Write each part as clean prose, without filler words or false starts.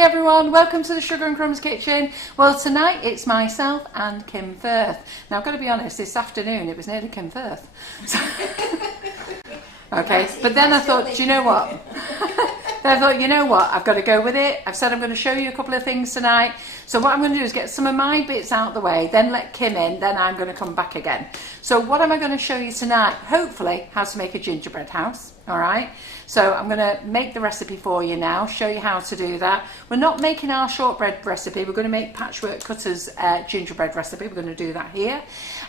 Hi everyone, welcome to the Sugar and Crumbs kitchen. Well, tonight it's myself and Kim Firth. Now I've got to be honest, this afternoon it was nearly Kim Firth. Okay, but then I thought, do you know what? Then I thought, you know what, I've got to go with it. I've said I'm going to show you a couple of things tonight. So what I'm going to do is get some of my bits out the way, then let Kim in, then I'm going to come back again. So what am I going to show you tonight? Hopefully how to make a gingerbread house, all right? So I'm going to make the recipe for you now, show you how to do that. We're not making our shortbread recipe, we're going to make Patchwork Cutter's gingerbread recipe. We're going to do that here.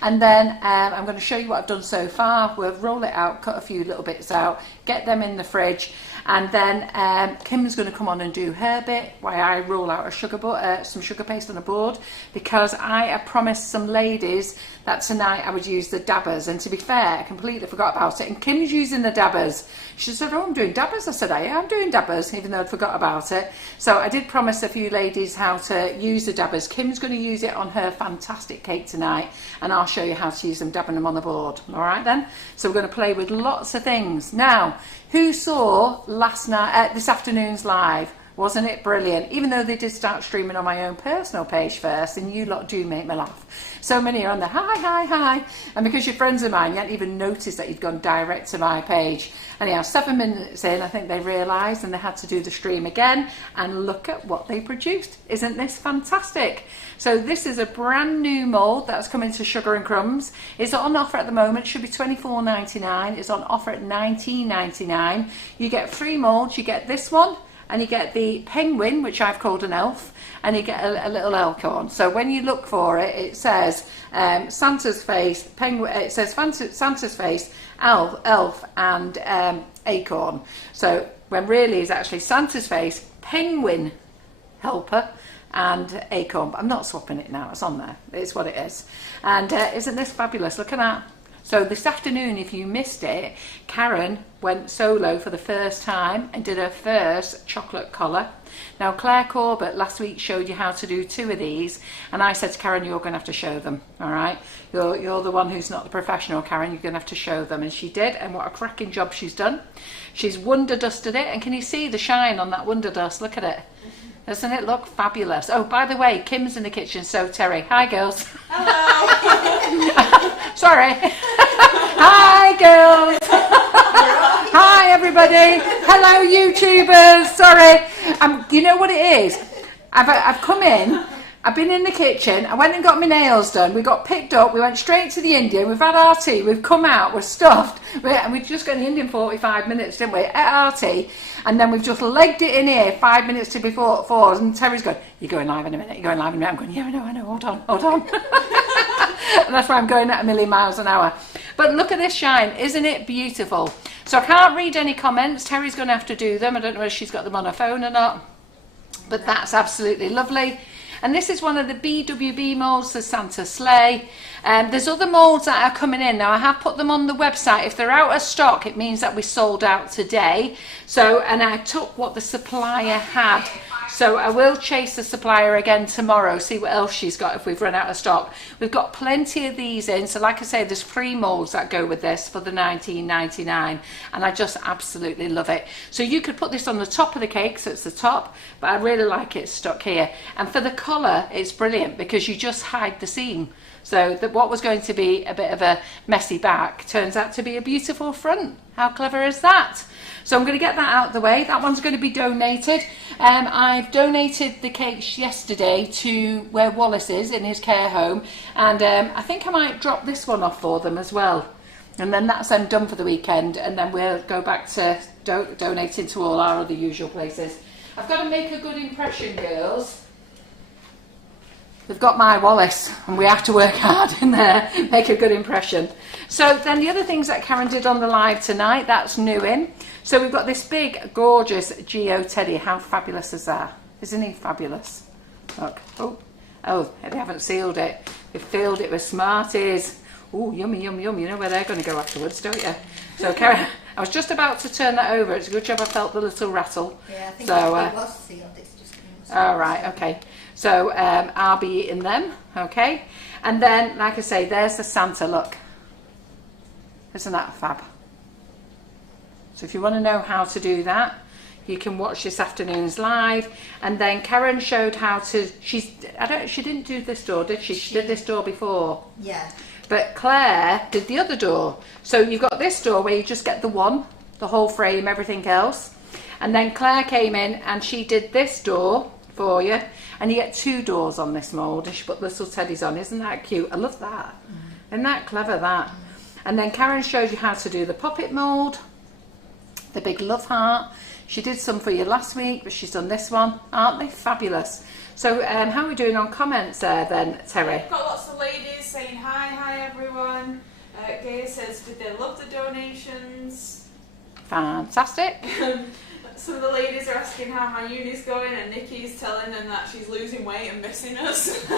And then I'm going to show you what I've done so far. We'll roll it out, cut a few little bits out, get them in the fridge. And then Kim's going to come on and do her bit while I roll out some sugar paste on a board, because I have promised some ladies that tonight I would use the dabbers, and to be fair, I completely forgot about it. And Kim's using the dabbers. She said, oh, I'm doing dabbers. I said, yeah, I'm doing dabbers, even though I'd forgot about it. So I did promise a few ladies how to use the dabbers. Kim's going to use it on her fantastic cake tonight, and I'll show you how to use them, dabbing them on the board. All right then? So we're going to play with lots of things. Now, who saw this afternoon's live? Wasn't it brilliant? Even though they did start streaming on my own personal page first, and you lot do make me laugh. So many are on the hi. And because you're friends of mine, you hadn't even noticed that you'd gone direct to my page. Anyhow, 7 minutes in, I think they realised, and they had to do the stream again. And look at what they produced. Isn't this fantastic? So this is a brand new mould that's coming to Sugar and Crumbs. It's on offer at the moment. It should be $24.99. It's on offer at $19.99. You get 3 moulds. You get this one, and you get the penguin, which I've called an elf, and you get a little elk-horn. So when you look for it, it says Santa's face, penguin. It says Santa's face, elf, and acorn. So when really it's actually Santa's face, penguin, helper, and acorn. But I'm not swapping it now. It's on there. It's what it is. And isn't this fabulous? Look at that. So this afternoon, if you missed it, Karen went solo for the first time and did her first chocolate collar. Now, Claire Corbett last week showed you how to do 2 of these, and I said to Karen, you're going to have to show them, all right? You're the one who's not the professional, Karen. You're going to have to show them. And she did, and what a cracking job she's done. She's wonder dusted it, and can you see the shine on that wonder dust? Look at it. Doesn't it look fabulous? Oh, by the way, Kim's in the kitchen, so Terry. Hi, girls. Hello. Sorry. Hi, girls. Hi, everybody. Hello, YouTubers. Sorry. You know what it is? I've come in. I've been in the kitchen. I went and got my nails done. We got picked up. We went straight to the Indian. We've had our tea. We've come out. We're stuffed. And we just got in the Indian 45 minutes, didn't we? At our tea. And then we've just legged it in here 5 minutes to before 4. And Terry's going, you're going live in a minute. You're going live in a minute. I'm going, yeah, I know. Hold on. And that's why I'm going at 1,000,000 miles an hour. But look at this shine. Isn't it beautiful? So I can't read any comments. Terry's going to have to do them. I don't know if she's got them on her phone or not. But that's absolutely lovely. And this is one of the BWB moulds, the Santa Sleigh. There's other moulds that are coming in. Now, I have put them on the website. If they're out of stock, it means that we sold out today. So, and I took what the supplier had. So I will chase the supplier again tomorrow, see what else she's got if we've run out of stock. We've got plenty of these in. So like I say, there's 3 moulds that go with this for the $19.99. And I just absolutely love it. So you could put this on the top of the cake, so it's the top. But I really like it stuck here. And for the colour, it's brilliant because you just hide the seam. So that what was going to be a bit of a messy back turns out to be a beautiful front. How clever is that? So I'm going to get that out of the way. That one's going to be donated. I've donated the cakes yesterday to where Wallace is in his care home. And I think I might drop this one off for them as well. And then that's them done for the weekend. And then we'll go back to donating to all our other usual places. I've got to make a good impression, girls. We've got my Wallace, and we have to work hard in there, make a good impression. So then the other things that Karen did on the live tonight, that's new in. So we've got this big, gorgeous Geo Teddy. How fabulous is that? Isn't he fabulous? Look. Oh, they haven't sealed it. They've filled it with Smarties. Oh, yummy. You know where they're going to go afterwards, don't you? So Karen, I was just about to turn that over. It's a good job I felt the little rattle. Yeah, I think so, it was sealed. It's just all right, okay. So I'll be eating them, okay? And then, like I say, there's the Santa, look. Isn't that fab? So if you want to know how to do that, you can watch this afternoon's live. And then Karen showed how to, she didn't do this door, did she? She did this door before. Yeah. But Claire did the other door. So you've got this door where you just get the one, the whole frame, everything else. And then Claire came in and she did this door for you. And you get 2 doors on this mould, and she put little teddies on. Isn't that cute? I love that. Isn't that clever, that? And then Karen showed you how to do the poppet mould, the big love heart. She did some for you last week, but she's done this one. Aren't they fabulous? So how are we doing on comments there then, Terry? We've got lots of ladies saying hi everyone. Gail says, did they love the donations? Fantastic. Some of the ladies are asking how my uni's going, and Nikki's telling them that she's losing weight and missing us.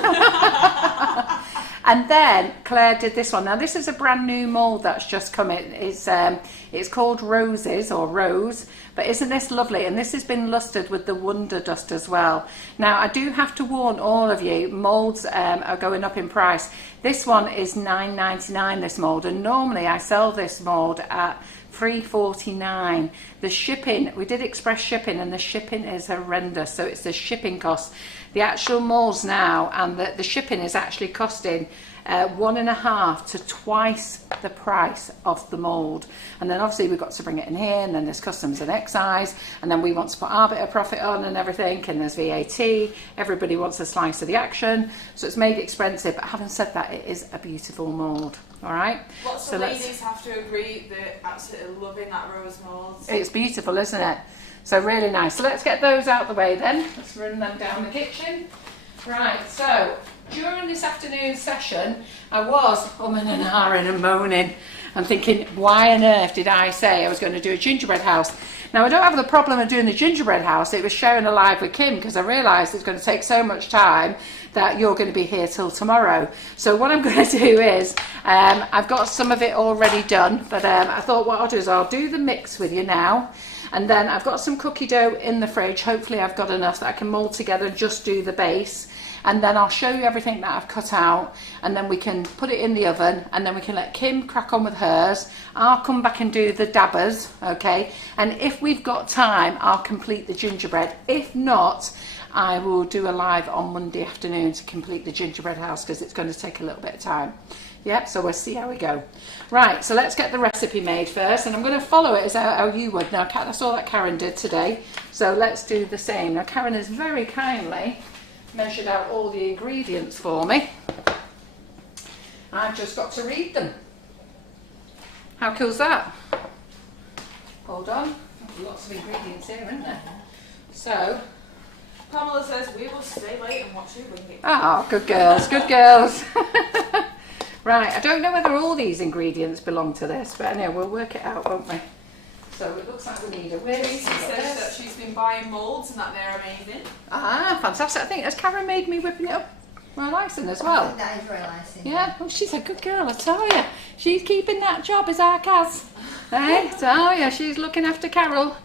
And then Claire did this one. Now this is a brand new mould that's just come in. It's called Roses or Rose, but isn't this lovely? And this has been lustered with the Wonder Dust as well. Now I do have to warn all of you, moulds are going up in price. This one is $9.99, this mould, and normally I sell this mould at $3.49. The shipping, we did express shipping, and the shipping is horrendous. So it's the shipping cost. The actual moulds now, and the shipping is actually costing 1.5 to twice the price of the mould. And then obviously we've got to bring it in here, and then there's customs and excise, and then we want to put our bit of profit on and everything, and there's VAT. Everybody wants a slice of the action, so it's made expensive. But having said that, it is a beautiful mould. All right. Lots of ladies have to agree they're absolutely loving that rose mould. It's beautiful, isn't it? So really nice. So let's get those out the way then. Let's run them down the kitchen. Right, so during this afternoon session, I was umming and ahhing and moaning and thinking, why on earth did I say I was going to do a gingerbread house? Now, I don't have the problem of doing the gingerbread house. It was sharing a live with Kim, because I realised it's going to take so much time that you're going to be here till tomorrow. So what I'm going to do is, I've got some of it already done, but I thought what I'll do is I'll do the mix with you now. And then I've got some cookie dough in the fridge. Hopefully I've got enough that I can mould together and just do the base. And then I'll show you everything that I've cut out, and then we can put it in the oven, and then we can let Kim crack on with hers. I'll come back and do the dabbers, okay? And if we've got time, I'll complete the gingerbread. If not, I will do a live on Monday afternoon to complete the gingerbread house, because it's going to take a little bit of time. Yeah, so we'll see how we go. Right, so let's get the recipe made first, and I'm going to follow it as how you would. Now, that's all that Karen did today, so let's do the same. Now, Karen has very kindly measured out all the ingredients for me. I've just got to read them. How cool's that? Hold on, lots of ingredients here, isn't there? So, Pamela says, we will stay late and watch you wing it. Oh, good girls, good girls. Right, I don't know whether all these ingredients belong to this, but anyway, we'll work it out, won't we? So it looks like we need a whisk. She says that she's been buying moulds and that they're amazing. Ah, fantastic. I think, has Karen made me whipping it up my icing as well? That is real icing. Yeah, well, she's a good girl, I tell you. She's keeping that job as our Kaz. Hey, tell you, she's looking after Carol.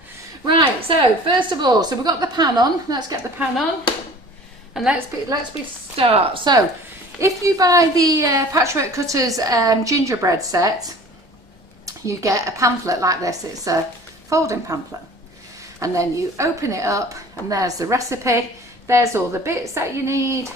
Right, so first of all, so we've got the pan on. Let's get the pan on. And let's start. So, if you buy the Patchwork Cutters gingerbread set, you get a pamphlet like this. It's a folding pamphlet, and then you open it up, and there's the recipe. There's all the bits that you need.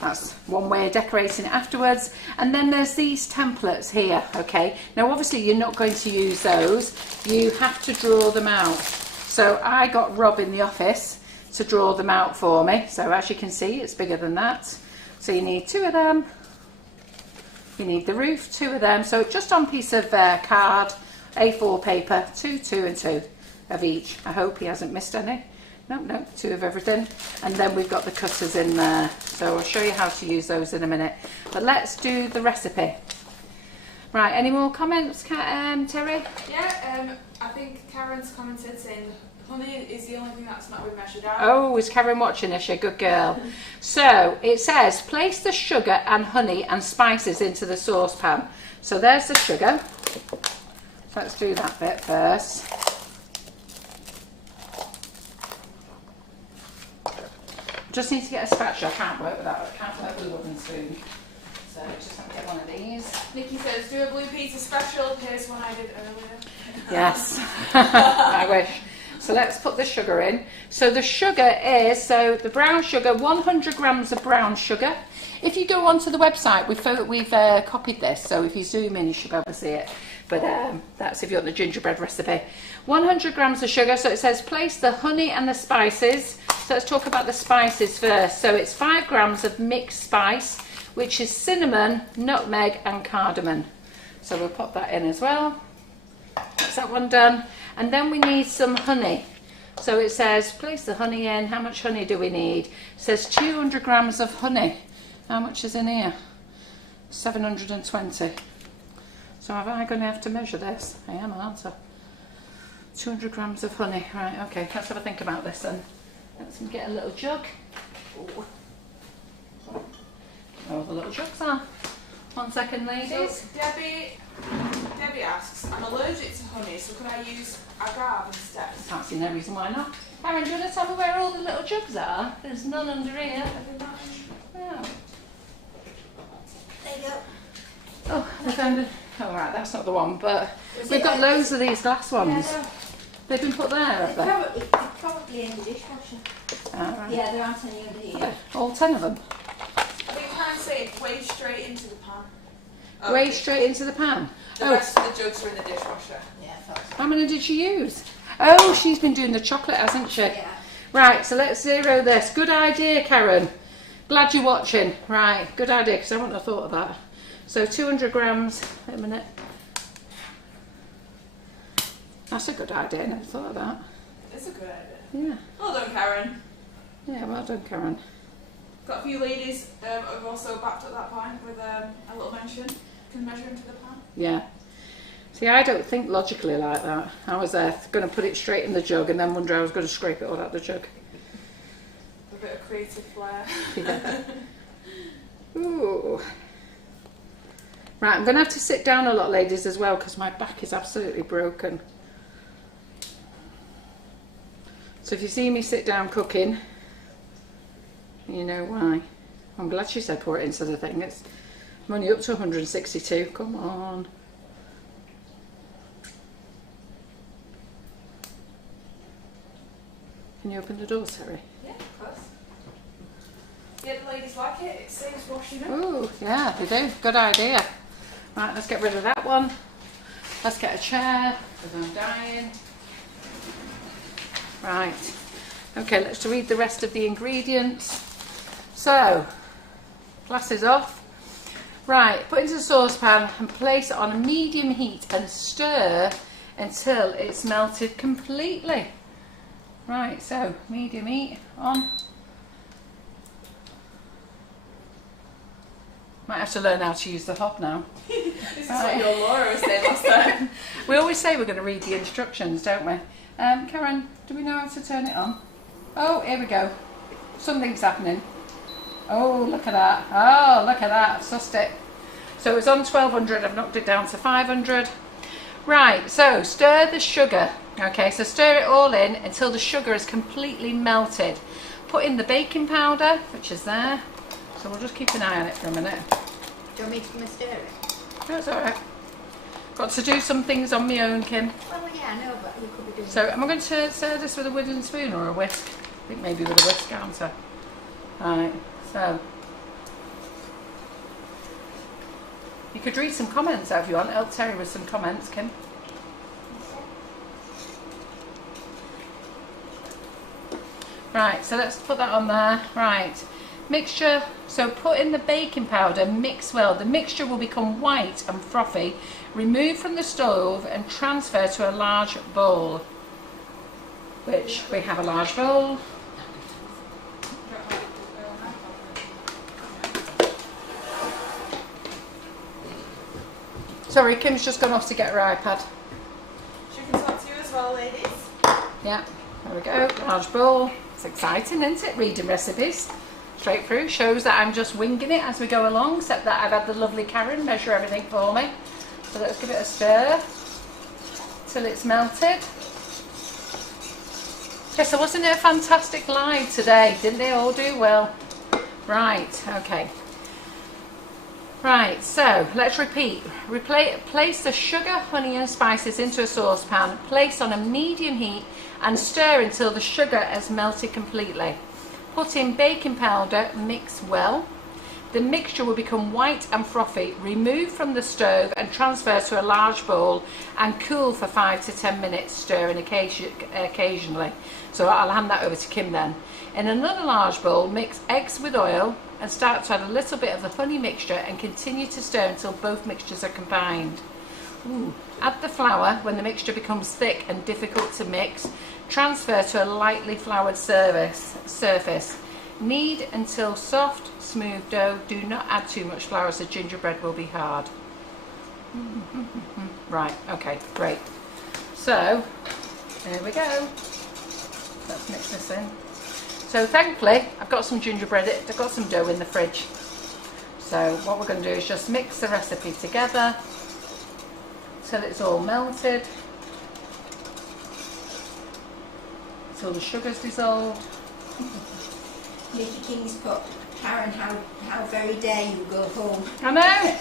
That's one way of decorating it afterwards. And then there's these templates here, okay? Now obviously you're not going to use those. You have to draw them out. So I got Rob in the office to draw them out for me. So as you can see, it's bigger than that. So you need 2 of them. You need the roof, 2 of them. So just on piece of card, A4 paper, 2, 2 and 2 of each. I hope he hasn't missed any. No, 2 of everything. And then we've got the cutters in there. So I'll show you how to use those in a minute. But let's do the recipe. Right, any more comments, Terry? Yeah, I think Karen's commented saying honey is the only thing that's not been measured out. Oh, is Karen watching this? You're a good girl. So it says place the sugar and honey and spices into the saucepan. So there's the sugar. So let's do that bit first. Just need to get a spatula. I can't work with that. I can't work with a wooden spoon. So just have to get one of these. Nikki says, do a blue pizza special. Here's one I did earlier. Yes, I wish. so let's put the sugar in. So the sugar is, so the brown sugar, 100 grams of brown sugar. If you go onto the website, we've copied this, so if you zoom in, you should be able to see it. But that's if you want the gingerbread recipe. 100 grams of sugar, so it says place the honey and the spices. So let's talk about the spices first. So it's 5 grams of mixed spice, which is cinnamon, nutmeg and cardamom. So we'll pop that in as well. That's that one done. And then we need some honey. So it says place the honey in. How much honey do we need? It says 200 grams of honey. How much is in here? 720. So am I going to have to measure this? I am, aren't I? 200 grams of honey. Right, okay, let's have a think about this then. Let's get a little jug. Ooh. Oh, the little jugs are. 1 second, ladies. So Debbie asks, I'm allergic to honey, so could I use agave instead? I can't see no reason why not. Aaron, do you want to tell me where all the little jugs are? There's none under here. Oh. There you go. Oh, I found it. Oh, right, that's not the one, but we've got loads of these glass ones. Yeah, They've been put there, have they? Probably in the dishwasher. Oh, right. Yeah, there aren't any under here. All 10 of them. I think I'm saying way straight into the pan. Way straight into the pan. The rest of the jugs are in the dishwasher. Yeah, I thought so. How many did she use? Oh, she's been doing the chocolate, hasn't she? Yeah. Right, so let's zero this. Good idea, Karen. Glad you're watching. Right, good idea, because I wouldn't have thought of that. So 200 grams, wait a minute. That's a good idea, I never thought of that. It's a good idea. Yeah. Well done, Karen. Yeah, well done, Karen. Got a few ladies who've also backed up that point with a little mention. Can measure into the pan. Yeah. See, I don't think logically like that. I was going to put it straight in the jug and then wonder I was going to scrape it all out the jug. A bit of creative flair. Yeah. Ooh. Right, I'm going to have to sit down a lot, ladies, as well, because my back is absolutely broken. So if you see me sit down cooking, you know why. I'm glad she said pour it into the thing. I'm only up to 162. Come on. Can you open the door, Terry? Yeah, of course. Yeah, the ladies like it. It saves washing up. Oh, yeah, they do. Good idea. Right, let's get rid of that one. Let's get a chair, because I'm dying. Right. Okay, let's read the rest of the ingredients. So, glasses off. Right, put into the saucepan and place it on a medium heat and stir until it's melted completely. Right, so medium heat on. Might have to learn how to use the hob now. This is what your Laura was saying last time. We always say we're going to read the instructions, don't we? Karen, do we know how to turn it on? Oh, here we go. Something's happening. Oh, look at that. Oh, look at that. I've sussed it. So it's on 1200. I've knocked it down to 500. Right, so stir the sugar. Okay, so stir it all in until the sugar is completely melted. Put in the baking powder, which is there. So we'll just keep an eye on it for a minute. Do you want me to come and stir it? No, it's alright. Got to do some things on my own, Kim. Well, yeah, I know, but you could be doing So am I going to stir this with a wooden spoon or a whisk? I think maybe with a whisk, aren't I? Right, so. You could read some comments out if you want. Help Terry with some comments, Kim. Right, so let's put that on there. Right, mixture. So put in the baking powder, mix well. The mixture will become white and frothy. Remove from the stove and transfer to a large bowl. Which we have a large bowl. Sorry, Kim's just gone off to get her iPad. She can talk to you as well, ladies. Yeah, there we go, large bowl. It's exciting, isn't it? Reading recipes straight through. Shows that I'm just winging it as we go along, except that I've had the lovely Karen measure everything for me. So let's give it a stir till it's melted. Yes, so wasn't it a fantastic live today? Didn't they all do well? Right, okay. Right, so let's repeat. Place the sugar, honey and spices into a saucepan, place on a medium heat and stir until the sugar has melted completely. Put in baking powder, mix well. The mixture will become white and frothy. Remove from the stove and transfer to a large bowl and cool for 5 to 10 minutes, stirring occasionally. So I'll hand that over to Kim then. In another large bowl, mix eggs with oil and start to add a little bit of the honey mixture and continue to stir until both mixtures are combined. Add the flour when the mixture becomes thick and difficult to mix. Transfer to a lightly floured surface. Knead until soft, smooth dough. Do not add too much flour as the gingerbread will be hard. Right, okay, great. So, there we go. Let's mix this in. So thankfully, I've got some gingerbread, I've got some dough in the fridge. So what we're going to do is just mix the recipe together till it's all melted, till the sugar's dissolved. Nikki King's put, Karen, how very dare you go home. I know.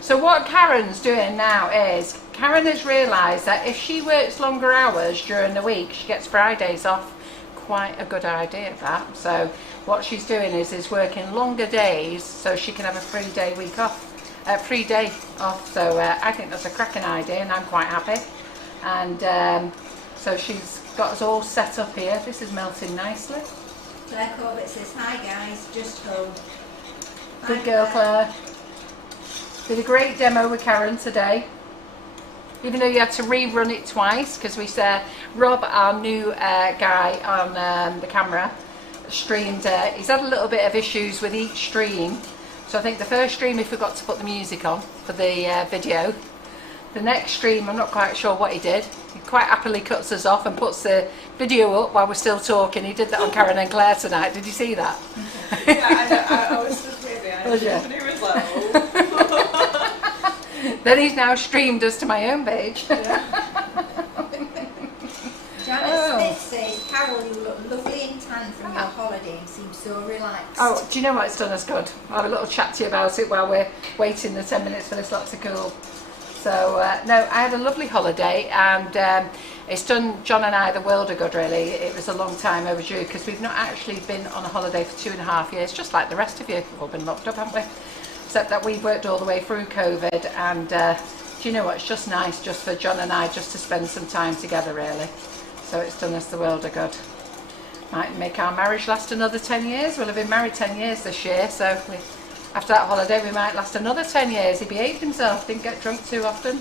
So what Karen's doing now is, Karen has realised that if she works longer hours during the week, she gets Fridays off. Quite a good idea that. So what she's doing is working longer days so she can have a 3-day week off, 3 day off. So I think that's a cracking idea and I'm quite happy. And so she's got us all set up here. This is melting nicely. Claire Corbett says, hi guys, just home. Good girl, Claire. Did a great demo with Karen today. Even though you had to rerun it twice, because we said Rob, our new guy on the camera, streamed. He's had a little bit of issues with each stream. So I think the first stream he forgot to put the music on for the video. The next stream, I'm not quite sure what he did. He quite happily cuts us off and puts the video up while we're still talking. He did that on Karen and Claire tonight. Did you see that? Yeah, I was just way behind. Was you? And he was like, oh. Then he's now streamed us to my own page. Janet Smith says, Carol, you look lovely and tan from your holiday and seem so relaxed. Oh, do you know what? It's done us good. I'll have a little chat to you about it while we're waiting the 10 minutes for this lot to cool. So, no, I had a lovely holiday and it's done John and I the world of good, really. It was a long time overdue because we've not actually been on a holiday for 2.5 years, just like the rest of you. We've all been locked up, haven't we? Except that we've worked all the way through COVID and do you know what? It's just nice just for John and I just to spend some time together, really. So it's done us the world of good. Might make our marriage last another 10 years. We'll have been married 10 years this year, so after that holiday we might last another 10 years. He behaved himself, didn't get drunk too often.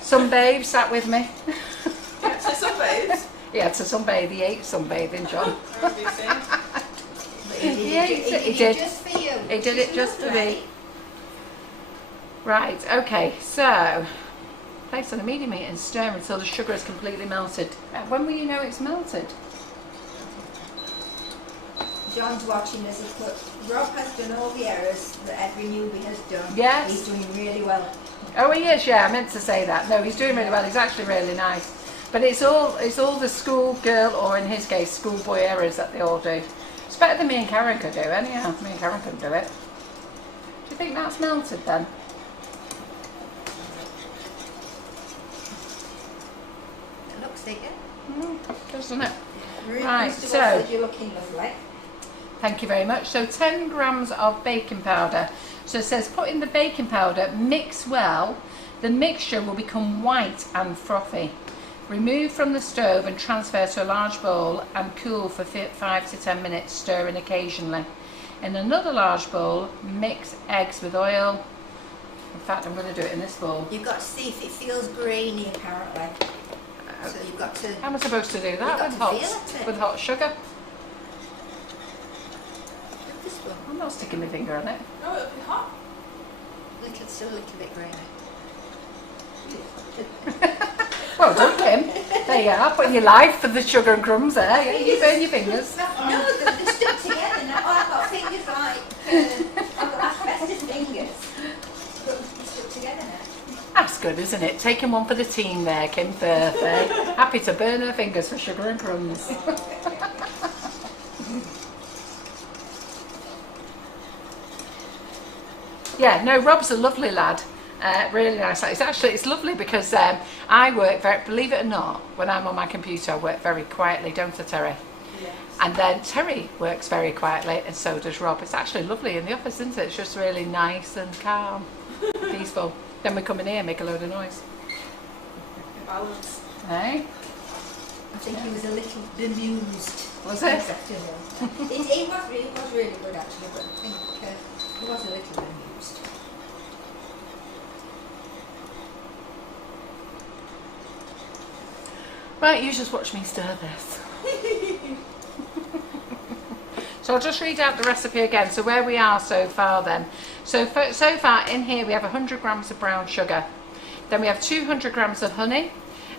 Sunbathe, sat with me. You had to sunbathe? He had to sunbathe, he ate sunbathing, John. He did it just for you. He did it just for me. Right, okay, so place on a medium heat and stir until the sugar is completely melted. When will you know it's melted? John's watching us. He put, Rob has done all the errors that every newbie has done. Yes. He's doing really well. Oh, he is, yeah, I meant to say that. No, he's doing really well. He's actually really nice. But it's all the school girl, or in his case, schoolboy errors that they all do. It's better than me and Karen could do, anyhow. Me and Karen couldn't do it. Do you think that's melted then? It looks thicker. Doesn't it? Right, so you're looking lovely. thank you very much. So 10 grams of baking powder. So it says put in the baking powder, mix well. The mixture will become white and frothy. Remove from the stove and transfer to a large bowl and cool for 5 to 10 minutes, stirring occasionally. In another large bowl, mix eggs with oil. In fact, I'm going to do it in this bowl. You've got to see if it feels grainy, apparently. So you've got to... How am I supposed to do that with hot sugar? This one. I'm not sticking my finger on it. No, it'll be hot. Still a little bit grainy. Well done, Kim. There you are, putting your life for the sugar and crumbs there. Yeah, you burn your fingers. No, they're stuck together now. I've got fingers like... I've got asbestos fingers. But they're stuck together now. That's good, isn't it? Taking one for the team there, Kim Firth. Happy to burn her fingers for sugar and crumbs. Yeah, no, Rob's a lovely lad. Really nice. It's lovely because I work very, believe it or not, when I'm on my computer I work very quietly, don't I, Terry? Yes. And then Terry works very quietly and so does Rob. It's actually lovely in the office, isn't it? It's just really nice and calm, peaceful. Then we come in here and make a load of noise. Balance. Hey? I think he was a little bemused. Was this it? afternoon. It was really good actually, but I think he was a little bemused. Right, you just watch me stir this. So I'll just read out the recipe again. So where we are so far then. So far in here we have 100 grams of brown sugar. Then we have 200 grams of honey.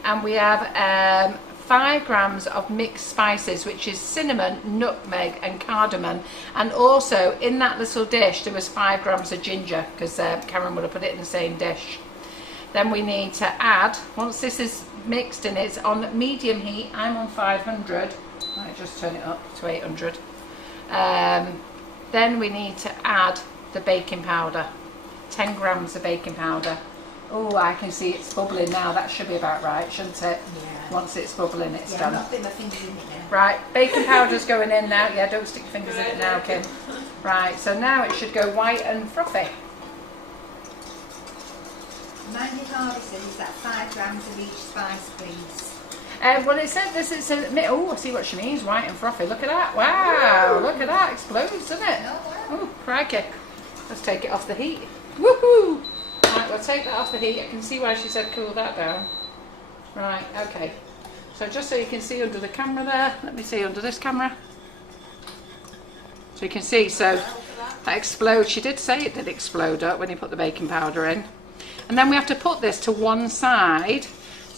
And we have 5 grams of mixed spices, which is cinnamon, nutmeg and cardamom. And also in that little dish there was 5 grams of ginger, because Karen would have put it in the same dish. Then we need to add, once this is mixed and it's on medium heat, I'm on 500, I might just turn it up to 800. Then we need to add the baking powder, 10 grams of baking powder. Oh, I can see it's bubbling now. That should be about right, shouldn't it? Yeah. Once it's bubbling, it's done. I'm not putting my fingers in it now. Right, baking powder's going in now. Yeah, don't stick your fingers in it now, Kim. Right, so now it should go white and frothy. Mind if Harvey says that 5 grams of each spice, please? Well, it said this. It said, oh, I see what she means. White and frothy. Look at that! Wow! Look at that! Explodes, doesn't it? Oh, crikey! Let's take it off the heat. Woohoo! Right, we'll take that off the heat. I can see why she said cool that down. Right, okay. So just so you can see under the camera there, let me see under this camera. So you can see, so that explodes. She did say it did explode up when you put the baking powder in. And then we have to put this to one side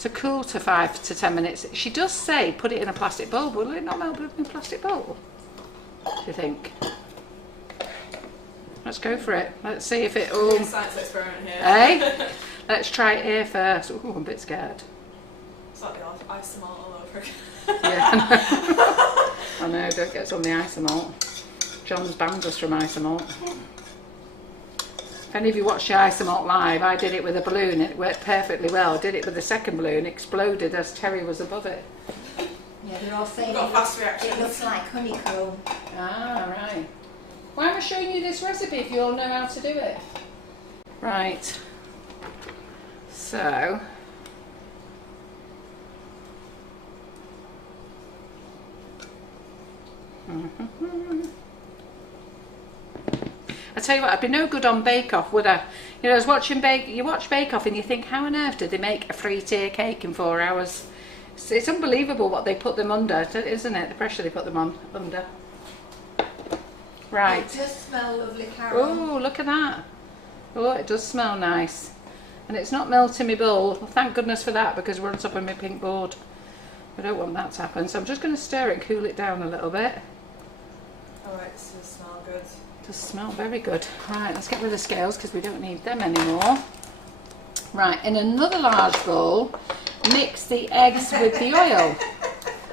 to cool to 5 to 10 minutes. She does say put it in a plastic bowl, but will it not melt in a plastic bowl, do you think? Let's go for it. Let's see if it all... Science experiment here. Hey? Let's try it here first. Ooh, I'm a bit scared. It's like the ice malt all over again. Yeah, I know, don't get us on the isomalt. John's banned us from isomalt. If any of you watch the isomalt live, I did it with a balloon. It worked perfectly well. I did it with the second balloon. It exploded as Terry was above it. Yeah, they're all saying Got fast reactions. it looks like honeycomb. Ah, right. Why am I showing you this recipe if you all know how to do it? Right. So... I tell you what, I'd be no good on Bake Off, would I? You know, I was watching you watch Bake Off and you think, how on earth did they make a 3-tier cake in 4 hours? It's unbelievable what they put them under, isn't it? The pressure they put them under. Right. It does smell lovely, Carol. Oh, look at that. Oh, it does smell nice. And it's not melting my bowl. Well, thank goodness for that, because we're on top of my pink board. I don't want that to happen. So I'm just going to stir it and cool it down a little bit. Alright, this does smell good. It does smell very good. Right, let's get rid of the scales because we don't need them anymore. Right, in another large bowl, mix the eggs with the oil.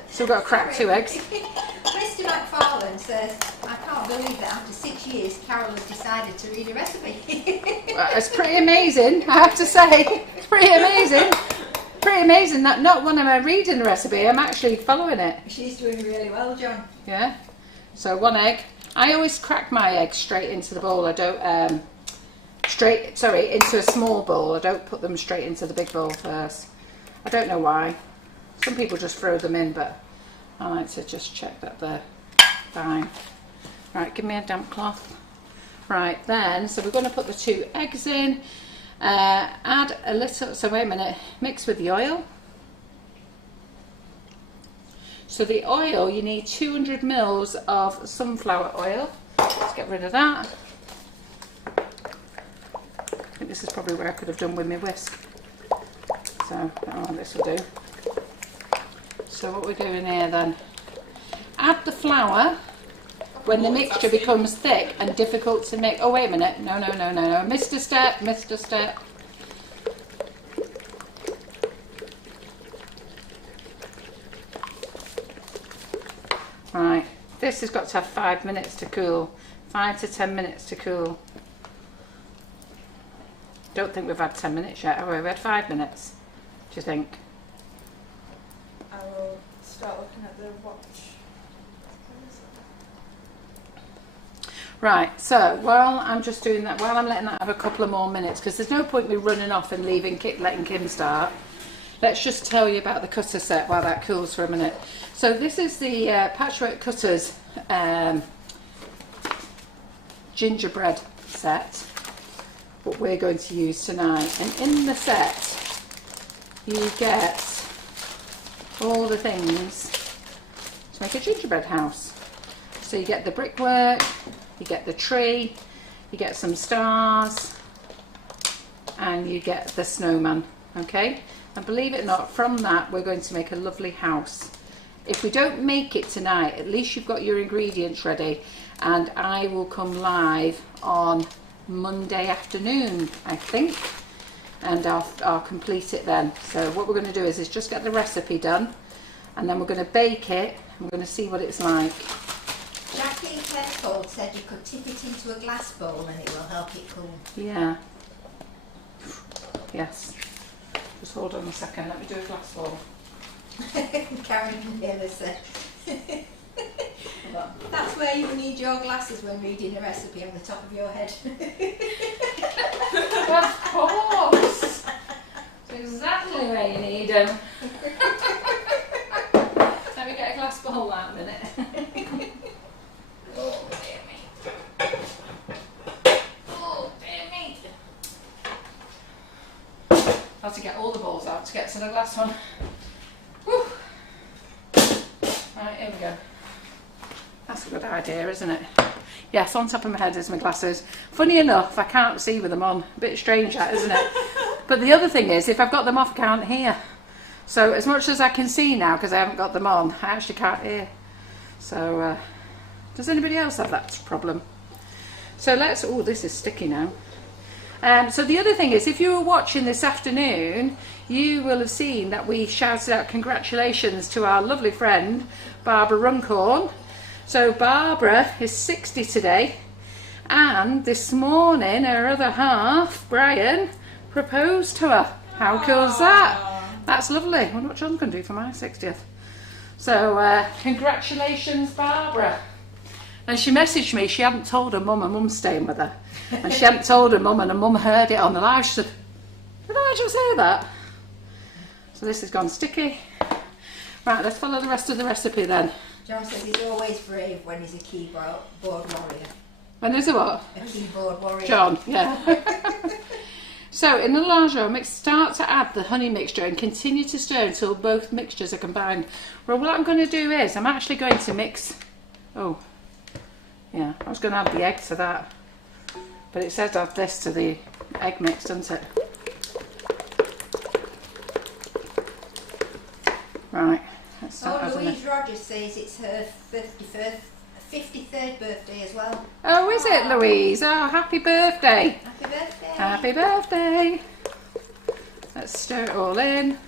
So we've got to crack 2 eggs. Mr. McFarland says, I can't believe that after 6 years Carol has decided to read a recipe. It's pretty amazing, I have to say. It's pretty amazing. Pretty amazing that not when I'm reading the recipe, I'm actually following it. She's doing really well, John. Yeah. So 1 egg. I always crack my eggs straight into the bowl. I don't into a small bowl. I don't put them straight into the big bowl first. I don't know why. Some people just throw them in, but I like to just check that they're fine. Right, give me a damp cloth. Right, then, so we're going to put the 2 eggs in. Add a little, so wait a minute, mix with the oil. So the oil, you need 200 mils of sunflower oil. Let's get rid of that. I think this is probably where I could have done with my whisk. So, this will do. So what we're doing here then, add the flour when the mixture becomes thick and difficult to make. Oh, wait a minute. No. Missed a step. Right, this has got to have 5 minutes to cool. 5 to 10 minutes to cool. Don't think we've had 10 minutes yet, have we? We had 5 minutes, do you think? I will start looking at the watch. Right, so while I'm just doing that, while I'm letting that have a couple of more minutes, because there's no point me running off and letting Kim start, let's just tell you about the cutter set while that cools for a minute. So this is the Patchwork Cutters gingerbread set, what we're going to use tonight. And in the set, you get all the things to make a gingerbread house. So you get the brickwork, you get the tree, you get some stars, and you get the snowman, okay? And believe it or not, from that we're going to make a lovely house. If we don't make it tonight, at least you've got your ingredients ready, and I will come live on Monday afternoon, I think, and I'll complete it then. So what we're going to do is just get the recipe done, and then we're going to bake it, and we're going to see what it's like. Jackie Petfold said you could tip it into a glass bowl and it will help it cool. Yeah. Yes. Just hold on a second, let me do a glass bowl. Karen Miller said. That's where you need your glasses when reading a recipe, on the top of your head. Of course! That's exactly where you need them. Let me get a glass bowl out a minute. Oh dear me. Oh dear me. I have to get all the bowls out to get to the glass one. Whew. Right, here we go. That's a good idea, isn't it? Yes, on top of my head is my glasses. Funny enough, I can't see with them on. A bit strange that, isn't it? But the other thing is, if I've got them off, I can't hear. So as much as I can see now, because I haven't got them on, I actually can't hear. So, does anybody else have that problem? So let's, oh, this is sticky now. So the other thing is, if you were watching this afternoon, you will have seen that we shouted out congratulations to our lovely friend, Barbara Runcorn. So Barbara is 60 today, and this morning her other half, Brian, proposed to her. How cool is that? That's lovely. I wonder what John can do for my 60th. So congratulations, Barbara. And she messaged me, she hadn't told her mum, and mum's staying with her. And she hadn't told her mum, and her mum heard it on the live. She said, did I just hear that? So this has gone sticky. Right, let's follow the rest of the recipe then. John says he's always brave when he's a keyboard warrior. And is it what? A keyboard warrior. John, yeah. So in the lingerie, start to add the honey mixture and continue to stir until both mixtures are combined. Well, what I'm going to do is, I'm actually going to mix, oh, yeah, I was going to add the egg to that. But it says add this to the egg mix, doesn't it? Right, let's start adding Louise Rogers says it's her 53rd birthday as well. Oh, is it, Louise? Oh, happy birthday. Happy birthday. Happy birthday. Let's stir it all in.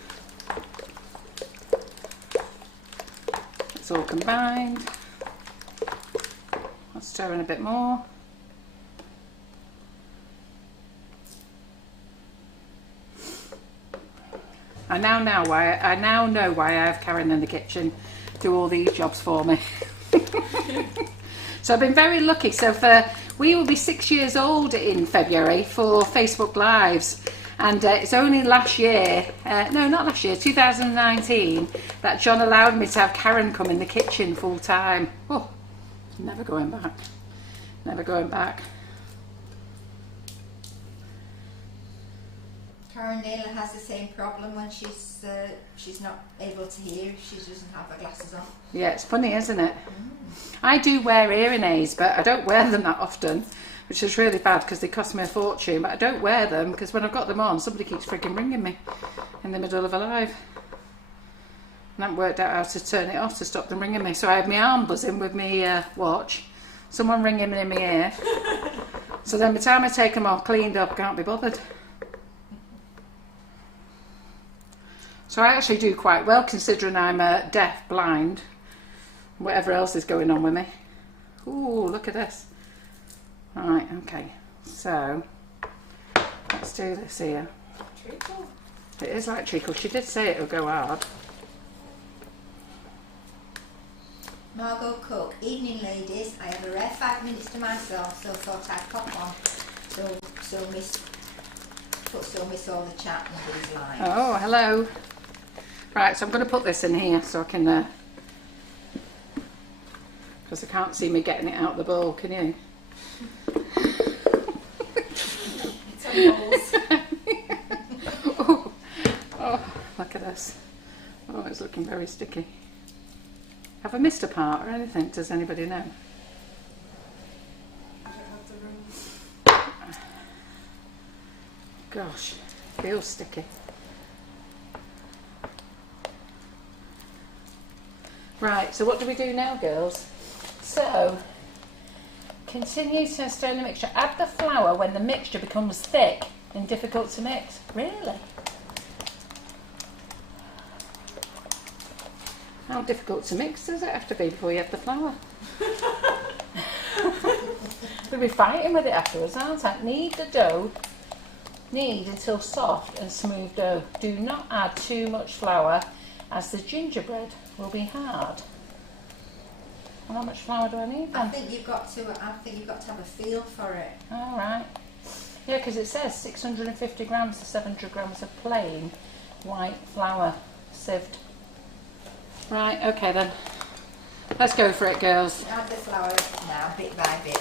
It's all combined. I'll stir in a bit more. I now know why I have Karen in the kitchen do all these jobs for me. So I've been very lucky. So we will be 6 years old in February for Facebook Lives, and it's only last year, no, not last year, 2019, that John allowed me to have Karen come in the kitchen full time. Oh, never going back. Never going back. Karen Naylor has the same problem when she's not able to hear. She doesn't have her glasses on. Yeah, it's funny, isn't it? I do wear hearing aids, but I don't wear them that often, which is really bad because they cost me a fortune. But I don't wear them because when I've got them on, somebody keeps freaking ringing me in the middle of a live. And I haven't worked out how to turn it off to stop them ringing me. So I have my arm buzzing with my watch, someone ringing me in my ear. So then by the time I take them off cleaned up, I can't be bothered. So I actually do quite well considering I'm deaf, blind, whatever else is going on with me. Ooh, look at this. Right, okay. So Let's do this here. Treacle. It is like treacle. She did say it'll go hard. Margot Cook, evening ladies. I have a rare 5 minutes to myself, so thought I'd pop on. So miss all the chat and these lines. Oh, hello. Right, so I'm going to put this in here so I can, because I can't see me getting it out the bowl, can you? It's on bowls. Oh, look at this. Oh, it's looking very sticky. Have I missed a part or anything? Does anybody know? I don't have the room. Gosh, feels sticky. Right, so what do we do now, girls? So, continue to stir in the mixture. Add the flour when the mixture becomes thick and difficult to mix. Really? How difficult to mix does it have to be before you have the flour? We'll be fighting with it afterwards, aren't I? Knead the dough. Knead until soft and smooth dough. Do not add too much flour as the gingerbread will be hard. Well, how much flour do I need then? I think you've got to have a feel for it. All right. Yeah, because it says 650 grams to 700 grams of plain white flour sieved. Right, okay then. Let's go for it, girls. Add the flour now, bit by bit.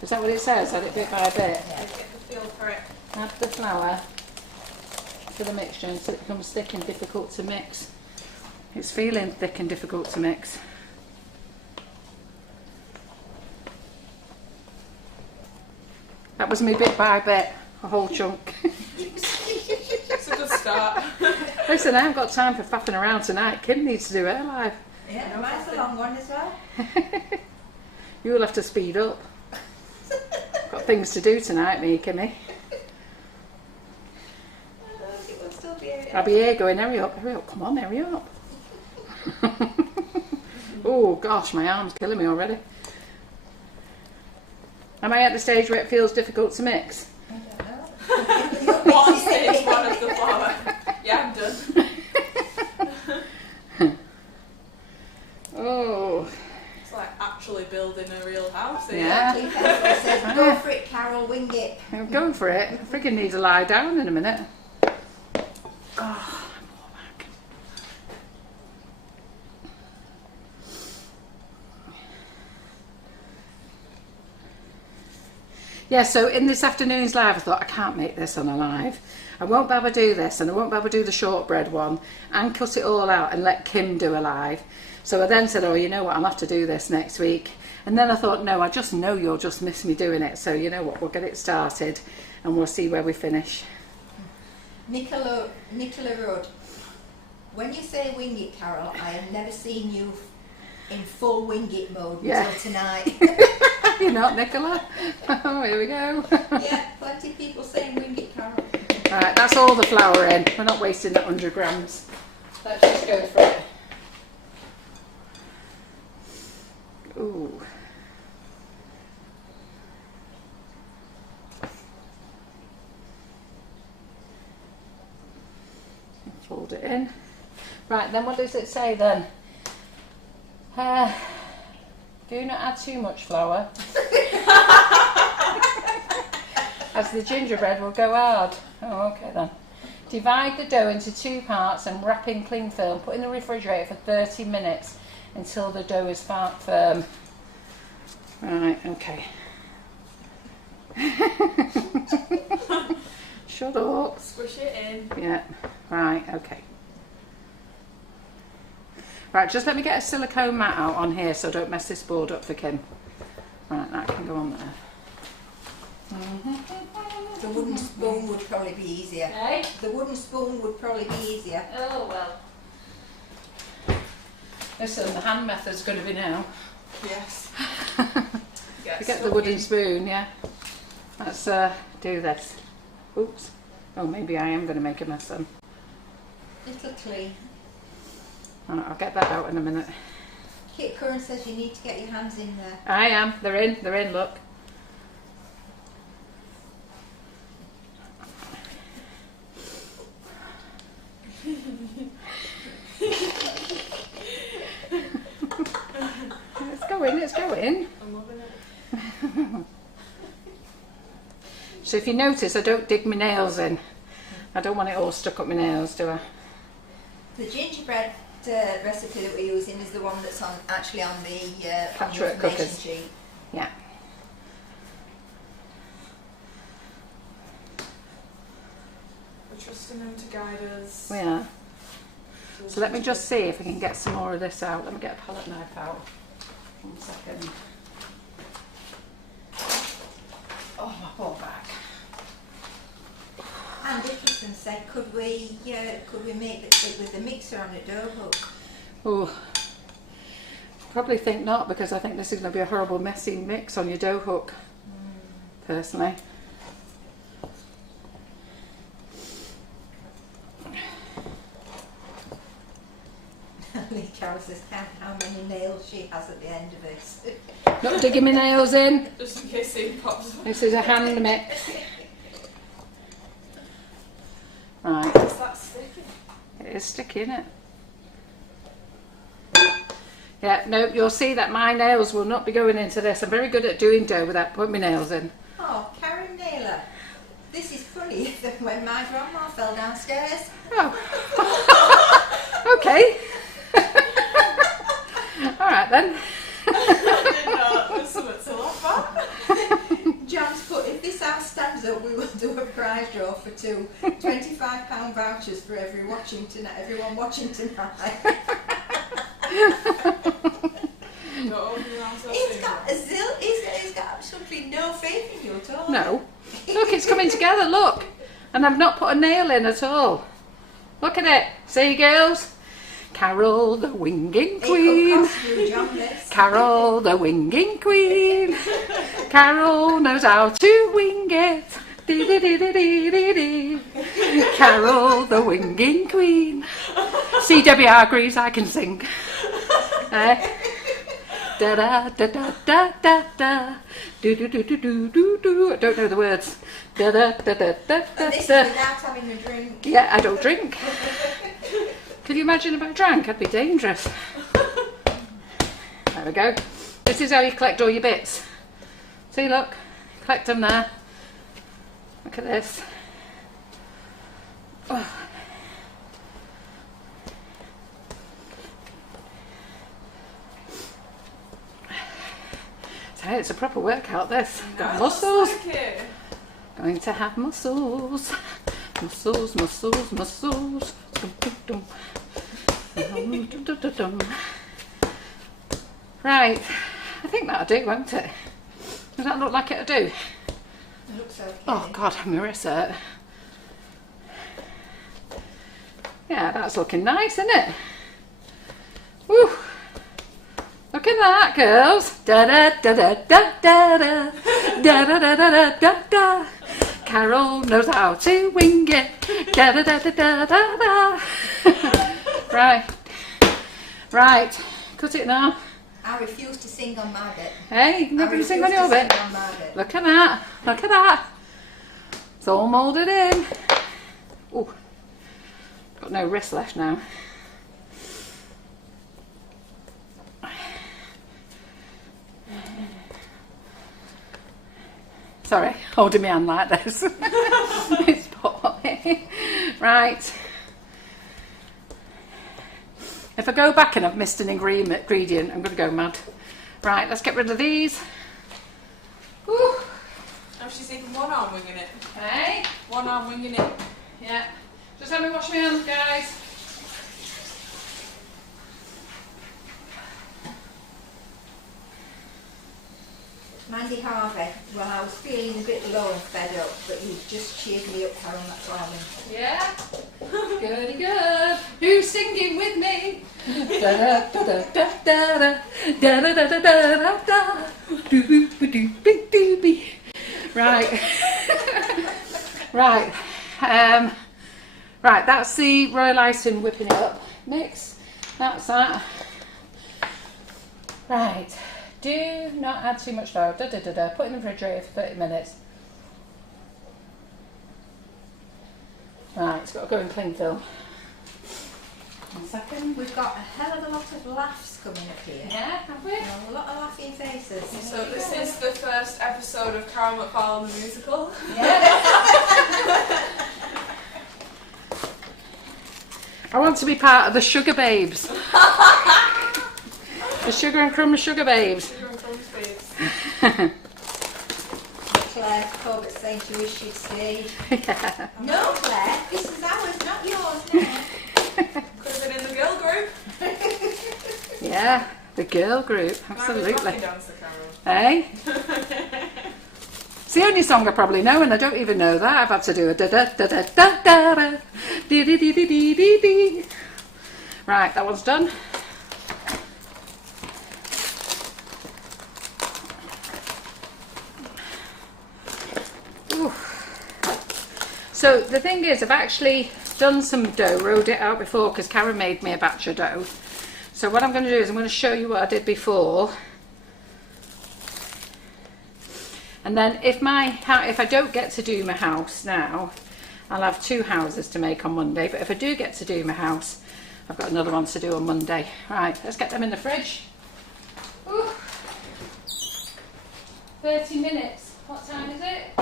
Is that what it says? Add it bit by bit? Yeah. Get the feel for it. Add the flour to the mixture until it becomes thick and difficult to mix. It's feeling thick and difficult to mix. That was me bit by bit, a whole chunk. It's a good start. Listen, I haven't got time for faffing around tonight. Kim needs to do her live. Yeah, mine's a long one as well. You'll have to speed up. Got things to do tonight, me, Kimmy. It will still be a I'll be here going, hurry up, come on, hurry up. Oh gosh, my arm's killing me already. Am I at the stage where it feels difficult to mix? I don't know. One stage one of the flour. Yeah, I'm done. Oh. It's like actually building a real house here. Yeah. Kim Firth says, go for it, Carol, wing it. I'm going for it. I freaking need to lie down in a minute. Oh, yeah, so in this afternoon's live, I thought I can't make this on a live. I won't be able to do this, and I won't be able to do the shortbread one and cut it all out and let Kim do a live. So I then said, oh, you know what, I'll have to do this next week. And then I thought, no, I just know you'll just miss me doing it. So you know what, we'll get it started and we'll see where we finish. Nicola Rudd, when you say wing it, Carol, I have never seen you in full wing it mode until tonight. You're not, Nicola? Oh, here we go. Yeah, plenty of people saying wing it, Carol. Right, that's all the flour in. We're not wasting that 100 grams. Let's just go for it. Ooh. Fold it in. Right, then what does it say then? Do not add too much flour, as the gingerbread will go hard. Oh, okay then. Divide the dough into 2 parts and wrap in cling film. Put in the refrigerator for 30 minutes until the dough is firm. Right, okay. Shut up. Squish it in. Yeah, right, okay. Right, just let me get a silicone mat out on here so I don't mess this board up for Kim. Right, that can go on there. The wooden spoon would probably be easier. Hey? The wooden spoon would probably be easier. Oh, well. Listen, the hand method's going to be now. Yes. Get the wooden spoon, yeah. Let's do this. Oops. Oh, maybe I am going to make a mess then. Little clean. Right, I'll get that out in a minute. Kit Curran says you need to get your hands in there. I am. They're in, look. in. I'm loving it. So if you notice, I don't dig my nails in. I don't want it all stuck up my nails, do I? The gingerbread recipe that we're using is the one that's actually on the Patchwork information cookers. sheet. Yeah. We're trusting them to guide us. We are. So let me just see if I can get some more of this out. Let me get a palette knife out. 1 second. Oh, my poor back. And Dickinson said, could we make it with the mixer on a dough hook? Oh, probably think not, because I think this is going to be a horrible messy mix on your dough hook, personally. Lee Carroll says, count how many nails she has at the end of this. Not digging my nails in. Just in case it pops up. This is a hand mix. Right, Is that sticky? it is sticky, isn't it? Yeah, no, you'll see that my nails will not be going into this. I'm very good at doing dough without putting my nails in. Oh, Karen Naylor, this is funny than when my grandma fell downstairs. Oh. Okay. Alright then. I didn't know there's something to laugh at. John's put, if this house stands up, we will do a prize draw for two £25 vouchers for everyone watching tonight. Don't open your arms up He's too got much. he's got absolutely no faith in you at all. No. Look, it's coming together, look. And I've not put a nail in at all. Look at it. See, girls? Carol the winging queen. It could cost you, John, this. Carol the winging queen. Carol knows how to wing it. Dee dee dee dee dee dee dee. Carol the winging queen. See Debbie Hargreaves, I can sing. Da da da da da da da. Do do do do do do do. I don't know the words. Da da da da da And da this is da. without having a drink. Yeah, I don't drink. Could you imagine if I drank? I'd be dangerous. There we go. This is how you collect all your bits. See, look. Collect them there. Look at this. Oh. So it's a proper workout, this. Got No, muscles. that's like it. Going to have muscles. Muscles, muscles, muscles. Dum, dum, dum. Dum, dum, dum, dum, dum. Right, I think that'll do, won't it? Does that look like it'll do? It looks okay. Oh God, my wrist hurt. Yeah, that's looking nice, isn't it? Woo! Look at that, girls. Da da da da da da da da da da da da da. Carol knows how to wing it. Da da da da da da da. Right, right. Cut it now. I refuse to sing on my bit. Hey, you never sing on your bit. On my bit. Look at that. Look at that. It's all moulded in. Oh, got no wrist left now. Sorry, holding my hand like this. It's poorly. Right. If I go back and I've missed an ingredient, I'm going to go mad. Right, let's get rid of these. Woo. Oh, she's even one arm winging it. Hey? One arm winging it. Yeah. Just let me wash my hands, guys. Mandy Harvey, well, I was feeling a bit low and fed up, but you just cheered me up, Karen, that's why I'm in. Yeah? Goody good. Who's singing with me? Da da da da da da da da da da da da. Doo doo doo doo doo. Right. Right. Right, that's the royal icing whipping it up mix. That's that. Right. Do not add too much flour. Da da da da. Put in the refrigerator for 30 minutes. Right, it's got to go in cling film. 1 second. We've got a hell of a lot of laughs coming up here. Yeah, have we? A lot of laughing faces. So this is the first episode of Carol McFarland the musical. Yeah. I want to be part of the Sugar Babes. The Sugar and Crumbs Sugar Babes. Sugar and Crumbs babes. Claire Corbett saying to wish she'd stayed. Yeah. No, Claire, this is ours, not yours now. Could have been in the girl group. Yeah, the girl group, absolutely. Can I be a dancer, Carol? Eh? It's the only song I probably know, and I don't even know that. I've had to do a da da da da da da da dee dee dee dee dee dee dee. Right, that one's done. Ooh. So the thing is, I've actually done some dough, rolled it out before because Karen made me a batch of dough. So what I'm going to do is I'm going to show you what I did before. And then if I don't get to do my house now, I'll have 2 houses to make on Monday. But if I do get to do my house, I've got another one to do on Monday. Right, let's get them in the fridge. Ooh. 30 minutes. What time is it?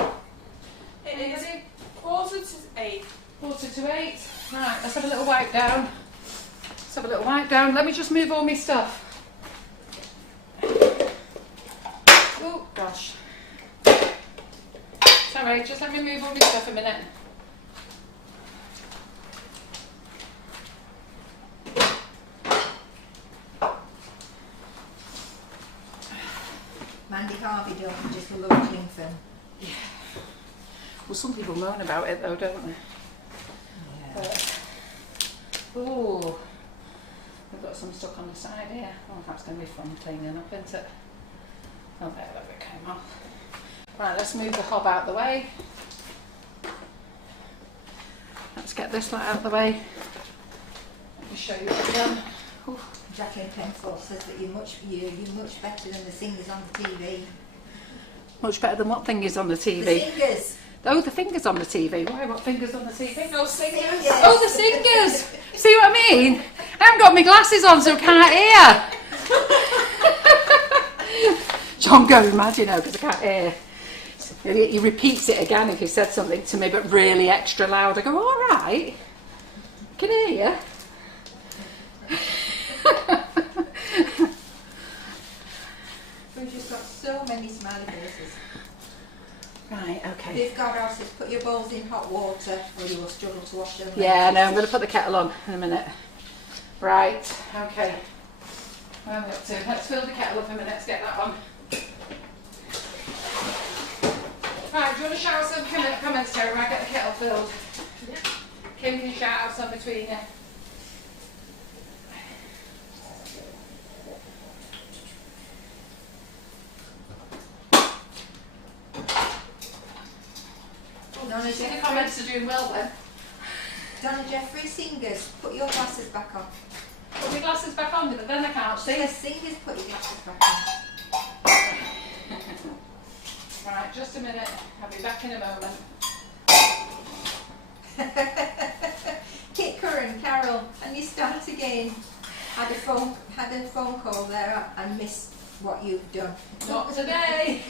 It is 7:45. 7:45. Right, let's have a little wipe down. Let's have a little wipe down. Let me just move all my stuff. Oh, gosh. Sorry, just let me move all my stuff a minute. Mandy Harvey don't just love Clingford. Yeah. Well, some people moan about it though, don't they? Yeah. Ooh, we've got some stuck on the side here. Oh, that's going to be fun cleaning up, isn't it? Oh, there, that bit came off. Right, let's move the hob out of the way. Let's get this lot out of the way. Let me show you what I've done. Ooh. Jacqueline Penfold says that you're much better than the singers on the TV. Much better than what fingers on the TV? The singers. Oh, the fingers on the TV. Why? What fingers on the TV? No singers. Singers. Oh, the singers! See what I mean? I haven't got my glasses on, so I can't hear. John goes mad, you know, because I can't hear. He repeats it again if he said something to me, but really extra loud. I go, all right. Can I hear you? We've just got so many smiley faces. Right, okay. If God asks us, put your bowls in hot water or you will struggle to wash them. Yeah, no, I'm going to put the kettle on in a minute. Right, okay. Where am I up to? Let's fill the kettle up a minute, let's get that on. Right, do you want to shout out some comments, Terry, when I get the kettle filled? Yeah. Kim can shout out some between you. Donna See, the comments are doing well then. Donna Jeffrey, singers, put your glasses back on. Put my glasses back on, but then I can't see. Yes, singers, put your glasses back on. Right, just a minute. I'll be back in a moment. Kit Curran, Carol, and you start again. Had a phone call there and missed what you've done. Not today.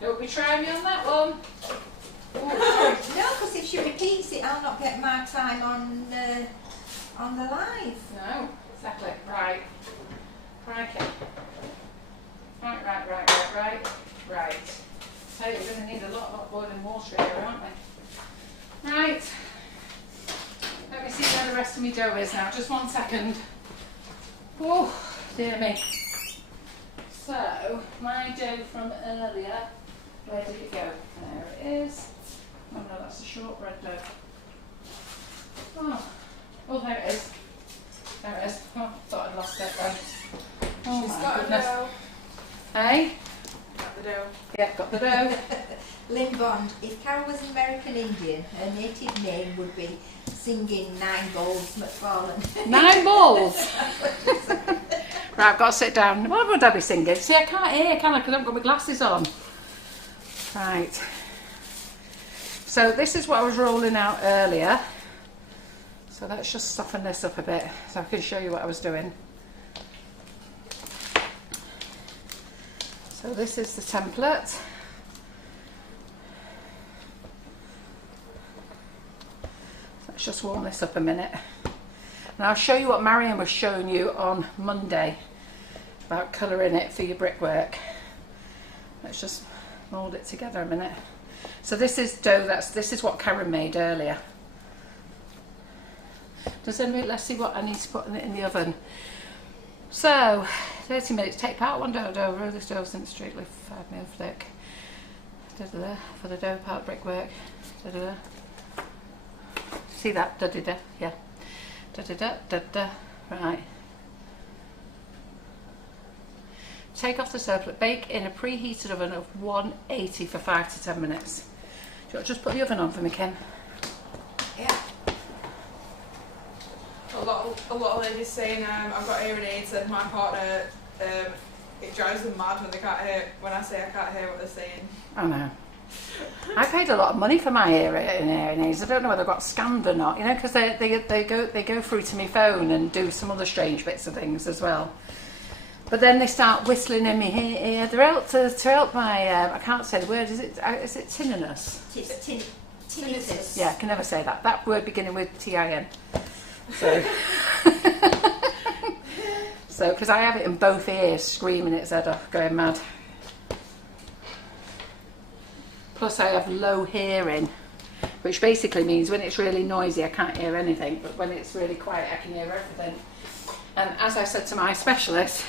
Don't be trying me on that one. No, because if she repeats it, I'll not get my time on the live. No, exactly. Right. Crikey. Right. Hey, we're going to need a lot of boiling water here, aren't we? Right. Let me see where the rest of my dough is now. Just 1 second. Oh, dear me. So, my dough from earlier, where did it go? There it is. Oh no, that's the shortbread dough. Oh, there it is. There it is. Oh, thought I'd lost it then. Oh She's my got goodness. a dough. Hey? Got the dough. Yeah, got the dough. Lynn Bond, if Carol was American Indian, her native name would be Singing 9 Bowls McFarland. 9 balls. Right, I've got to sit down. What would I be singing? See, I can't hear, can I? Because I haven't got my glasses on. Right. So this is what I was rolling out earlier. So let's just soften this up a bit so I can show you what I was doing. So this is the template. Let's just warm this up a minute. And I'll show you what Marion was showing you on Monday about colouring it for your brickwork. Let's just mould it together a minute. So this is dough, this is what Karen made earlier. Let's see what I need to put in it in the oven. So 30 minutes, take part 1 dough, roll this dough since strictly 5mm thick. Da-da-da, for the dough part brickwork. Da-da-da. See that? Da-da-da, yeah. Da-da-da, da-da, right. Take off the surplus, bake in a preheated oven of 180 for 5 to 10 minutes. Do you want to just put the oven on for me, Kim? Yeah. A lot of ladies saying I've got hearing aids and my partner, it drives them mad when they can't hear, when I say I can't hear what they're saying. I know. I paid a lot of money for my hearing aids. I don't know whether I got scammed or not, you know, because they go through to my phone and do some other strange bits of things as well. But then they start whistling in my ear. They're out to help my, I can't say the word, is it tinnitus? Tinnitus. Yeah, I can never say that. That word beginning with T-I-N. So, because I have it in both ears, screaming its head off, going mad. Plus I have low hearing, which basically means when it's really noisy I can't hear anything, but when it's really quiet I can hear everything. And as I said to my specialist,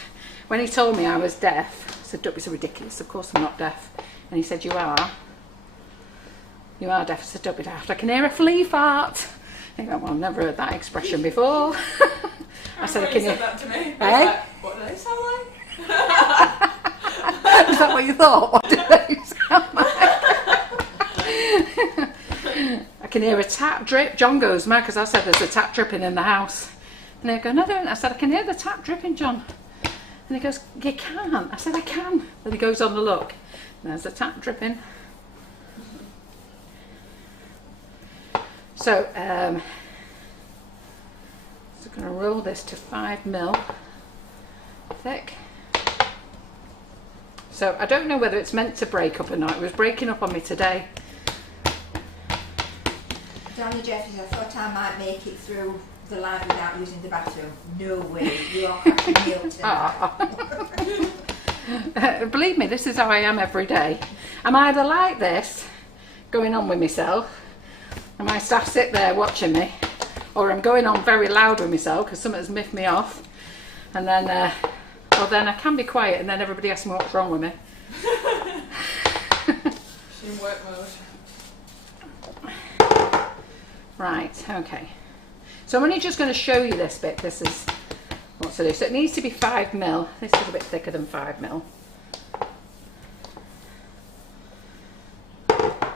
when he told me I was deaf, I said, "Don't be so ridiculous, of course I'm not deaf." And he said, "You are deaf." I said, "Don't be daft, I can hear a flea fart." He went, "Well, I've never heard that expression before." I said, "I can hear." That to me. Eh? Like, what do they sound like? Is that what you thought? What do they sound like? I can hear a tap drip. John goes mad because I said there's a tap dripping in the house. And they go, "No, don't." I said, "I can hear the tap dripping, John." And he goes, "You can't." I said, "I can." Then he goes on the look. And there's the tap dripping. So, I'm going to roll this to 5mm thick. So I don't know whether it's meant to break up or not. It was breaking up on me today. Donny Jeffries, I thought I might make it through the line without using the bathroom. No way, you are cracking me up tonight. Believe me, this is how I am every day. I'm either like this, going on with myself, and my staff sit there watching me, or I'm going on very loud with myself because something's miffed me off, and then, or then I can be quiet and then everybody asks me what's wrong with me. She's in work mode. Right, okay. So I'm only just going to show you this bit. This is what to do. So it needs to be 5mm. This is a bit thicker than 5mm.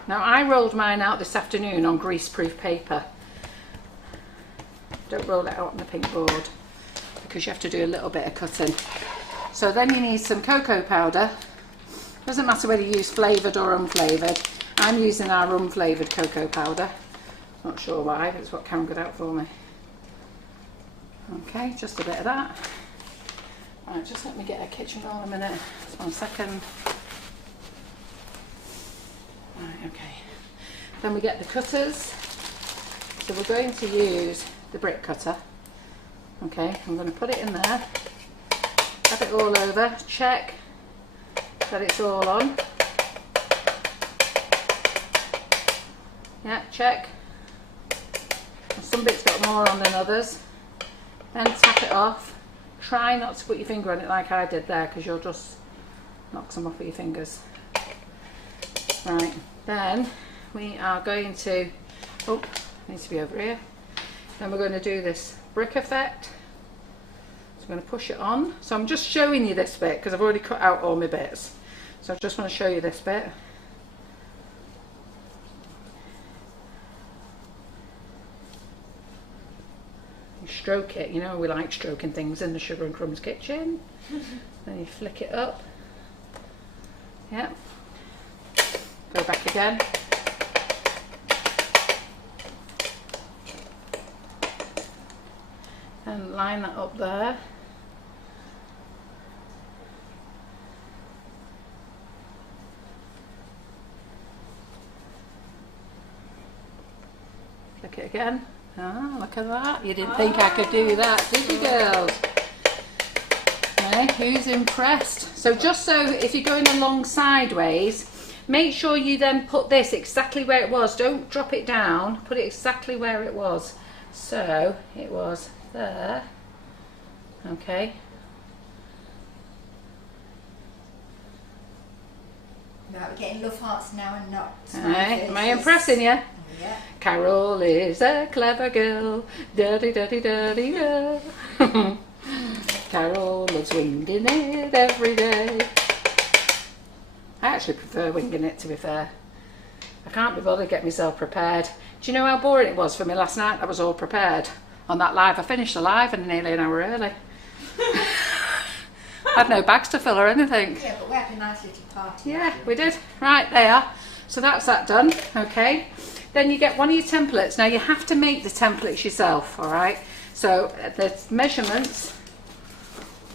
Now I rolled mine out this afternoon on greaseproof paper. Don't roll it out on the pink board because you have to do a little bit of cutting. So then you need some cocoa powder. Doesn't matter whether you use flavoured or unflavoured. I'm using our unflavoured cocoa powder. Not sure why, but it's what Karen got out for me. Okay, just a bit of that. Right, just let me get a kitchen roll a minute. Just 1 second. Right, okay. Then we get the cutters. So we're going to use the brick cutter. Okay, I'm going to put it in there. Have it all over. Check that it's all on. Yeah, check. Some bits got more on than others. Then tap it off. Try not to put your finger on it like I did there because you'll just knock some off with your fingers. Right, then we are going to, oh, needs to be over here. Then we're going to do this brick effect. So I'm going to push it on. So I'm just showing you this bit because I've already cut out all my bits. So I just want to show you this bit. Stroke it, you know, we like stroking things in the Sugar and Crumbs kitchen. Then you flick it up. Yep. Go back again. and line that up there. Click it again. Ah, look at that. You didn't think I could do that, did you, girls? Okay, who's impressed? So just so if you're going along sideways, make sure you then put this exactly where it was. Don't drop it down. Put it exactly where it was. So it was there. Okay. Right, we're getting love hearts now and not. Alright, am I impressing you? Yeah. Carol is a clever girl. Dirty, dirty, dirty girl. Carol loves winging it every day. I actually prefer winging it, to be fair. I can't be bothered to get myself prepared. Do you know how boring it was for me last night? I was all prepared on that live. I finished the live and nearly an hour early. I had no bags to fill or anything. Yeah, but we had a nice little party. Yeah, we did. Right, there. So that's that done. Okay. Then you get one of your templates. Now you have to make the templates yourself, all right? So the measurements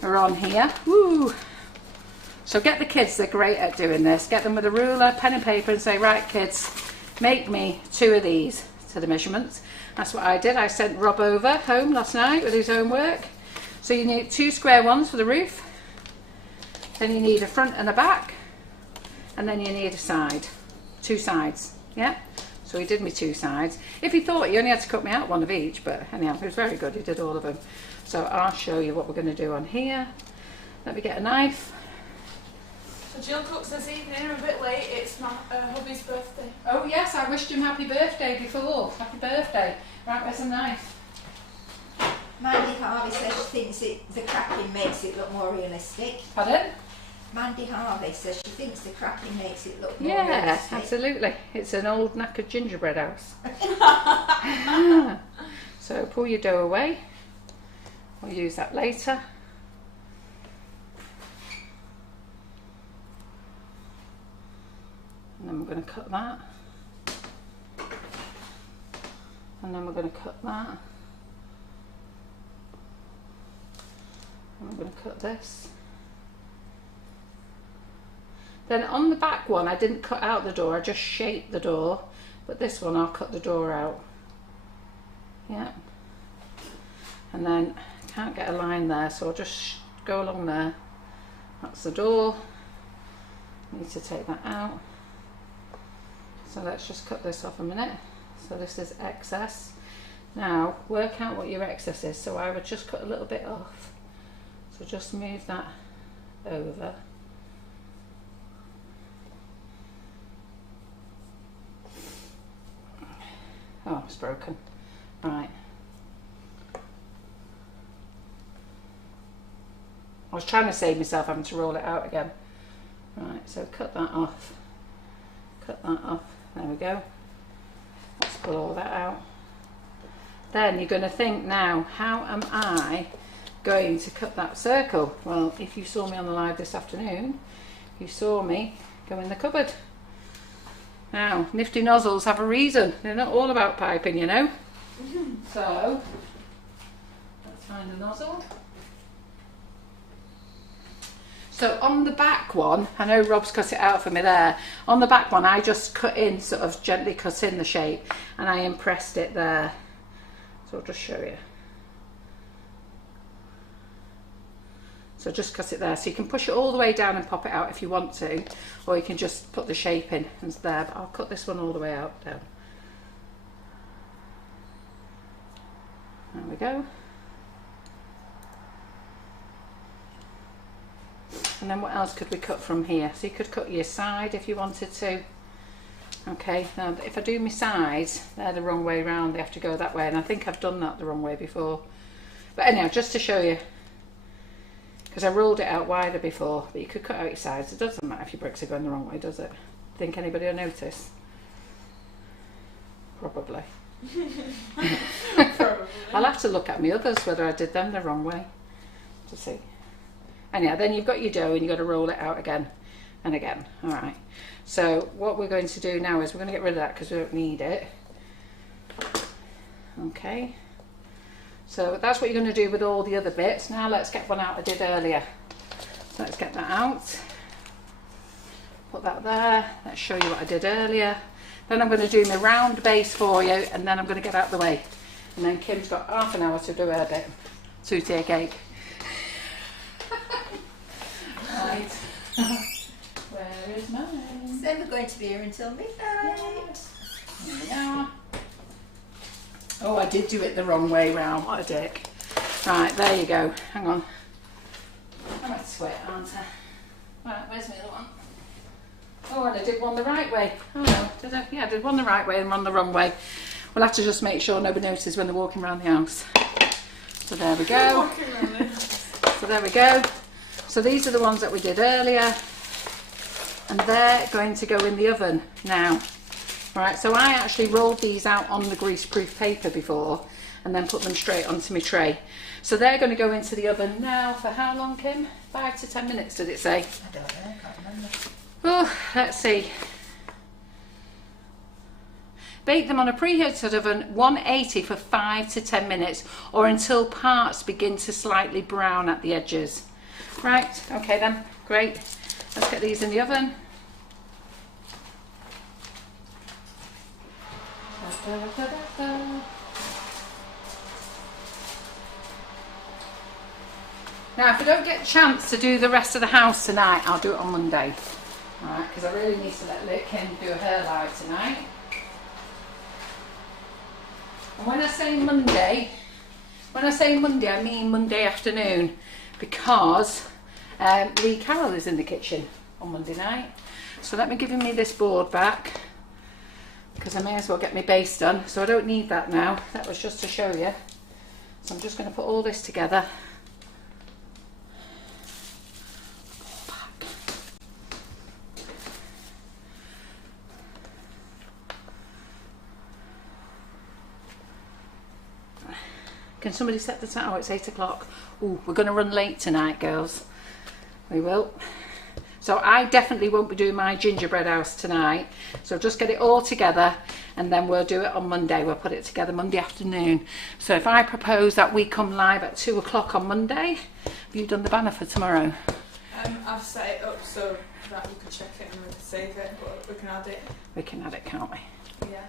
are on here. Woo! So get the kids, they're great at doing this. Get them with a ruler, pen and paper and say, right kids, make me 2 of these to the measurements. That's what I did. I sent Rob over home last night with his homework. So you need 2 square ones for the roof. Then you need a front and a back. And then you need a side. 2 sides, yeah? So he did me 2 sides. If he thought he only had to cut me out 1 of each, but anyhow, he was very good. He did all of them. So I'll show you what we're going to do on here. Let me get a knife. So Jill cooks this evening, I'm a bit late, it's my hubby's birthday. Oh yes, I wished him happy birthday before. Happy birthday. Right, where's a knife? Mandy Harvey says she thinks the cracking makes it look more realistic. Pardon? Mandy Harvey says she thinks the cracking makes it look more Yeah, realistic. absolutely. It's an old knackered gingerbread house. So pull your dough away. We'll use that later. And then we're going to cut that. And then we're going to cut that. And we're going to cut this. Then on the back one, I didn't cut out the door, I just shaped the door. But this one, I'll cut the door out. Yeah. And then I can't get a line there, so I'll just go along there. That's the door. Need to take that out. So let's just cut this off a minute. So this is excess. Now work out what your excess is. So I would just cut a little bit off. So just move that over. Oh, it's broken. Right. I was trying to save myself having to roll it out again. Right, so cut that off. Cut that off. There we go. Let's pull all that out. Then you're going to think now, how am I going to cut that circle? Well, if you saw me on the live this afternoon, you saw me go in the cupboard. Now, nifty nozzles have a reason. They're not all about piping, you know. So, let's find a nozzle. So on the back one, I know Rob's cut it out for me there. On the back one, I just cut in, sort of gently cut in the shape, and I impressed it there. So I'll just show you. So just cut it there. So you can push it all the way down and pop it out if you want to, or you can just put the shape in and it's there. But I'll cut this one all the way out down. There we go. And then what else could we cut from here? So you could cut your side if you wanted to. Okay, now if I do my sides, they're the wrong way round, they have to go that way, and I think I've done that the wrong way before. But anyhow, just to show you, because I rolled it out wider before, but you could cut out your sides. It doesn't matter if your bricks are going the wrong way, does it? Think anybody will notice? Probably. Probably. I'll have to look at my others, whether I did them the wrong way, to see. Anyhow, then you've got your dough and you've got to roll it out again and again. All right. So what we're going to do now is we're going to get rid of that because we don't need it. Okay. So that's what you're going to do with all the other bits. Now let's get one out I did earlier. So let's get that out. Put that there. Let's show you what I did earlier. Then I'm going to do my round base for you, and then I'm going to get out of the way. And then Kim's got half an hour to do her bit. 2-tier cake. Right. Where is mine? It's never going to be here until midnight. Here we are. Oh, I did do it the wrong way round. What a dick. Right, there you go. Hang on. I'm a sweat, aren't I? Right, where's my other one? Oh, and I did one the right way. Oh no, did I? Yeah, I did one the right way and one the wrong way. We'll have to just make sure nobody notices when they're walking around the house. So there we go. So there we go. So these are the ones that we did earlier. And they're going to go in the oven now. Right, so I actually rolled these out on the greaseproof paper before and then put them straight onto my tray. So they're going to go into the oven now for how long, Kim? 5 to 10 minutes, did it say? I don't know, I can't remember. Oh, let's see. Bake them on a preheated oven, 180 for 5 to 10 minutes, or until parts begin to slightly brown at the edges. Right, okay then, great. Let's get these in the oven. Now, if I don't get a chance to do the rest of the house tonight, I'll do it on Monday. Alright, because I really need to let Kim do her live tonight. And when I say Monday, I mean Monday afternoon, because Lee Carroll is in the kitchen on Monday night. So let me give me this board back, because I may as well get my base done. So I don't need that now. That was just to show you. So I'm just going to put all this together. Can somebody set the time? Oh, it's 8 o'clock. Ooh, we're going to run late tonight, girls. We will. So I definitely won't be doing my gingerbread house tonight. So just get it all together and then we'll do it on Monday. We'll put it together Monday afternoon. So if I propose that we come live at 2 o'clock on Monday, have you done the banner for tomorrow? I've set it up so that you can check it and we can save it, but we can add it. We can add it, can't we? Yeah.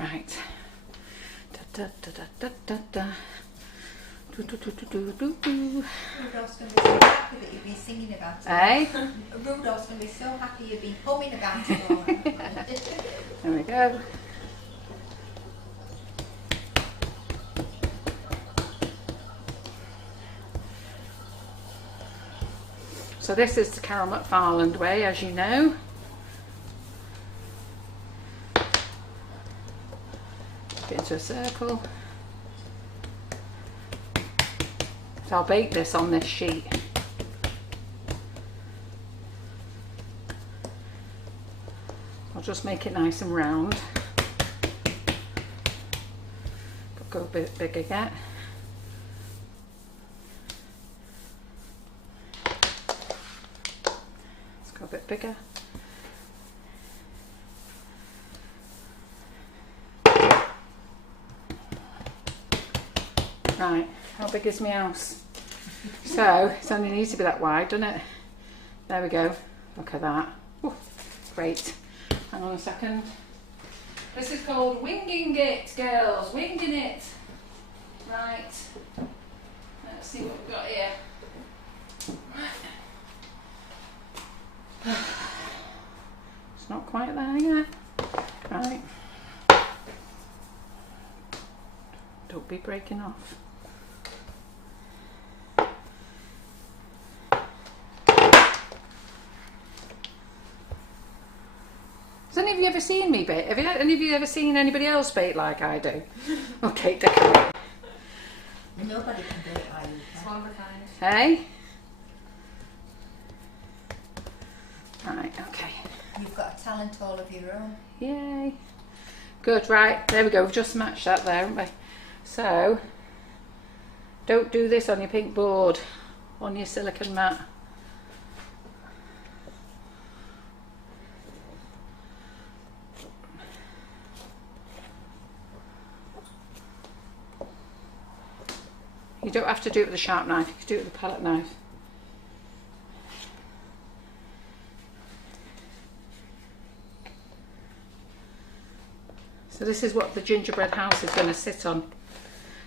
Right. Da, da, da, da, da, da. Do, do, do, do, do, do. Rudolph's going to be so happy that you've been singing about it. Eh? Rudolph's going to be so happy you've been humming about it all. There we go. So this is the Carol McFarland way, as you know. Get into a circle. So I'll bake this on this sheet. I'll just make it nice and round. Go a bit bigger yet. Let's go a bit bigger. Right, how big is my house? So, it only needs to be that wide, doesn't it? There we go. Look at that. Ooh, great. Hang on a second. This is called winging it, girls. Winging it. Right. Let's see what we've got here. It's not quite there yet. Right. Don't be breaking off. Has any of you ever seen me bake? Have any of you ever seen anybody else bake like I do? Okay, decorate. Nobody can do it like you It's can. one of a kind. Hey? Right, okay. You've got a talent all of your own. Yay. Good, right, there we go. We've just matched that there, haven't we? So, don't do this on your pink board, on your silicone mat. You don't have to do it with a sharp knife, you can do it with a palette knife. So this is what the gingerbread house is going to sit on.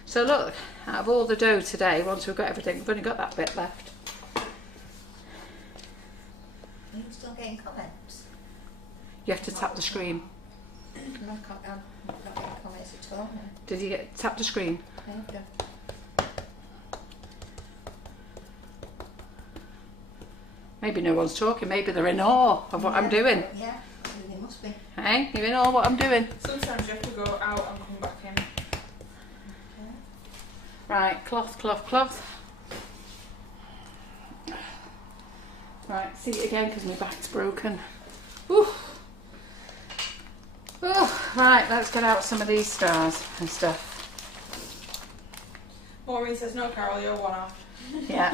So look, out of all the dough today, once we've got everything, we've only got that bit left. Are you still getting comments? You have to tap the screen. I'm not getting comments at all now. Did you tap the screen? I have done. Maybe no one's talking, maybe they're in awe of what I'm doing. Yeah, they must be. Hey, you're in awe of what I'm doing. Sometimes you have to go out and come back in. Okay. Right, cloth, cloth, cloth. Right, seat again because my back's broken. Whew. Oh, right, let's get out some of these stars and stuff. Maureen says, no, Carol, you're one off. Yeah.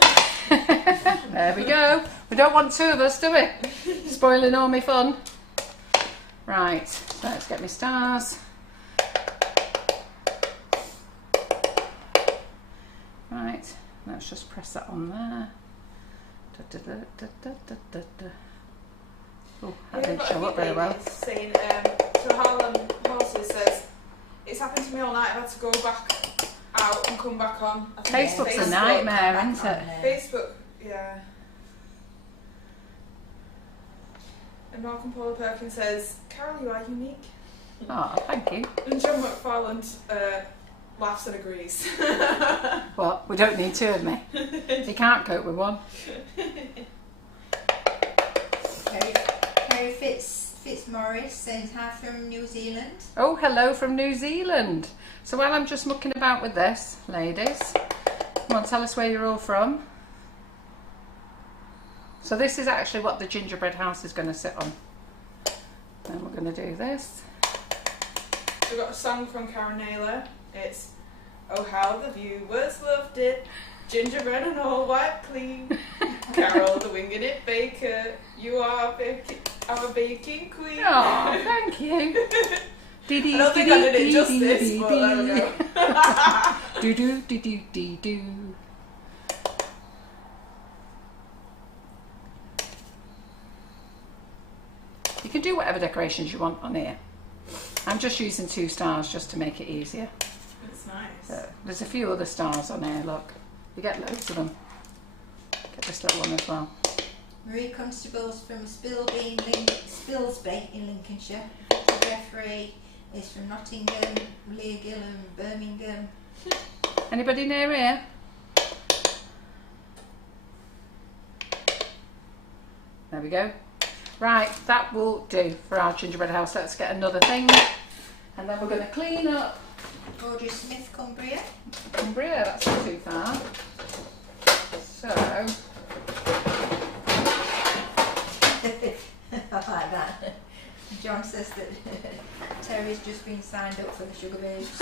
There we go. We don't want two of us, do we? Spoiling all my fun. Right, so let's get my stars. Right, let's just press that on there. Da, da, da, da, da, da, da. Oh, that didn't show up very well. Saying, so Harlem Horses says, it's happened to me all night, I've had to go back out and come back on. I think Facebook's a nightmare, isn't it? Facebook, yeah. And Malcolm Paula Perkins says, Carol, you are unique. Oh, thank you. And John McFarland laughs and agrees. What? We don't need two of me. You can't cope with one. Harry Fitzmaurice says hi from New Zealand. Oh, hello from New Zealand. So while I'm just mucking about with this, ladies, come on, tell us where you're all from. So this is actually what the gingerbread house is going to sit on. Then we're going to do this. We've got a song from Karen Naylor. It's Oh How the Viewers Loved It. Gingerbread and all white clean. Carol the Winging It Baker. You are our baking queen. Oh, thank you. I don't think I did it justice, but there we go. Do do do do do do. You can do whatever decorations you want on here. I'm just using 2 stars just to make it easier. It's nice. There's a few other stars on here, look. You get loads of them. Get this little one as well. Marie Constable's from Spilsby in Lincolnshire. Jeffrey is from Nottingham. Leah Gillam, Birmingham. Anybody near here? There we go. Right, that will do for our gingerbread house. Let's get another thing. And then we're going to clean up. Audrey Smith, Cumbria. Cumbria, that's not too far. So, I like that. John says that Terry's just been signed up for the Sugar Babes.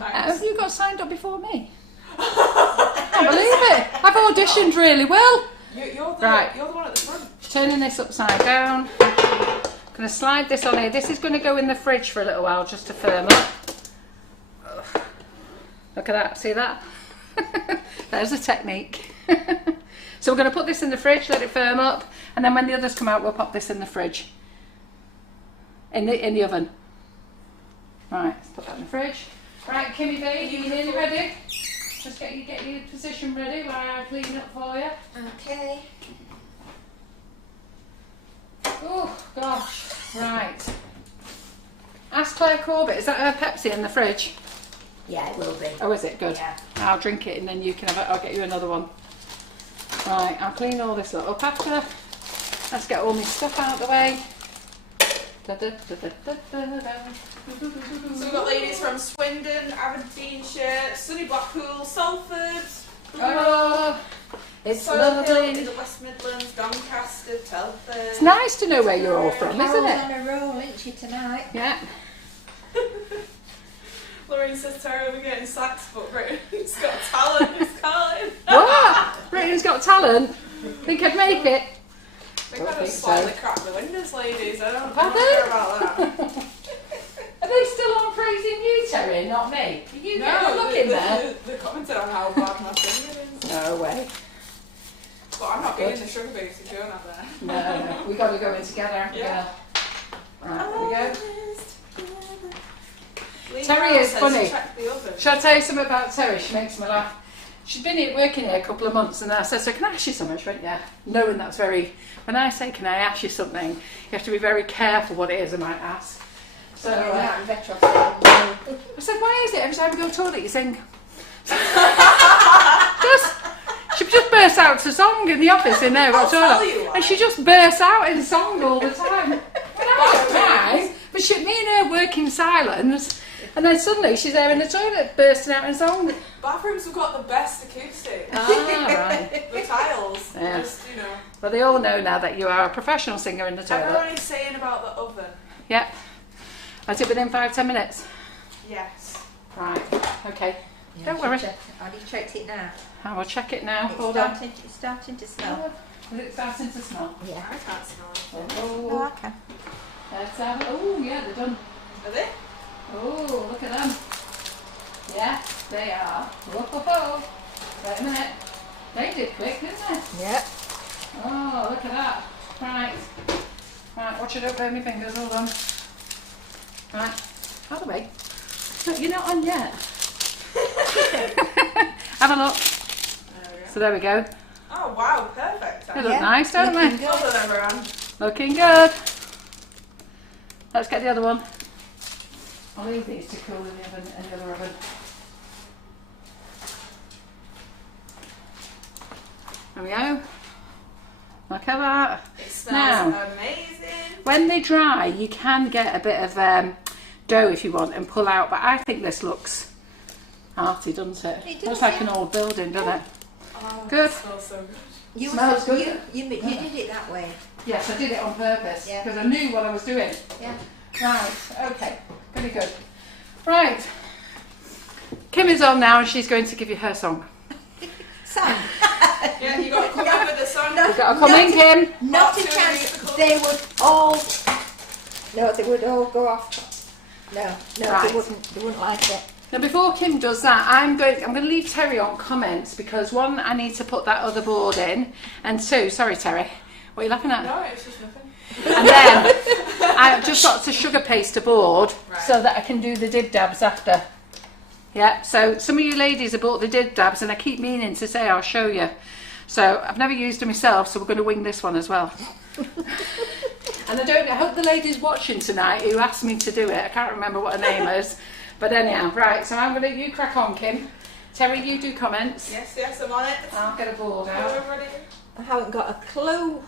have you got signed up before me? I can't believe it. I've auditioned really well. You're the one at the front. Turning this upside down. I'm going to slide this on here. This is going to go in the fridge for a little while just to firm up. Look at that, see that? There's a technique. So we're going to put this in the fridge, let it firm up, and then when the others come out, we'll pop this in the fridge. In the oven. Right, let's put that in the fridge. Right, Kimmy babe, you nearly ready? Just get your position ready while I clean up for you. Okay. Oh gosh, right. Ask Claire Corbett, is that her Pepsi in the fridge? Yeah, it will be. Oh, is it? Good. Yeah. I'll drink it and then you can have it. I'll get you another one. Right, I'll clean all this up after. Let's get all my stuff out of the way. So we've got ladies from Swindon, Aberdeenshire, sunny Blackpool, Salford, Oh, it's Soil Hill lovely. in the West Midlands, Doncaster, Telford. It's nice to know where you're all from, isn't Carol's it? on a roll, isn't she, tonight? Yeah. Lorraine says Terry will be getting sacked, but Britain's got talent. It's calling. What? Britain's Got Talent? Think I'd make it? They Don't kind of think so. slightly crack the windows, ladies. I'm Have not they? sure about that. Are they still on praising you, Terry, not me. Are you No, getting a look in there? They commented on how bad my singing is. No way. But I'm not getting the sugar basic going up there. No. We got to go in together, haven't we? Yeah. Right, there we go. Lee Terry Brown is says funny. check the oven. Shall I tell you something about Terry? She makes me laugh. She's been here, working here a couple of months, and I said, so can I ask you something? She went, yeah. Knowing that's very, when I say, can I ask you something, you have to be very careful what it is I might ask. So I said, why is it every time we go to the toilet you sing? She just bursts out to song in the office in there. I'll tell you why. And she just bursts out in song all the time. But I don't mind. But me and her work in silence, and then suddenly she's there in the toilet bursting out in song. Bathrooms have got the best acoustic. Right. The tiles. Yeah. Just, you know. Well, they all know now that you are a professional singer in the toilet. Everyone is saying about the oven. Yep. Is it within 5-10 minutes? Yes. Right. Okay. Don't worry. Have you checked it now? I will check it now. It's Hold on. it's starting to smell. Is it starting to smell? Yeah. I can't smell it. No, Oh, I can. let's have it. Oh, yeah, they're done. Are they? Oh, look at them. Yeah, they are. Whoa. Wait a minute. They did quick, didn't they? Yep. Oh, look at that. Right. Right, watch it, don't burn my fingers. Hold on. Right. Out of the way. No, you're not on yet. Have a look. So there we go. Oh wow, perfect. They look nice, don't they? Looking good. Well done, everyone. Looking good. Let's get the other one. I'll leave these to cool in the oven, in the other oven. There we go. Look at that. It smells Now, amazing. when they dry, you can get a bit of dough if you want and pull out, but I think this looks arty, doesn't it? It does, Looks like yeah. an old building, doesn't it? Oh, Good. It smells so good. You, Smells good. you did it that way. Yes, I did it on purpose Yeah. because I knew what I was doing. Yeah. Right, okay, pretty good. Right, Kim is on now and she's going to give you her song. Sam. Yeah, you got to come in with the sun. You've got to come in, Kim. Not a Too chance. musical. They would all. No, they would all go off. No, Right. they wouldn't like it. Now before Kim does that, I'm going to leave Terry on comments because one, I need to put that other board in, and two, sorry Terry, what are you laughing at? No, it's just nothing. And then I've just got to sugar paste a board Right. so that I can do the dib dabs after. Yeah, so some of you ladies have bought the dib dabs and I keep meaning to say I'll show you. So I've never used them myself, so we're going to wing this one as well. And I hope the lady's watching tonight who asked me to do it. I can't remember what her name is. But anyhow, right, so I'm going to, you crack on, Kim. Terry, you do comments. Yes, I'm on it. I'll get a board out. Everybody. I haven't got a clue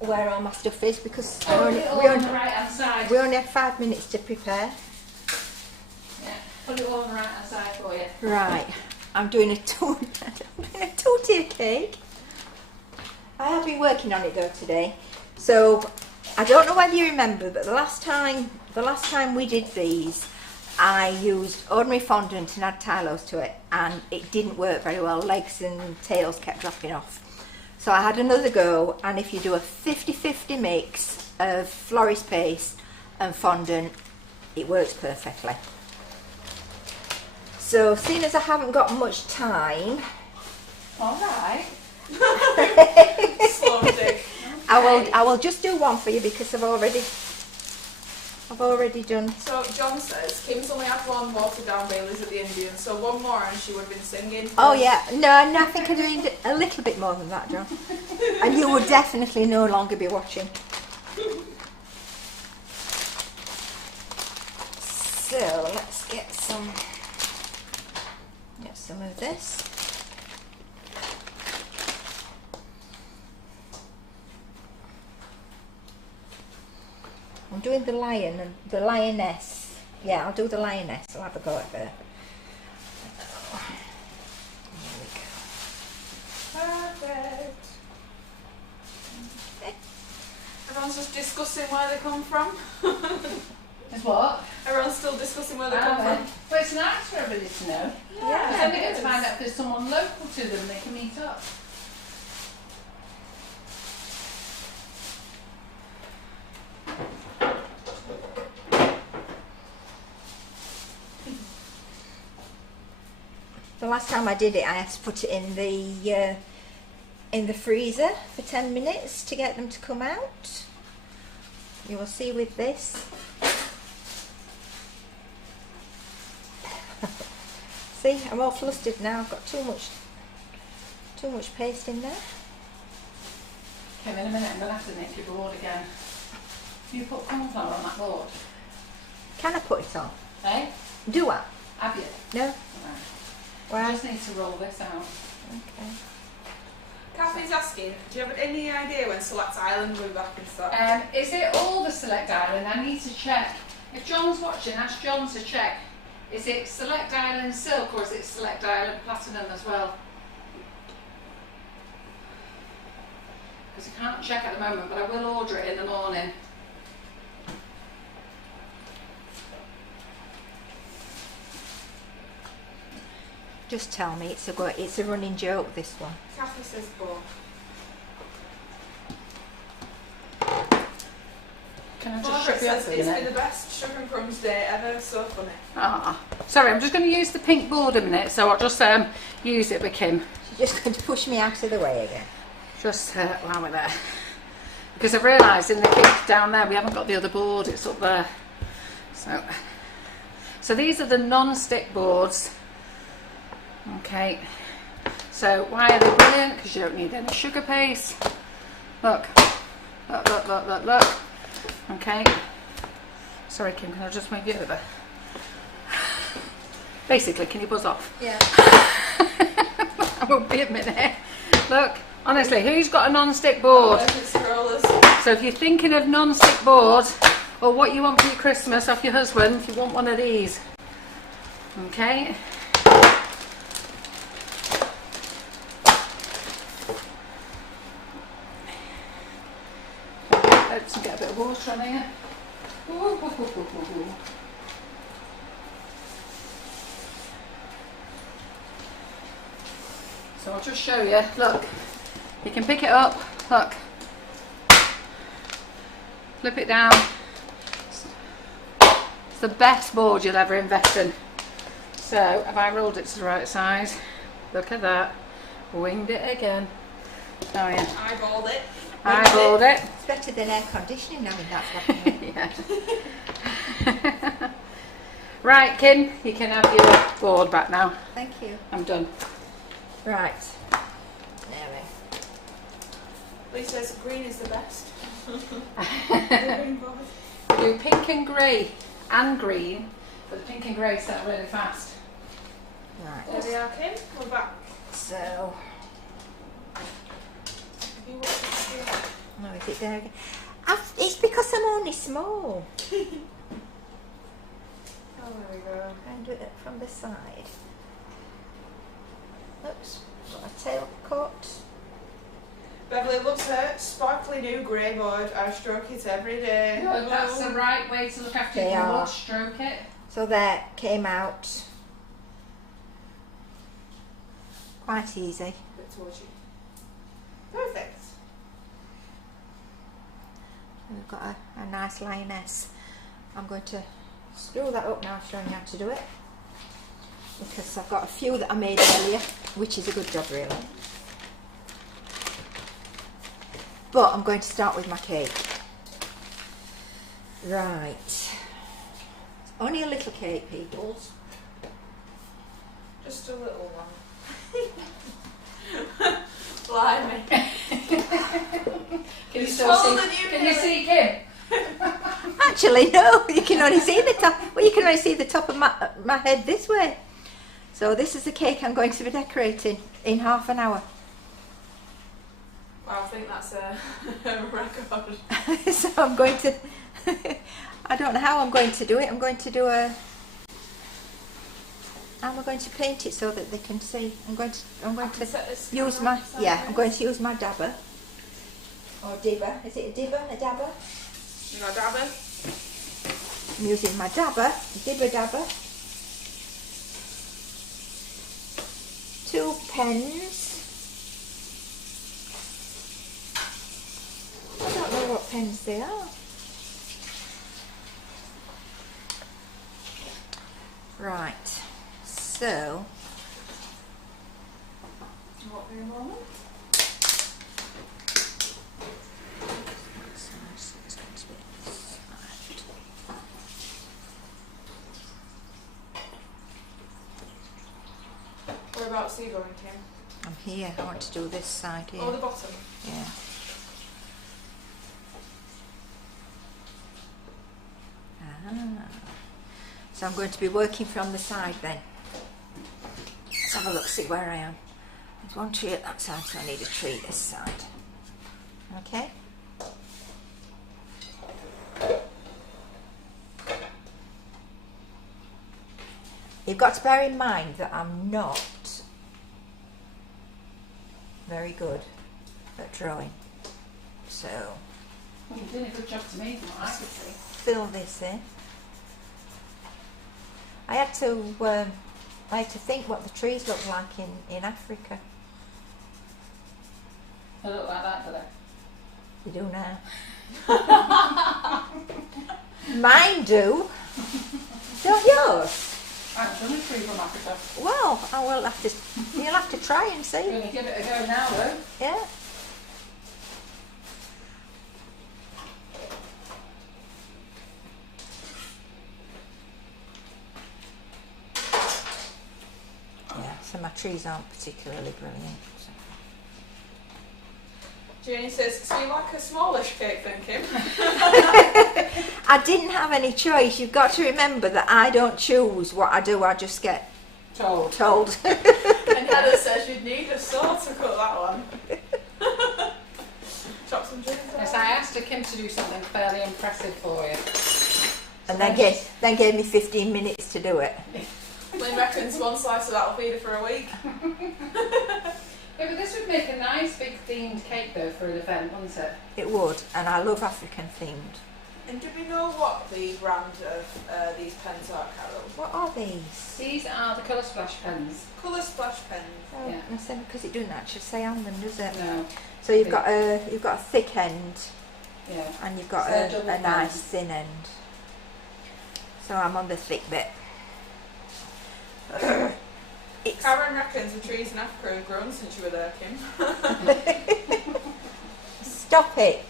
where all my stuff is because Oh, we it all only, on the right hand side. we only have 5 minutes to prepare. Yeah, put it all on the right hand side for you. Right, I'm doing a tortilla cake. I have been working on it though today. So I don't know whether you remember, but the last time we did these, I used ordinary fondant and add Tylos to it, and it didn't work very well. Legs and tails kept dropping off. So I had another go, and if you do a 50-50 mix of florist paste and fondant, it works perfectly. So seeing as I haven't got much time, All right. Slow dig. I will just do one for you because I've already done. So John says Kim's only had one watered down Baileys at the Indian, so one more and she would have been singing. Oh yeah, no, I think I'm doing a little bit more than that, John. And you would definitely no longer be watching. So let's get some of this. I'm doing the lion and the lioness. Yeah, I'll do the lioness. I'll have a go at her. There we go. Perfect. Everyone's just discussing where they come from. Is what? Everyone's still discussing where they come Well, from. it's nice for everybody to know. Yeah, Then they it get to is. find out if there's someone local to them they can meet up. The last time I did it, I had to put it in the freezer for 10 minutes to get them to come out. You will see with this. See, I'm all flustered now. I've got too much paste in there. Okay, in a minute I'm going to have to make your board again. You put cornflour on that board? Can I put it on? Eh? Do I? Have you? No. Right. Why? I just need to roll this out. Okay. Kathy's asking, do you have any idea when Select Island will be back in stock? Is it all the Select Island? I need to check. If John's watching, ask John to check. Is it Select Island Silk or is it Select Island Platinum as well? Because I can't check at the moment, but I will order it in the morning. Just tell me, it's a running joke, this one. Kathy says both. Can I just Margaret shut you up says for a it's minute? been the best Sugar and Crumbs day ever, so funny. Ah, sorry, I'm just going to use the pink board a minute, so I'll just use it with Kim. She's just going to push me out of the way again. Just while we're there. Because I've realised in the cake down there, we haven't got the other board, it's up there. So these are the non-stick boards. Okay, so why are they brilliant? Because you don't need any sugar paste. Look, look, look, look, look, look. Okay, sorry Kim, can I just move you over? Basically, can you buzz off? Yeah. I won't be a minute. Look, honestly, who's got a non-stick board? So if you're thinking of non-stick boards, or what you want for your Christmas off your husband, if you want one of these. Okay. Let's get a bit of water on here. So I'll just show you. Look, you can pick it up. Look, flip it down. It's the best board you'll ever invest in. So have I rolled it to the right size? Look at that. Winged it again. Oh yeah. Eyeballed it. Eyeballed it. It's better than air conditioning now, and that's what Yeah. Right, Kim, you can have your board back now. Thank you. I'm done. Right. There we Lee says green is the best. We do pink and grey and green, but the pink and grey sell really fast. Right. There we are, Kim. We're back. So, Have you watched the video? no, is it there again? It's because I'm only small. Oh, there we go. And do it from the side. Oops, got a tail cut. Beverly loves her sparkly new grey board. I stroke it every day. Good, that's the right way to look after They your board. are. Stroke it. So that came out quite easy. Bit towards you. Perfect. We've got a nice lioness. I'm going to screw that up now, showing you how to do it. Because I've got a few that I made earlier, which is a good job really. But I'm going to start with my cake. Right. It's only a little cake, peoples. Just a little one. Blimey. Can you It's still taller see? than you, Can you Millie. see Kim? Actually, no. You can only see the top. Well, you can only see the top of my head this way. So this is the cake I'm going to be decorating in half an hour. Wow, I think that's a record. So I'm going to. I don't know how I'm going to do it. I'm going to do a. How am I going to paint it so that they can see? I'm going to Set this use camera my sideways. I'm going to use my dabber or dibber. Is it a dibber? A dabber? You got a dabber? I'm using my dabber, dibber dabber. 2 pens. I don't know what pens they are. Right, so me a moment. Whereabouts are you going, Kim? I'm here. I want to do this side here. Oh, the bottom. Yeah. Ah. So I'm going to be working from the side then. Let's have a look, see where I am. There's one tree at that side, so I need a tree this side. Okay? You've got to bear in mind that I'm not very good at drawing. So Well, you're doing a good job to me from what I could see. fill this in. I had to think what the trees look like in Africa. They look like that, do they? They do now. Mine do. Don't yours? I haven't done a tree from Africa. Well, I will have to. You'll have to try and I'm see. going to give it a go now, though. Yeah. Yeah. So my trees aren't particularly brilliant. So. Janie says, so you like a smallish cake then, Kim? I didn't have any choice. You've got to remember that I don't choose what I do. I just get Told. told. And Heather says you'd need a saw to cut that one. Chop some trees Yes, out. I asked her, Kim, to do something fairly impressive for you. And then gave me 15 minutes to do it. Lynn reckons one slice of that will feed her for a week. Yeah, but this would make a nice big themed cake though for an event, wouldn't it? It would, and I love African themed. And do we know what the brand of these pens are, Carol? What are these? These are the Colour Splash pens. Colour Splash pens. Oh, Yeah. because it doesn't actually say on them, does it? No. So you've got a thick end, Yeah. and you've got So double a nice pens. thin end. So I'm on the thick bit. It's Karen reckons the trees in Africa have grown since you were there, Kim. Stop it.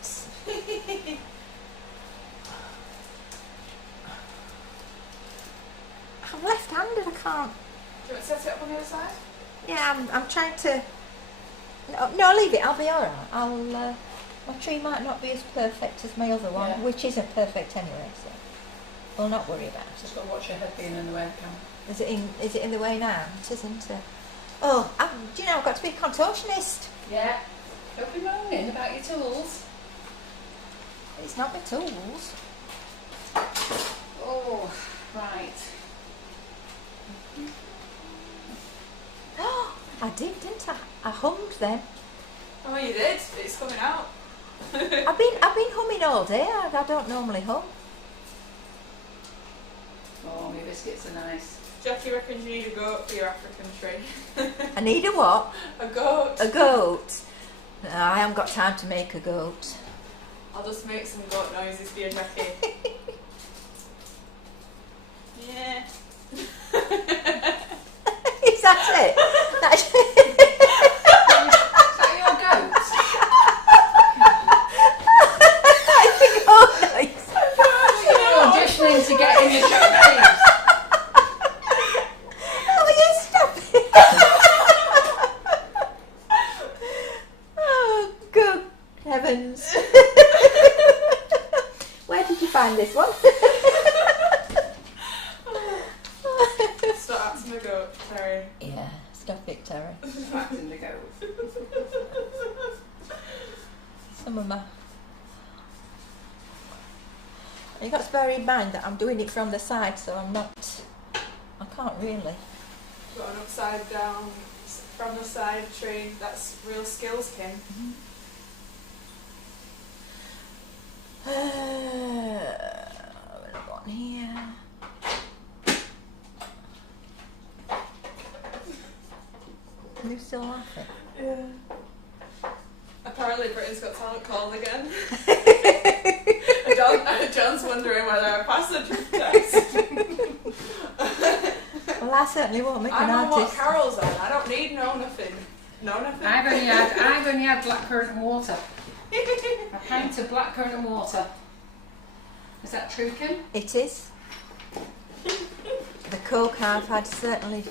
I'm left-handed. I can't. Do you want to set it up on the other side? Yeah, I'm trying to. No, leave it. I'll be all right. My tree might not be as perfect as my other one, Yeah. which isn't perfect anyway. So we'll not worry about Just it. got to watch your head being in the way of camera. Is it in the way now? It isn't. Oh, do you know I've got to be a contortionist. Yeah. Don't be moaning about your tools. It's not my tools. Oh, right. I did, didn't I? I hummed then. Oh, you did. It's coming out. I've been humming all day. I don't normally hum. Oh, my biscuits are nice. Jackie reckons you need a goat for your African tree. I need a what? A goat. A goat. No, I haven't got time to make a goat. I'll just make some goat noises for you, Jackie. Yeah. Is that it? Is that your goat? Oh, nice. You're auditioning to get in your show names. Oh, you stop it. Oh, good heavens. Where did you find this one? Stop acting a goat, Terry. Yeah, stop it, Terry. Acting the goat. Some of my... You've got to bear in mind that I'm doing it from the side, so I can't really. Got an upside down from the side tree. That's real skills, Kim. What have I got here? Are you still laughing? Yeah. Apparently Britain's Got Talent called again. John's wondering whether I passed the truth test. Well, I certainly won't make I'm an on what artist. Carol's on. I don't need no nothing. No, nothing. I've only had blackcurrant and water. A pint of blackcurrant and water. Is that true, Kim? It is. The Coke I've had certainly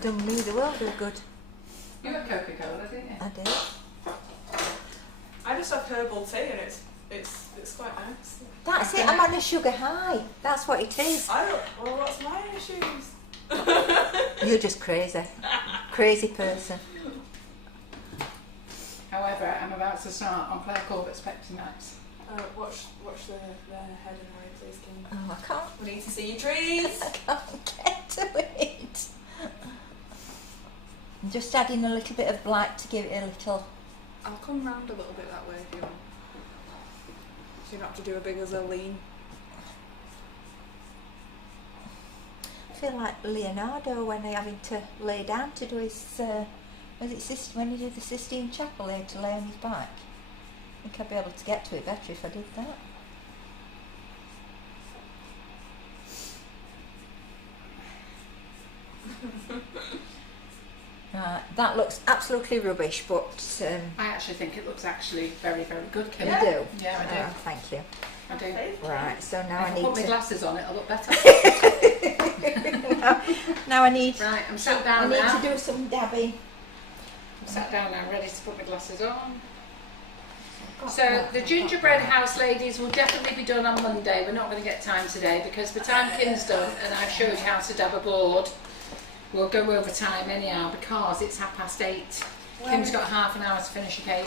done me the world of good. You had Coca-Cola, didn't you? I did. I just have herbal tea and it's quite nice. That's it, I'm on a sugar high. That's what it is. Well, what's my issues? You're just crazy. Crazy person. However, I'm about to start on Claire Corbett's Pepsi Max. Watch the head and eye, please, Kim. Oh, I can't. We need to see your trees. I can't get to it. I'm just adding a little bit of black to give it a little. I'll come round a little bit that way if you want. So you don't have to do a big as a lean. I feel like Leonardo when they're having to lay down to do his. When he did the Sistine Chapel, he had to lay on his back. I think I'd be able to get to it better if I did that. That looks absolutely rubbish, but I actually think it looks actually very, very good, Kim. you do? Yeah, I do. Oh, thank you. I do. Right, so now If I I need put my to. glasses on, it'll look better. now I need. Right, I'm sat I down need now. to do some dabbing. I'm sat down now, ready to put my glasses on. So the gingerbread house, ladies, will definitely be done on Monday. We're not going to get time today because by the time Kim's done and I've showed you how to dab a board, we'll go over time anyhow because it's 8:30. Kim's got half an hour to finish a cake.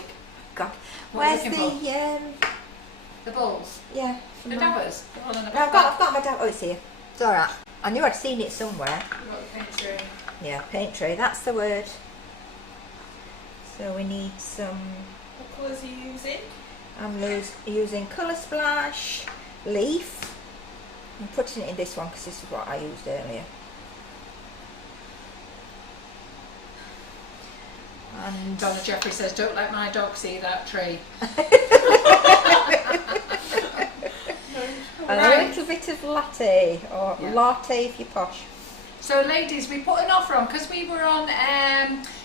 God, What are you where's looking the The balls? yeah? The dabbers? Put one on the No, I've got my dab. Oh, it's here. It's all right. I knew I'd seen it somewhere. You've got the paint tray. Yeah, paint tray. That's the word. So we need some. What colours are you using? I'm using Colour Splash, Leaf. I'm putting it in this one because this is what I used earlier. And Donna Jeffrey says, don't let my dog see that tree. a little bit of latte, or Yeah. latte if you're posh. So ladies, we put an offer on, because we were on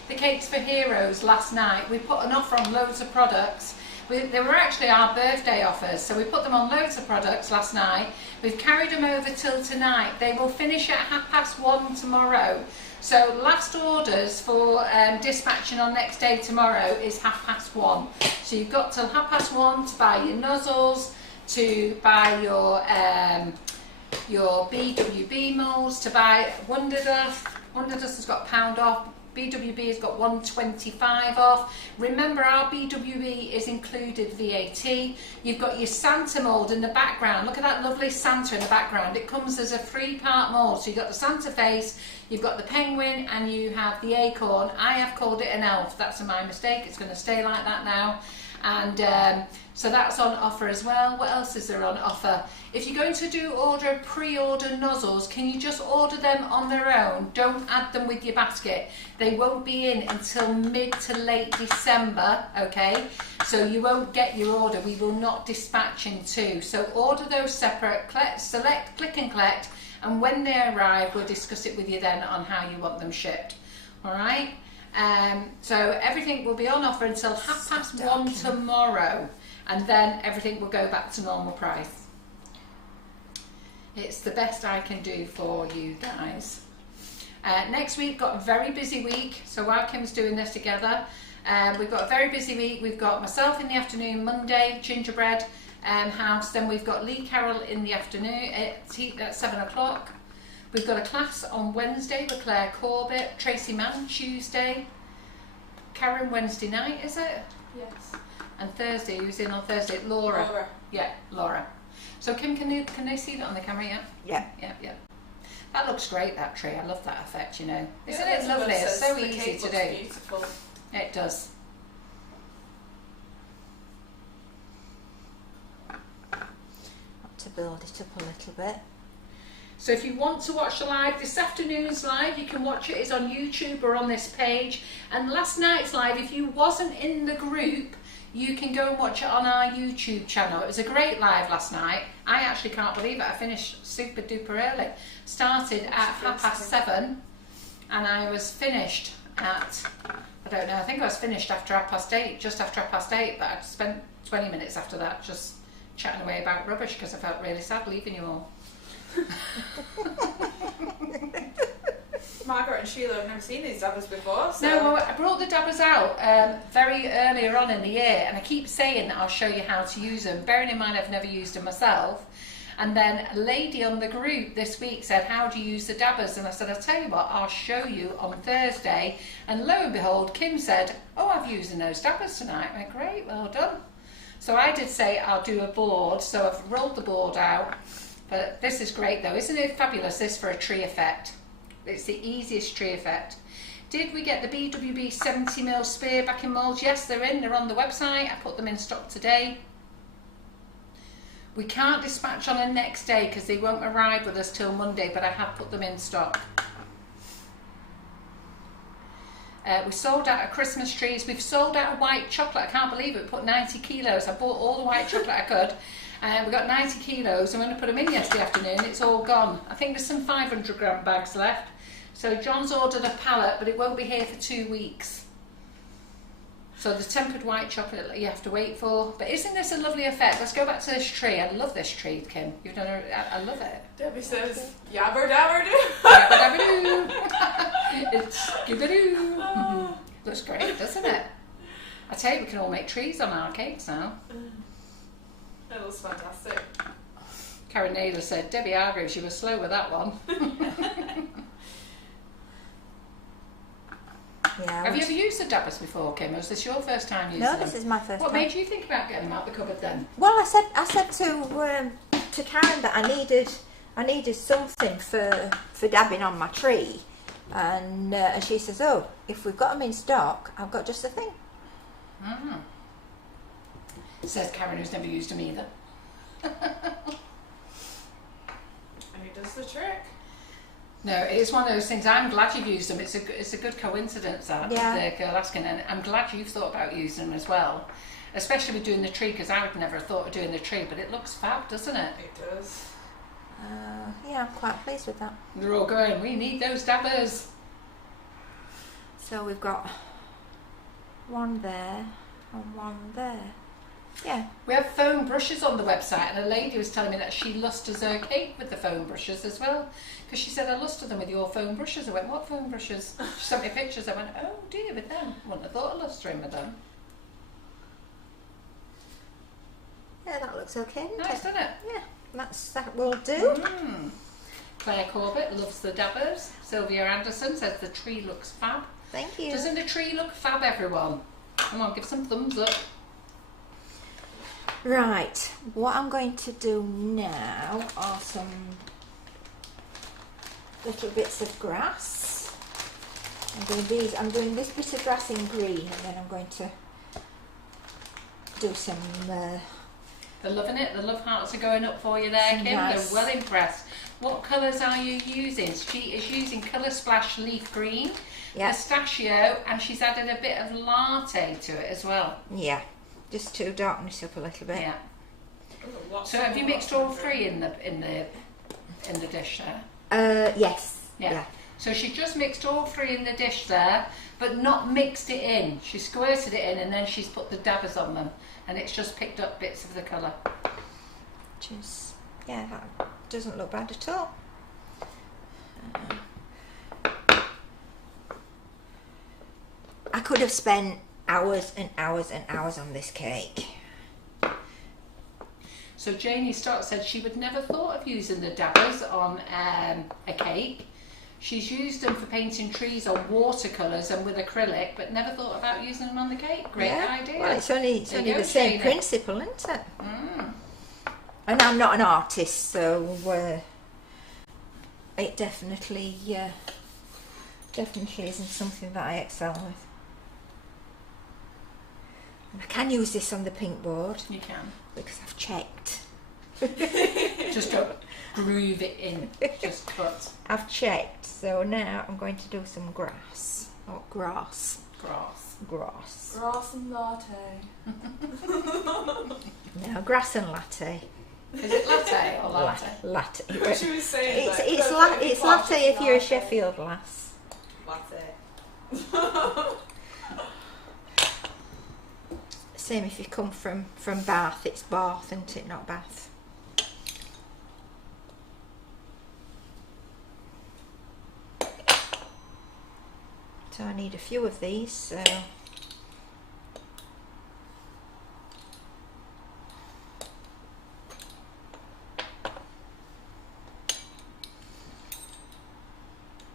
the Cakes for Heroes last night, we put an offer on loads of products. They were actually our birthday offers, so we put them on loads of products last night. We've carried them over till tonight. They will finish at 1:30 tomorrow. So last orders for dispatching on next day tomorrow is 1:30. So you've got till 1:30 to buy your nozzles, to buy your BWB moulds, to buy Wonder Dust. Wonder Dust has got £1 off. BWB has got 125 off. Remember, our BWB is included VAT. You've got your Santa mould in the background. Look at that lovely Santa in the background. It comes as a 3-part mould. So you've got the Santa face, you've got the penguin, and you have the acorn. I have called it an elf. That's my mistake. It's going to stay like that now. And so that's on offer as well. What else is there on offer? If you're going to pre-order nozzles, can you just order them on their own? Don't add them with your basket. They won't be in until mid to late December, okay? So you won't get your order. We will not dispatch in two. So order those separate, select, click and collect, and when they arrive, we'll discuss it with you then on how you want them shipped. All right? So everything will be on offer until 1:30 tomorrow, and then everything will go back to normal price. It's the best I can do for you guys. Next week, got a very busy week, so while Kim's doing this together, we've got a very busy week. We've got myself in the afternoon, Monday, Gingerbread house, then we've got Lee Carroll in the afternoon at 7 o'clock. We've got a class on Wednesday with Claire Corbett, Tracy Mann Tuesday, Karen Wednesday night, is it? Yes. And Thursday, who's in on Thursday? Laura. Yeah, Laura. So Kim, can they see that on the camera yet? Yeah. Yeah. That looks great, that tree. I love that effect, you know. Isn't Yeah, it lovely? It's so the easy cake to looks do. Beautiful. It does. Got to build it up a little bit. So if you want to watch the live, this afternoon's live, you can watch it. It's on YouTube or on this page. And last night's live, if you wasn't in the group, you can go and watch it on our YouTube channel. It was a great live last night. I actually can't believe it. I finished super duper early. Started at 7:30 and I was finished at I don't know, I think I was finished after 8:30, just after 8:30, but I spent 20 minutes after that just chatting away about rubbish because I felt really sad leaving you all. Margaret and Sheila have never seen these dabbers before. So. No, well, I brought the dabbers out very earlier on in the year, and I keep saying that I'll show you how to use them, bearing in mind I've never used them myself. And then a lady on the group this week said, how do you use the dabbers? And I said, I'll tell you what, I'll show you on Thursday. And lo and behold, Kim said, oh, I've used those dabbers tonight. I went, great, well done. So I did say I'll do a board, so I've rolled the board out. But this is great though, isn't it fabulous, this for a tree effect? It's the easiest tree effect. Did we get the BWB 70mm spear back in moulds? Yes, they're in, they're on the website. I put them in stock today. We can't dispatch on the next day because they won't arrive with us till Monday, but I have put them in stock. We sold out of Christmas trees. We've sold out of white chocolate. I can't believe it. We put 90 kilos. I bought all the white chocolate I could. We got 90 kilos. I'm going to put them in yesterday afternoon. It's all gone. I think there's some 500 gram bags left. So John's ordered a pallet, but it won't be here for 2 weeks. So the tempered white chocolate you have to wait for. But isn't this a lovely effect? Let's go back to this tree. I love this tree, Kim. You've done I love it. Debbie says, yabber dabber doo. Yabba dabba doo. It's skibba-doo. Looks great, doesn't it? I tell you, we can all make trees on our cakes now. That looks fantastic. Karen Naylor said, Debbie Hargreaves, you were slow with that one. Yeah. Have you ever used the dabbers before, Kim? Or was this your first time using them? No, this is my first What time. made you think about getting them out the cupboard then? Well, I said to Karen that I needed something for dabbing on my tree, and she says, "Oh, if we've got them in stock, I've got just the thing." Mm. Says Karen, who's never used them either. And he does the trick. No, it's one of those things. I'm glad you've used them. It's a good coincidence that Yeah. the girl asking, and I'm glad you've thought about using them as well, especially with doing the tree, because I would never have thought of doing the tree, but it looks fab, doesn't it? It does. Yeah, I'm quite pleased with that. They're all going, we need those dabbers. So we've got one there and one there. Yeah. We have foam brushes on the website, and a lady was telling me that she lusters her cake with the foam brushes as well, because she said, I luster them with your foam brushes. I went, what foam brushes? She sent me pictures. I went, oh dear, with them. Wouldn't have thought of lustering with them. Yeah, that looks okay, doesn't Nice, it? doesn't it? Yeah, that will do. Mm. Claire Corbett loves the dabbers. Sylvia Anderson says the tree looks fab. Thank you. Doesn't the tree look fab, everyone? Come on, give some thumbs up. Right, what I'm going to do now are some little bits of grass. I'm doing this bit of grass in green, and then I'm going to do some They're loving it. The love hearts are going up for you there, Kim. Nice. They're well impressed. What colours are you using? She is using Colour Splash Leaf Green, pistachio, and she's added a bit of latte to it as well. Yeah, just to darken it up a little bit. Yeah. Ooh, So have you mixed all three in the dish there? Yes. Yeah. So she just mixed all three in the dish there, but not mixed it in. She squirted it in, and then she's put the dabbers on them, and it's just picked up bits of the colour. Which is, yeah, that doesn't look bad at all. I could have spent hours and hours and hours on this cake. So Janie Stott said she would never thought of using the dabbers on a cake. She's used them for painting trees on watercolours and with acrylic, but never thought about using them on the cake. Great idea. Well, it's only There you go, the same Janie. principle, isn't it? Mm. And I'm not an artist, so it definitely isn't something that I excel with. And I can use this on the pink board You can. because I've checked. Just don't groove it in. Just cut. I've checked, so now I'm going to do some grass. Oh, grass. Grass. Grass. Grass and latte. Now, grass and latte. Is it latte or latte? Latte. She was saying It's latte if you're a Sheffield lass. Latte. Same if you come from Bath, it's Bath, isn't it, not Bath. So I need a few of these, so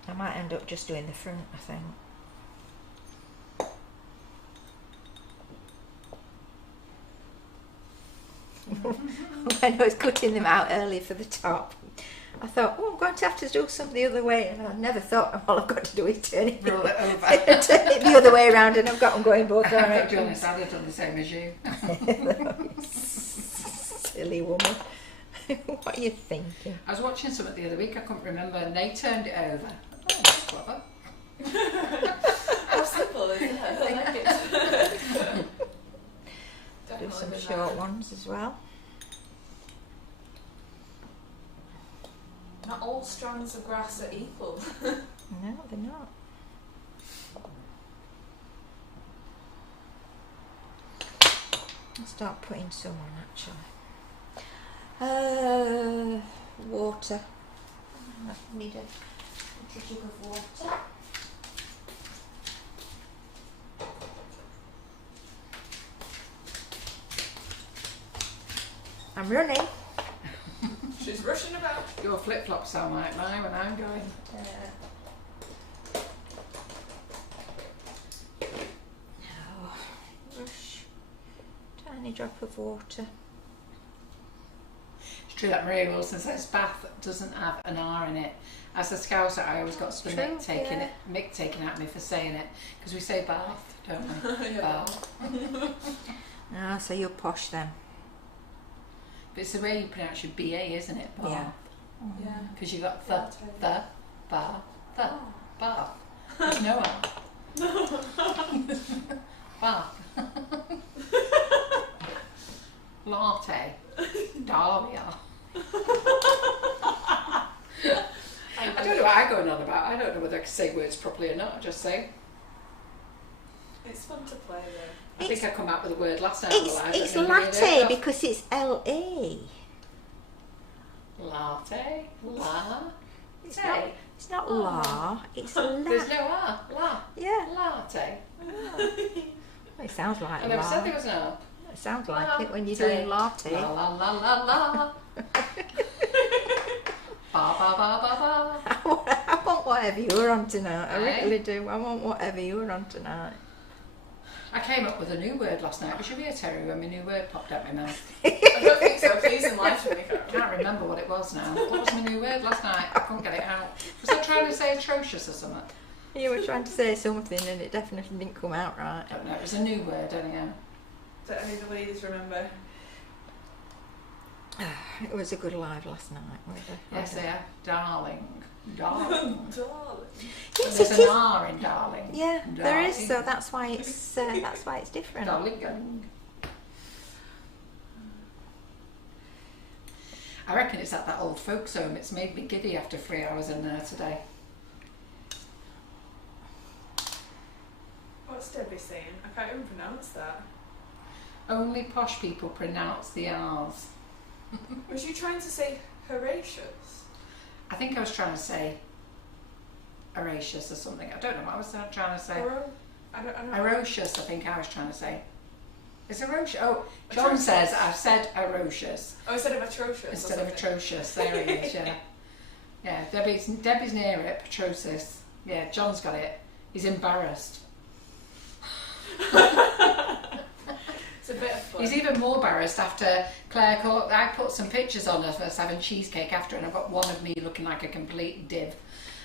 I might end up just doing the front, I think. When I was cutting them out early for the top, I thought, oh, I'm going to have to do something the other way, and I never thought all I've got to do is turn it Roll it over. turn it the other way around, and I've got them going both I've got to be directions. honest, I'd have done the same as you. Silly woman. What are you thinking? I was watching something the other week, I couldn't remember, and they turned it over. Oh, that's clever. How simple is that? I like it. Do some short ones as well. Not all strands of grass are equal. No, they're not. I'll start putting some on actually. Water. I need a jug of water. I'm running. She's rushing about. Your flip-flops sound like mine when I'm going. No. Rush. Tiny drop of water. It's true that Maria Wilson says Bath doesn't have an R in it. As a Scouser, I always got some True, Mick taken at me for saying it, because we say Bath, don't we? Yeah. Bath. Ah, so you're posh then. But it's the way you pronounce your BA, isn't it? Bath. Yeah. Yeah. Because you've got Yeah, the, bar, the, Bath. There's no R. Bath. Latte. Dahlia. I don't know what I'm going on about. I don't know whether I can say words properly or not. I just say. It's fun to play though. I think I come out with a word last night. It's latte because it's L-A. Latte. La. It's not la, it's la. There's no R. La. Yeah. Latte. It sounds like I never said la. there was an R. It sounds like it when you're Latte. doing latte. La la la la la. Ba ba ba ba ba. I want whatever you're on tonight. I Aye. really do. I want whatever you're on tonight. I came up with a new word last night. Was you here, Terry, when my new word popped out my mouth? I don't think so. Please enlighten me. I can't remember what it was now. What was my new word last night? I couldn't get it out. Was I trying to say atrocious or something? You were trying to say something and it definitely didn't come out right. I don't know. It was a new word, anyhow. Don't any of the ladies remember? It was a good live last night, wasn't it? Yes, they are. Darling. Darling. Darling. Yes, There's it an is. R in darling. Yeah, there is. So Darling. that's why it's different. Darling. I reckon it's at that old folks home. It's made me giddy after 3 hours in there today. What's Debbie saying? I can't even pronounce that. Only posh people pronounce the R's. Was you trying to say Horatius? I think I was trying to say Horatius or something. I don't know what I was trying to say. I don't know. Horatius, I think I was trying to say. Is Horatius? Oh, John Atrocious. says I've said Horatius Oh, instead of atrocious. instead or of something. atrocious. There he is, yeah. Yeah, Debbie's near it, atrocious. Yeah, John's got it. He's embarrassed. It's a bit of fun. He's even more embarrassed after Claire called. I put some pictures on of us having cheesecake after, and I've got one of me looking like a complete div.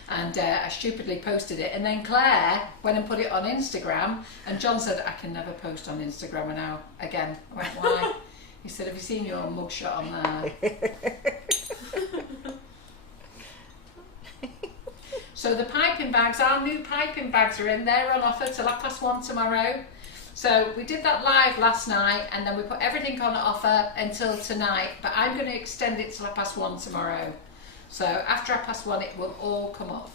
And I stupidly posted it, and then Claire went and put it on Instagram, and John said, I can never post on Instagram now again. I went, why? He said, have you seen your mugshot on there? So the piping bags, our new piping bags are in there on offer till 1:30 tomorrow. So we did that live last night, and then we put everything on offer until tonight, but I'm going to extend it till 1:30 tomorrow. So after 1:30 it will all come off.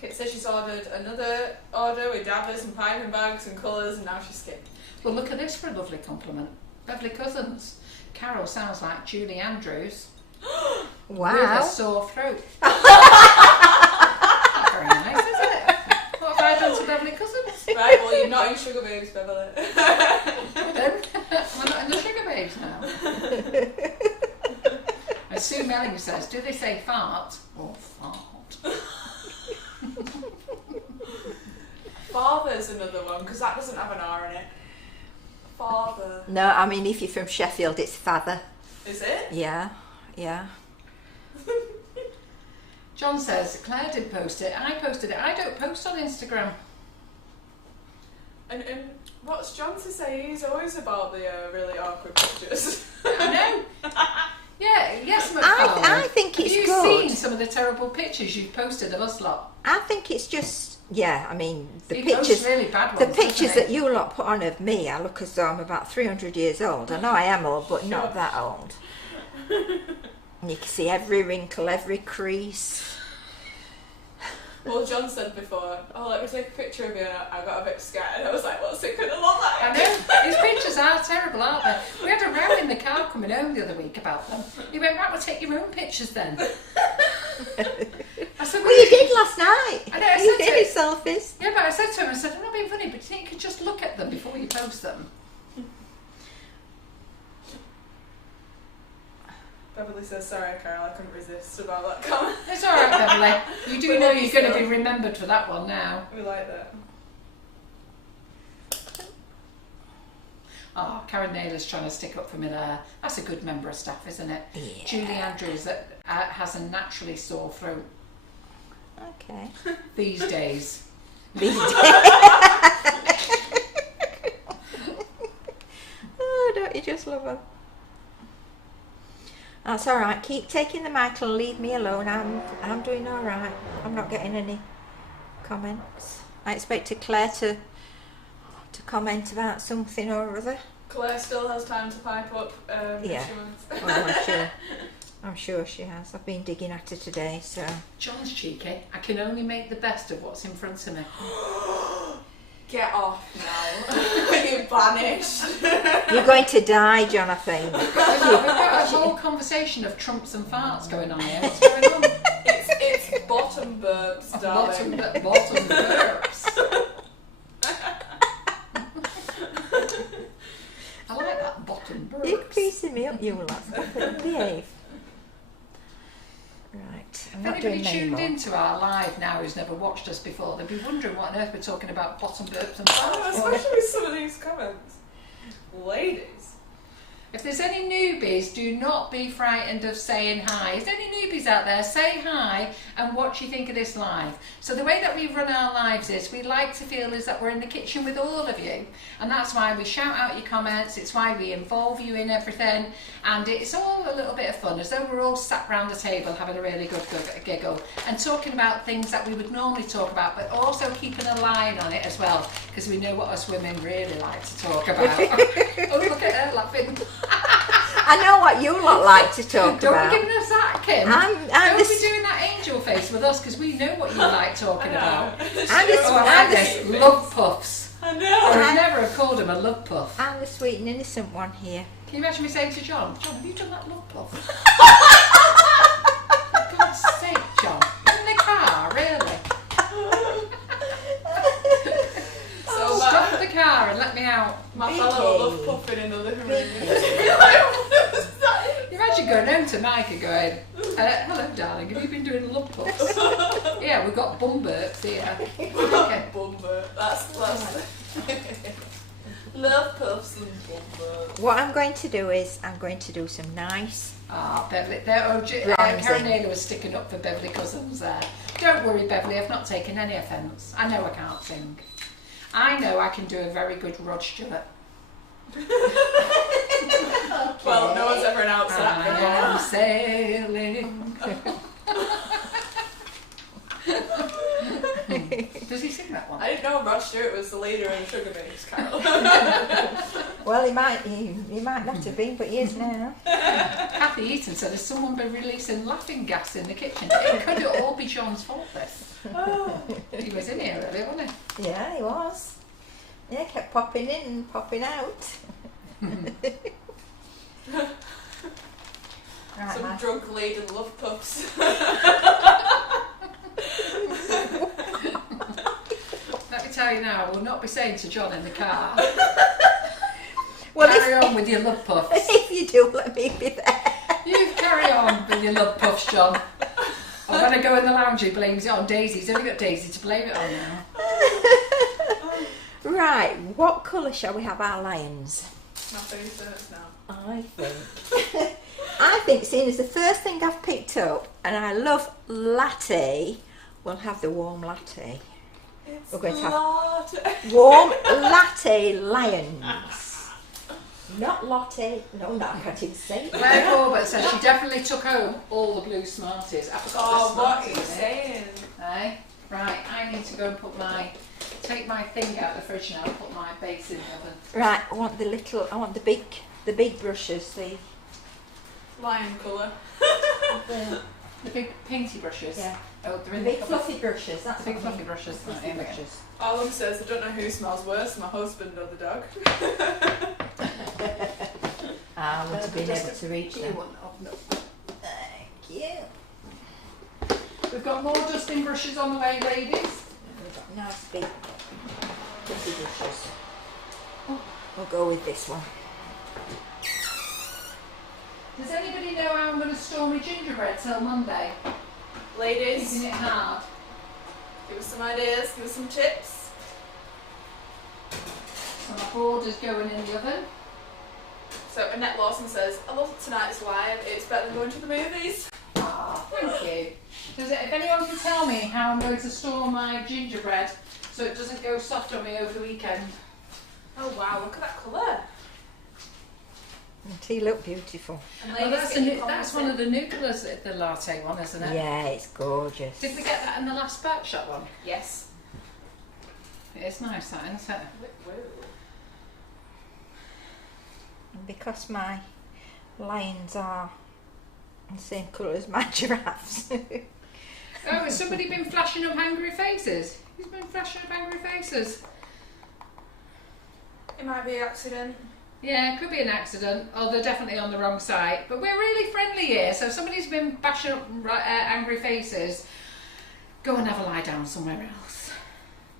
Kit says she's ordered another order with dabbers and piping bags and colours, and now she's skipped. Well, look at this for a lovely compliment. Beverly Cousins. Carol sounds like Julie Andrews. Wow. With a sore throat. Not very nice, is it? What have I done to Beverly Cousins? Right, well, you're not in Sugar Babes, Beverly. Then, am I not in the Sugar Babes now? And Sue Melling says, do they say fart or fart? Father's another one, because that doesn't have an R in it. Father. No, I mean, if you're from Sheffield, it's father. Is it? Yeah, yeah. John says, Claire did post it, I posted it. I don't post on Instagram. And what's John to say? He's always about the really awkward pictures. I know. Yeah, yes, McFarland. I think it's Have you good. seen some of the terrible pictures you've posted of us lot? I think it's just, yeah, I mean, the He pictures, posts really bad the ones, pictures doesn't that you lot put on of me, I look as though I'm about 300 years old. I know I am old, but not that old. And you can see every wrinkle, every crease. Well, John said before, oh, let me take a picture of you, and I got a bit scared. I was like, what's it going to look like? I know. His pictures are terrible, aren't they? We had a row in the car coming home the other week about them. He went, right, we'll take your own pictures then. I said, Well, you did last night. I know, I You said did to his selfies. Yeah, but I said to him, I said, I'm not being funny, but do you think you could just look at them before you post them? Beverly says, sorry, Carol, I couldn't resist about that comment. It's all right, Beverly. You do We know love you're you going to still. be remembered for that one now. We like that. Oh, Karen Naylor's trying to stick up for me there. That's a good member of staff, isn't it? Yeah. Julie Andrews that has a naturally sore throat Okay. these days. These days. Oh, don't you just love them? That's all right. Keep taking the mic and leave me alone. I'm doing all right. I'm not getting any comments. I expected Claire to comment about something or other. Claire still has time to pipe up if Yeah. she wants. Well, I'm sure she has. I've been digging at her today, so. John's cheeky. I can only make the best of what's in front of me. Get off now. You're banished. You're going to die, John, I think. We've got a whole conversation of trumps and farts going on here. What's going on? It's bottom burbs, darling. Bottom burps. I like that bottom burps. You're creasing me up, you lot. Behave. Right, I'm If not anybody doing many tuned more. into our live now who's never watched us before, they'd be wondering what on earth we're talking about bottom burps and Oh, farts for. especially with some of these comments. Ladies. If there's any newbies, do not be frightened of saying hi. Is there any newbies out there? Say hi and what you think of this live. So the way that we run our lives is we like to feel is that we're in the kitchen with all of you. And that's why we shout out your comments. It's why we involve you in everything. And it's all a little bit of fun, as though we're all sat round the table having a really good giggle and talking about things that we would normally talk about, but also keeping a line on it as well, because we know what us women really like to talk about. Oh, look at her laughing. I know what you lot like to talk Don't about. be giving us that, Kim. I'm Don't the be doing that angel face with us, because we know what you like talking about. I'm the, Oh, I like I'm this. the, Love puffs. I I know. would never have called him a love puff. I'm the sweet and innocent one here. Can you imagine me saying to John, John, have you done that love puff? For God's sake, John. In the car, really? So Stop the car and let me out. my fellow love puffing in the living room. You imagine going home to Mike and going, hello darling, have you been doing love puffs? Yeah, we've got bum burps here. Okay. Bumper. That's love puffs and bumper. What I'm going to do is I'm going to do some nice. Ah, Beverly, Rhymesing. Karen Naylor was sticking up for Beverly Cousins there. Don't worry, Beverly, I've not taken any offence. I know I can't sing. I know I can do a very good Rod Stewart. Well, no one's ever announced I that am sailing. Does he sing that one? I didn't know Rod Stewart was the leader of the Sugar Babes, Carol. Well, he might not have been, but he is now. Kathy Eaton said, has someone been releasing laughing gas in the kitchen? It could all be John's fault, this. Oh. He was in here earlier, wasn't he? Yeah, he was. Yeah, kept popping in and popping out. Right, Some drug-laden love puffs. Let me tell you now, I will not be saying to John in the car, well, carry on with your love puffs. If you do, let me be there. You carry on with your love puffs, John. I'm going to go in the lounge, he blames it on Daisy. He's only got Daisy to blame it on now. Right, what colour shall we have our lions? My favourites now. I think seeing as the first thing I've picked up, and I love latte, we'll have the warm latte. We're going to have warm latte lions. Not latte, no, I can't even say it. Claire Corbett says she definitely took home all the blue Smarties. I forgot the what are Smarties you in it. saying? Eh? Right, I need to go and take my thing out of the fridge now and put my base in the oven. Right, I want the big brushes, the Lion colour. The big painty brushes. Yeah. Oh, they're the in big the fluffy brushes. That's big what I fluffy mean. brushes. Fluffy Right, here we go. brushes. Alan says, I don't know who smells worse, my husband or the dog. I want to be able to reach them. No. Thank you. We've got more dusting brushes on the way, ladies. We've got nice big fluffy brushes. We'll go with this one. Does anybody know how I'm going to store my gingerbread till Monday? Ladies, Keeping it hard. give us some ideas, give us some tips. So my board is going in the oven. So Annette Lawson says, I love tonight's live, it's better than going to the movies. Ah, thank you. If anyone can tell me how I'm going to store my gingerbread so it doesn't go soft on me over the weekend. Oh wow, look at that colour. Tea look beautiful. And Oh, ladies, that's one of the new colours, the latte one, isn't it? Yeah, it's gorgeous. Did we get that in the last Berkshire one? Yes. It's nice, that, isn't it? And because my lions are the same colour as my giraffes. Oh, has somebody been flashing up angry faces? Who's been flashing up angry faces? It might be an accident. Yeah, it could be an accident, or they're definitely on the wrong side. But we're really friendly here, so if somebody's been bashing up angry faces, go and have a lie down somewhere else.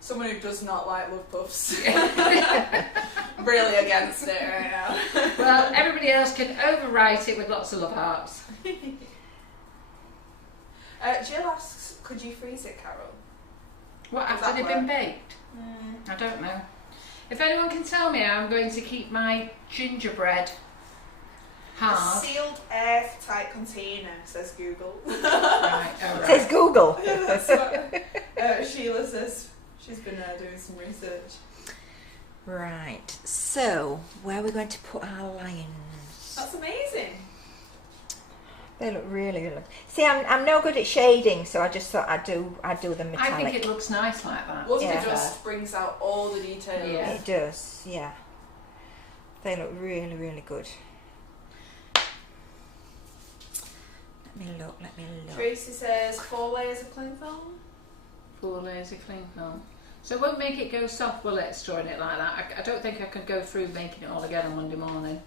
Someone who does not like love puffs. Really against it right now. Well, everybody else can overwrite it with lots of love hearts. Jill asks, could you freeze it, Carol? What, Does after that they've been work? baked? I don't know. If anyone can tell me how I'm going to keep my gingerbread A hard. sealed airtight container, says Google. Right, all right. Says Google. Yeah, that's what Sheila says. She's been doing some research. Right, so where are we going to put our lions? That's amazing. They look really good. See, I'm no good at shading, so I just thought I'd do them metallic. I think it looks nice like that. Wasn't Yeah. it just brings out all the details? Yeah. It does, yeah. They look really, really good. Let me look. Tracy says 4 layers of cling film. 4 layers of cling film. So it won't make it go soft, will it, storing it like that? I don't think I could go through making it all again on Monday morning.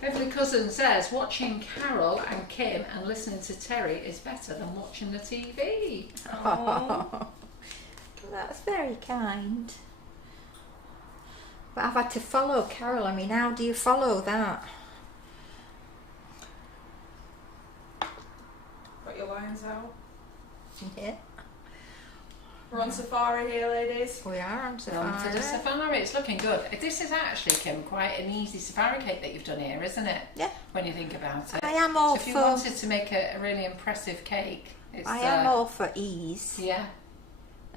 Beverly Cousin says, watching Carol and Kim and listening to Terry is better than watching the TV. Oh, that's very kind. But I've had to follow Carol. I mean, how do you follow that? Got your lions out. Yeah, We're on safari here, ladies. we are on On to safari. the safari, it's looking good. This is actually, Kim, quite an easy safari cake that you've done here, isn't it? Yeah. When you think about it. I am all So if you for. wanted to make a really impressive cake, it's, I am all for ease. yeah.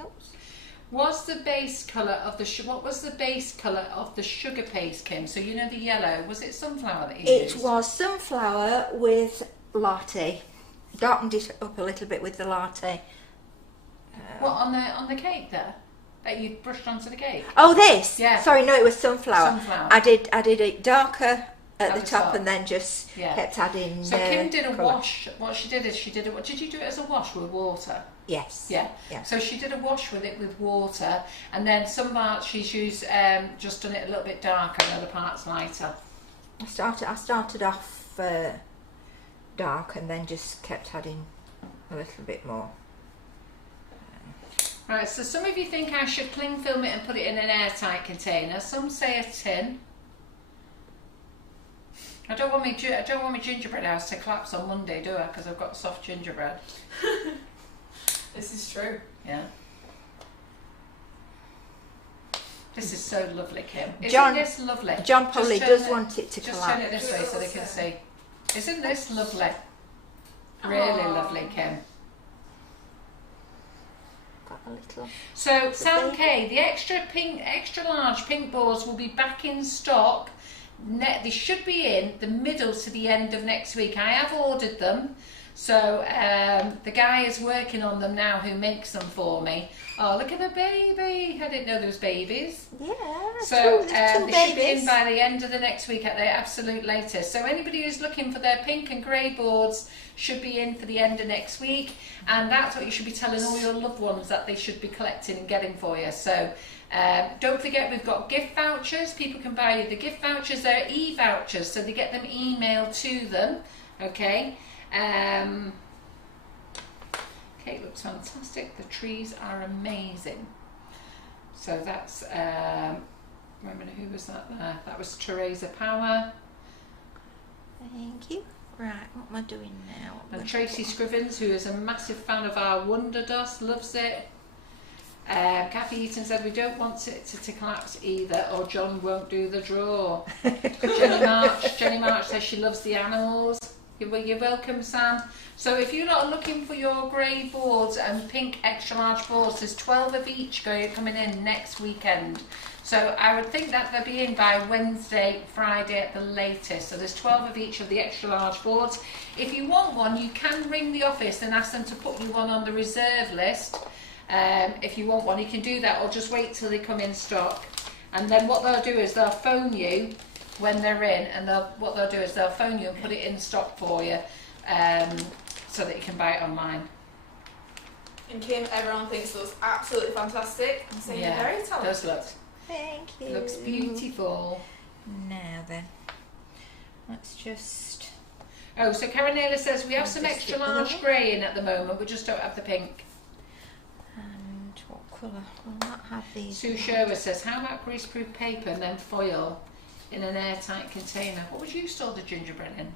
Oops. Was the base colour of the what was the base colour of the sugar paste, Kim? So you know the yellow. Was it sunflower that you It used? was sunflower with latte. Darkened it up a little bit with the latte. What on the cake there that you brushed onto the cake? Oh, this. Yeah. Sorry, no, it was sunflower. Sunflower. I did it darker at the top and then just kept adding. So Kim did a colour. wash. What she did is she did it. Did you do it as a wash with water? Yes. Yeah. Yeah. So she did a wash with it with water, and then some parts she's used just done it a little bit darker, and other parts lighter. I started off dark and then just kept adding a little bit more. Right. So some of you think I should cling film it and put it in an airtight container. Some say a tin. I don't want my gingerbread house to collapse on Monday, do I? Because I've got soft gingerbread. This is true. Yeah. This is so lovely, Kim. John- Isn't this lovely? John probably does want it to Just collapse. turn it this way so they can see. Isn't this lovely? Really Aww. lovely, Kim. Got a little. So, Sam K, the extra large pink boards will be back in stock. They should be in the middle to the end of next week. I have ordered them. So the guy is working on them now who makes them for me. Oh, look at the baby. I didn't know there was babies. Yeah, So two they should be babies. in by the end of the next week at the absolute latest. So anybody who's looking for their pink and grey boards should be in for the end of next week. And that's what you should be telling all your loved ones that they should be collecting and getting for you. So don't forget we've got gift vouchers. People can buy you the gift vouchers. They're e-vouchers, so they get them emailed to them. Okay. Cake looks fantastic. The trees are amazing. So that's wait a minute, who was that there? That was Teresa Power. Thank you. Right, what am I doing now? And Tracy Scrivens, who is a massive fan of our Wonder Dust, loves it. Kathy Eaton said we don't want it to collapse either, or John won't do the draw. Jenny March says she loves the animals. You're welcome, Sam. So if you're not looking for your grey boards and pink extra large boards, there's 12 of each coming in next weekend. So I would think that they'll be in by Wednesday, Friday at the latest. So there's 12 of each of the extra large boards. If you want one, you can ring the office and ask them to put you one on the reserve list. If you want one, you can do that, or just wait till they come in stock. And then what they'll do is they'll phone you when they're in, and what they'll do is they'll phone you and put it in stock for you, so that you can buy it online. And Kim, everyone thinks those absolutely fantastic. And so you're very talented. It does look. Thank you. Looks beautiful. Now then, let's just. Oh, so Karen Naylor says we have some Just extra stick with large them. grey in at the moment, we just don't have the pink. And what colour? We'll not have these. Sue Sherwood says, how about greaseproof paper and then foil in an airtight container? What would you store the gingerbread in?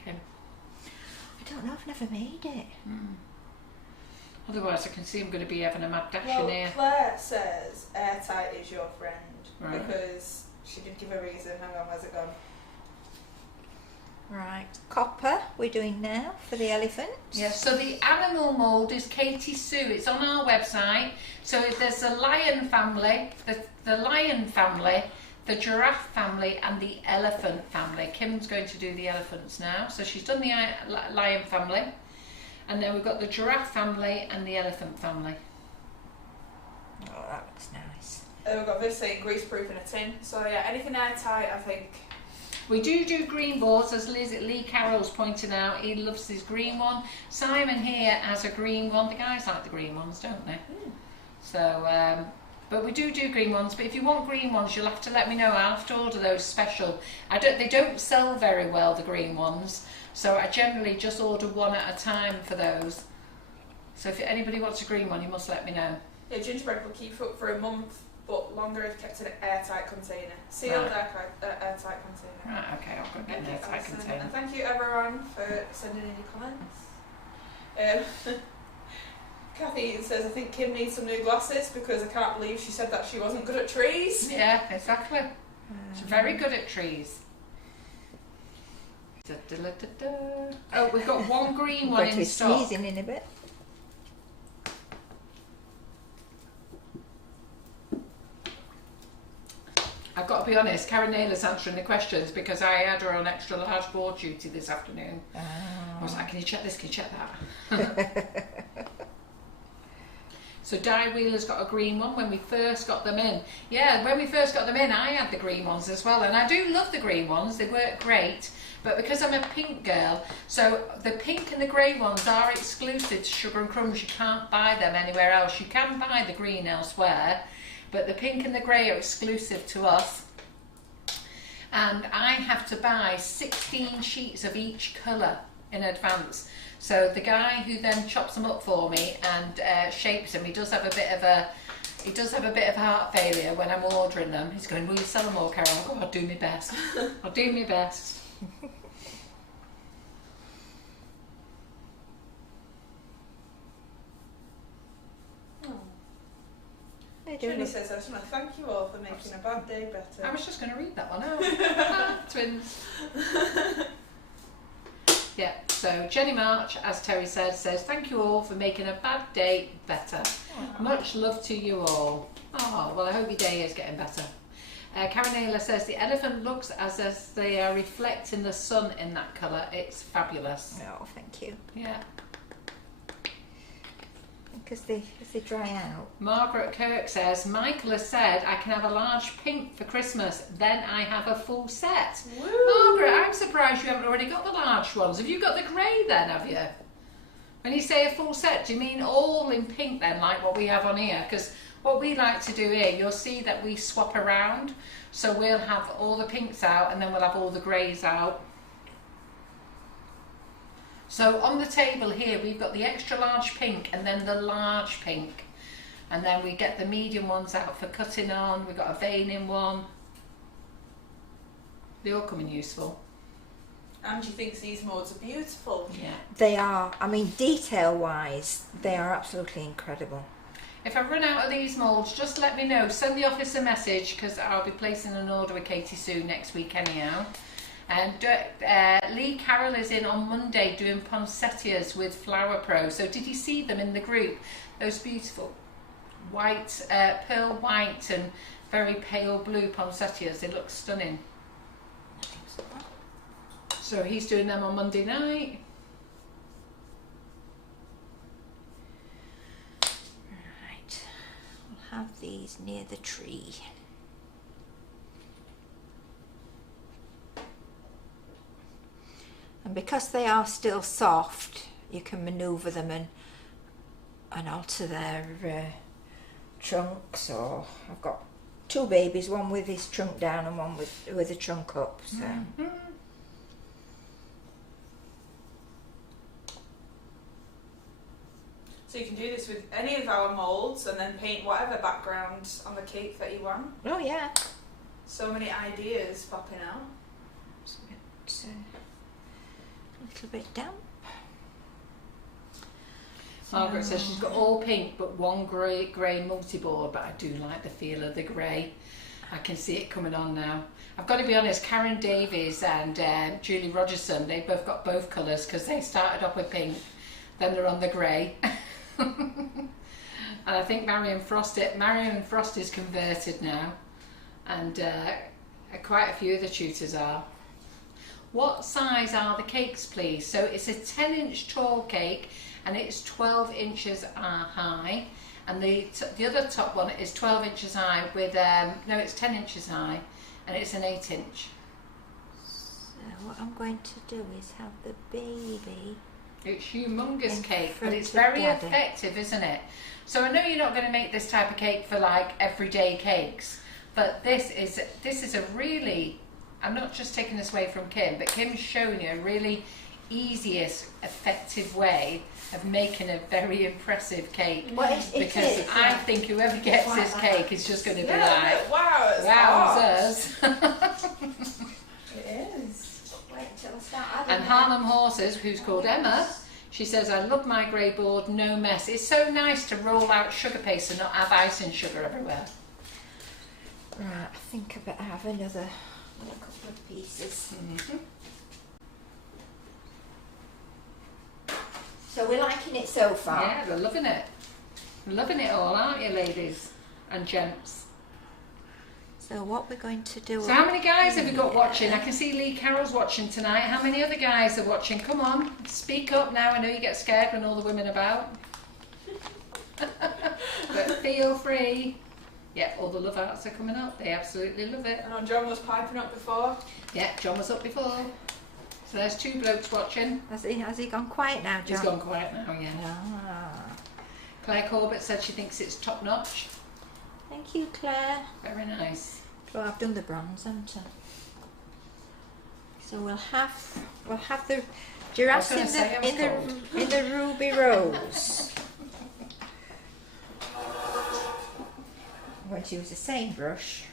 Okay. I don't know, I've never made it. Otherwise I can see I'm going to be having a mad dash Well, in here. Claire says airtight is your friend, Right. because she did give a reason. Hang on, where's it gone? Right, copper we're doing now for the elephant. Yes, so the animal mould is Katie Sue. It's on our website. So if there's a lion family, the lion family, the giraffe family and the elephant family. Kim's going to do the elephants now. So she's done the lion family. And then we've got the giraffe family and the elephant family. Oh, that looks nice. We've got this saying greaseproof in a tin. So yeah, anything airtight, I think. We do green boards, as Lee Carroll's pointing out. He loves his green one. Simon here has a green one. The guys like the green ones, don't they? So, but we do green ones. But if you want green ones, you'll have to let me know. I'll have to order those special. They don't sell very well, the green ones. So I generally just order one at a time for those. So if anybody wants a green one, you must let me know. Yeah, gingerbread will keep up for a month, but longer if kept in an airtight container. Sealed airtight container. Right, okay, I'll go get an Thank you, airtight Alison. container. And thank you everyone for sending in your comments. Kathy says, I think Kim needs some new glasses because I can't believe she said that she wasn't good at trees. Yeah, exactly. She's very good at trees. Oh, we've got one green one Going to in be stock. sneezing in a bit. I've got to be honest, Karen Naylor's answering the questions because I had her on extra large board duty this afternoon. I was like, can you check this, can you check that? So Di Wheeler's got a green one when we first got them in. Yeah, when we first got them in, I had the green ones as well. And I do love the green ones. They work great. But because I'm a pink girl, so the pink and the grey ones are exclusive to Sugar and Crumbs. You can't buy them anywhere else. You can buy the green elsewhere, but the pink and the grey are exclusive to us. And I have to buy 16 sheets of each colour in advance. So the guy who then chops them up for me and shapes them, he does have a bit of heart failure when I'm ordering them. He's going, "Will you sell them all, Carol?" I go, "I'll do my best. I'll do my best." Jenny says, "I just want to thank you all for making a bad day better." I was just going to read that one out. Twins. Yeah, so Jenny March, as Terry says, "Thank you all for making a bad day better. Much love to you all." Oh, well, I hope your day is getting better. Karen Ayler says, "The elephant looks as if they are reflecting the sun in that colour. It's fabulous." Oh, thank you. Yeah. Because they dry out. Margaret Kirk says, "Michael has said I can have a large pink for Christmas, then I have a full set." Woo. Margaret, I'm surprised you haven't already got the large ones. Have you got the grey then, have you? When you say a full set, do you mean all in pink then, like what we have on here? Because what we like to do here, you'll see that we swap around. So we'll have all the pinks out and then we'll have all the greys out. So on the table here, we've got the extra large pink and then the large pink. And then we get the medium ones out for cutting on. We've got a veining one. They all come in useful. Angie thinks these moulds are beautiful. Yeah. They are, I mean, detail-wise, they are absolutely incredible. If I run out of these moulds, just let me know. Send the office a message because I'll be placing an order with Katie soon next week anyhow. And Lee Carroll is in on Monday doing poinsettias with Flower Pro. So did you see them in the group? Those beautiful white, pearl white and very pale blue poinsettias. They look stunning. So he's doing them on Monday night. Right, we'll have these near the tree. And because they are still soft, you can manoeuvre them and alter their trunks. Or I've got two babies, one with his trunk down and one with the trunk up. So. Mm-hmm. So you can do this with any of our moulds and then paint whatever background on the cake that you want. Oh yeah. So many ideas popping out. It's a little bit damp. Margaret says she's got all pink but one grey multi-board, but I do like the feel of the grey. I can see it coming on now. I've got to be honest, Karen Davies and Julie Rogerson, they've both got both colours because they started off with pink, then they're on the grey. And I think Marion Frost is converted now, and quite a few of the tutors are. What size are the cakes, please? So it's a 10-inch tall cake and it's 12 inches high, and the other top one is 12 inches high with no, it's 10 inches high and it's an 8-inch. So what I'm going to do is have the baby. It's humongous in cake, but front it's of very Daddy. effective, isn't it? So I know you're not going to make this type of cake for like everyday cakes, but this is a really, I'm not just taking this away from Kim, but Kim's showing you a really easiest, effective way of making a very impressive cake. Well, it because is, I think whoever gets this cake is just going to be like, wow, it's wowzers. It is. Wait till I start adding. And Harlem Horses, who's called Emma, she says, "I love my grey board, no mess." It's so nice to roll out sugar paste and not have icing sugar everywhere. Right, I think I better have another couple of pieces. Mm-hmm. So we're liking it so far. Yeah, we're loving it. We're loving it all, aren't you, ladies and gents? So what we're going to do... So how many guys have you got watching? I can see Lee Carroll's watching tonight. How many other guys are watching? Come on, speak up now. I know you get scared when all the women are about. but feel free. Yeah, all the love hearts are coming up. They absolutely love it. And John was piping up before. Yeah, John was up before. So there's 2 blokes watching. Has he gone quiet now, John? He's gone quiet now, yeah. Ah. Claire Corbett said she thinks it's top notch. Thank you, Claire. Very nice. Well, I've done the bronze, haven't I? So we'll have the giraffes in the ruby rose. I'm going to use the same brush.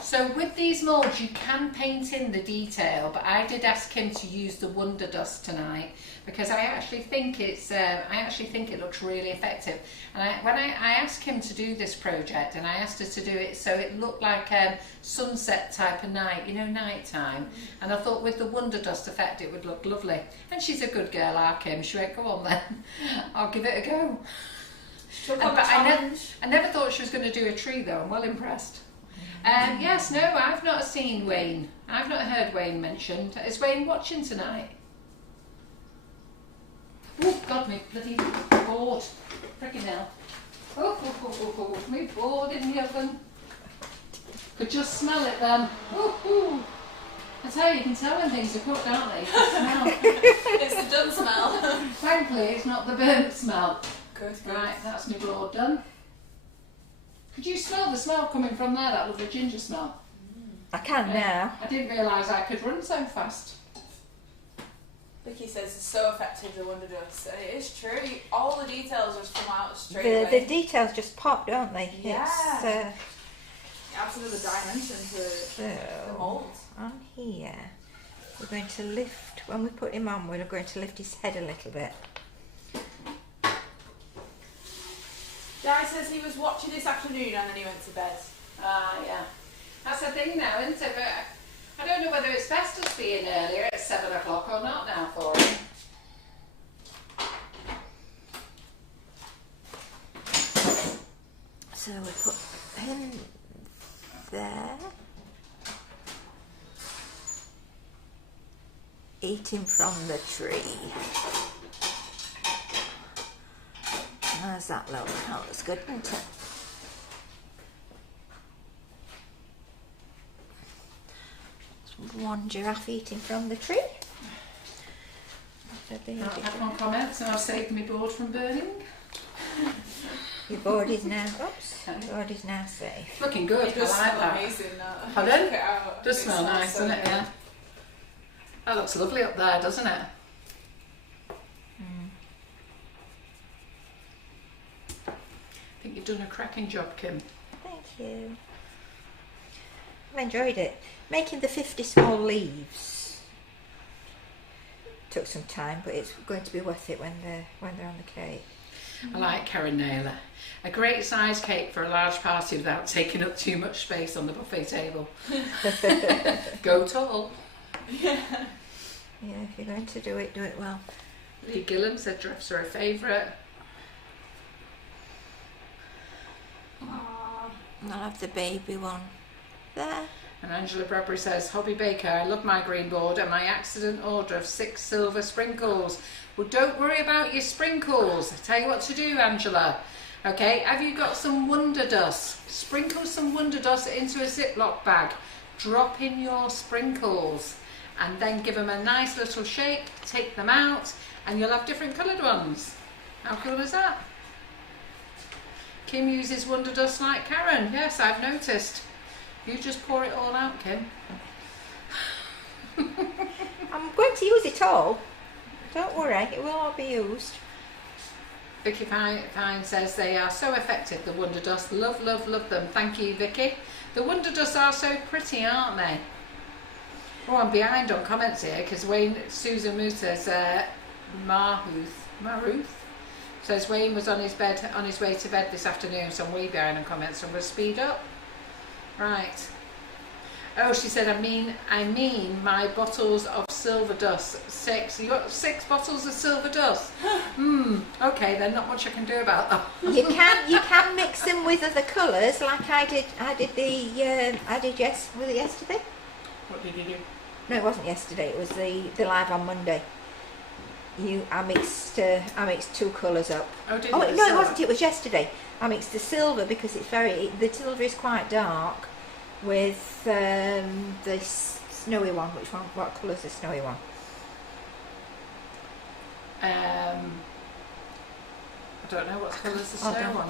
So with these moulds you can paint in the detail, but I did ask him to use the Wonder Dust tonight because I actually think it looks really effective. And when I asked him to do this project, and I asked her to do it so it looked like a sunset type of night, you know, night time. And I thought with the Wonder Dust effect it would look lovely. And she's a good girl, our Kim. She went, go on then, I'll give it a go. But I never thought she was going to do a tree though. I'm well impressed. Yes, no, I've not seen Wayne. I've not heard Wayne mentioned. Is Wayne watching tonight? Oh, God, me bloody board. Freaking hell. Oh, me board in the oven. Could just smell it then. Oh. I tell you can tell when things are cooked, aren't they? You can smell. It's the done smell. Thankfully, it's not the burnt smell. Good. Right, that's my board done. Could you smell the smell coming from there, that lovely ginger smell? I can now. I didn't realise I could run so fast. Vicky says it's so effective, the Wonder Dust. And it is true. All the details just come out straight The away. details just pop, don't they? Yeah. It's, it adds another dimension to the mould. on here, we're going to lift, when we put him on, we're going to lift his head a little bit. Di says he was watching this afternoon and then he went to bed. Ah, yeah. That's the thing now, isn't it? But I don't know whether it's best us being earlier at 7 o'clock or not now for him. So we put him there. Eating from the tree. How's that look? That looks good, doesn't it? One giraffe eating from the tree. I've had one comment, so I've saved my board from burning. Your board is now, your board is now safe. Looking good, It does I like smell that. amazing. That. Pardon? Check it out. Does It smell smells nice, so doesn't it? good. Yeah. That looks lovely up there, doesn't it? I think you've done a cracking job, Kim. Thank you. I've enjoyed it. Making the 50 small leaves took some time, but it's going to be worth it when they're on the cake. I like Karen Naylor. A great size cake for a large party without taking up too much space on the buffet table. Go tall. Yeah, if you're going to do it well. Lee Gillam said giraffes are a favourite. And I'll have the baby one there. And Angela Bradbury says, Hobby Baker, I love my green board and my accident order of 6 silver sprinkles. Well, don't worry about your sprinkles. I tell you what to do, Angela. Okay, have you got some Wonder Dust? Sprinkle some Wonder Dust into a Ziploc bag. Drop in your sprinkles and then give them a nice little shake. Take them out and you'll have different coloured ones. How cool is that? Kim uses Wonder Dust like Karen. Yes, I've noticed. You just pour it all out, Kim. I'm going to use it all. Don't worry, it will all be used. Vicky Fine says they are so effective, the Wonder Dust. Love, love, love them. Thank you, Vicky. The Wonder Dust are so pretty, aren't they? Oh, I'm behind on comments here because Susan Moose says Maruth says Wayne was on his way to bed this afternoon, so I'm way behind on comments, so I'm going to speed up. Right. Oh, she said, I mean my bottles of silver dust. 6. You got 6 bottles of silver dust? Okay, then not much I can do about that. You can mix them with other colours, like I did was it yesterday? What did you do? No, it wasn't yesterday. It was the live on Monday. I mixed 2 colours up. Oh, did Oh you? no, it wasn't. It was yesterday. I mixed the silver because the silver is quite dark with this snowy one. Which one? What colour is the snowy one? I don't know what colour is the snow one.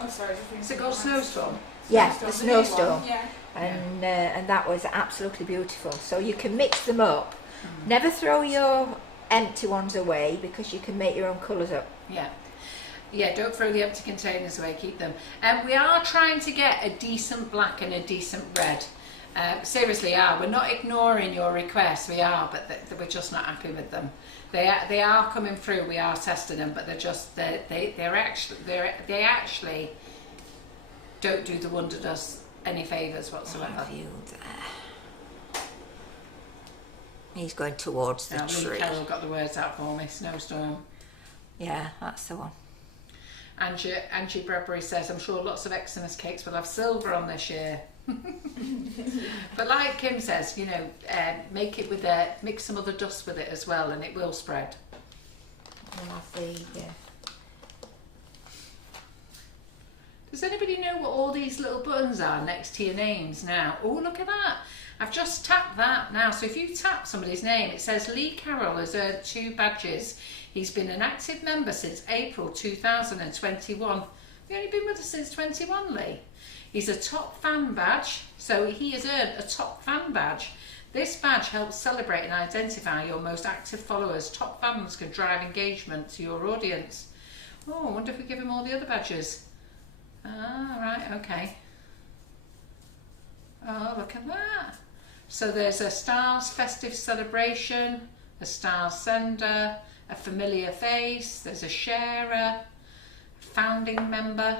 Oh, sorry. Has it got snowstorm? Yeah, the snowstorm. Yeah. And that was absolutely beautiful. So you can mix them up. Never throw your empty ones away because you can make your own colours up. Yeah, don't throw the empty containers away, keep them. We are trying to get a decent black and a decent red. Seriously, we're not ignoring your requests, we are, but we're just not happy with them. They are coming through, we are testing them, but they actually don't do the Wonder Dust any favours whatsoever. Have you there? He's going towards the tree. Carol got the words out for me. Snowstorm. Yeah, that's the one. Angie Bradbury says, I'm sure lots of Xmas cakes will have silver on this year. But like Kim says, you know, make it with mix some other dust with it as well, and it will spread. Does anybody know what all these little buttons are next to your names now? Oh, look at that. I've just tapped that now. So if you tap somebody's name, it says Lee Carroll has earned 2 badges. He's been an active member since April 2021. Have you only been with us since 21, Lee? He's a top fan badge, so he has earned a top fan badge. This badge helps celebrate and identify your most active followers. Top fans can drive engagement to your audience. Oh, I wonder if we give him all the other badges. Ah, right, okay. Oh, look at that. So there's a Stars Festive Celebration, a Stars Sender, a Familiar Face, there's a Sharer, Founding Member.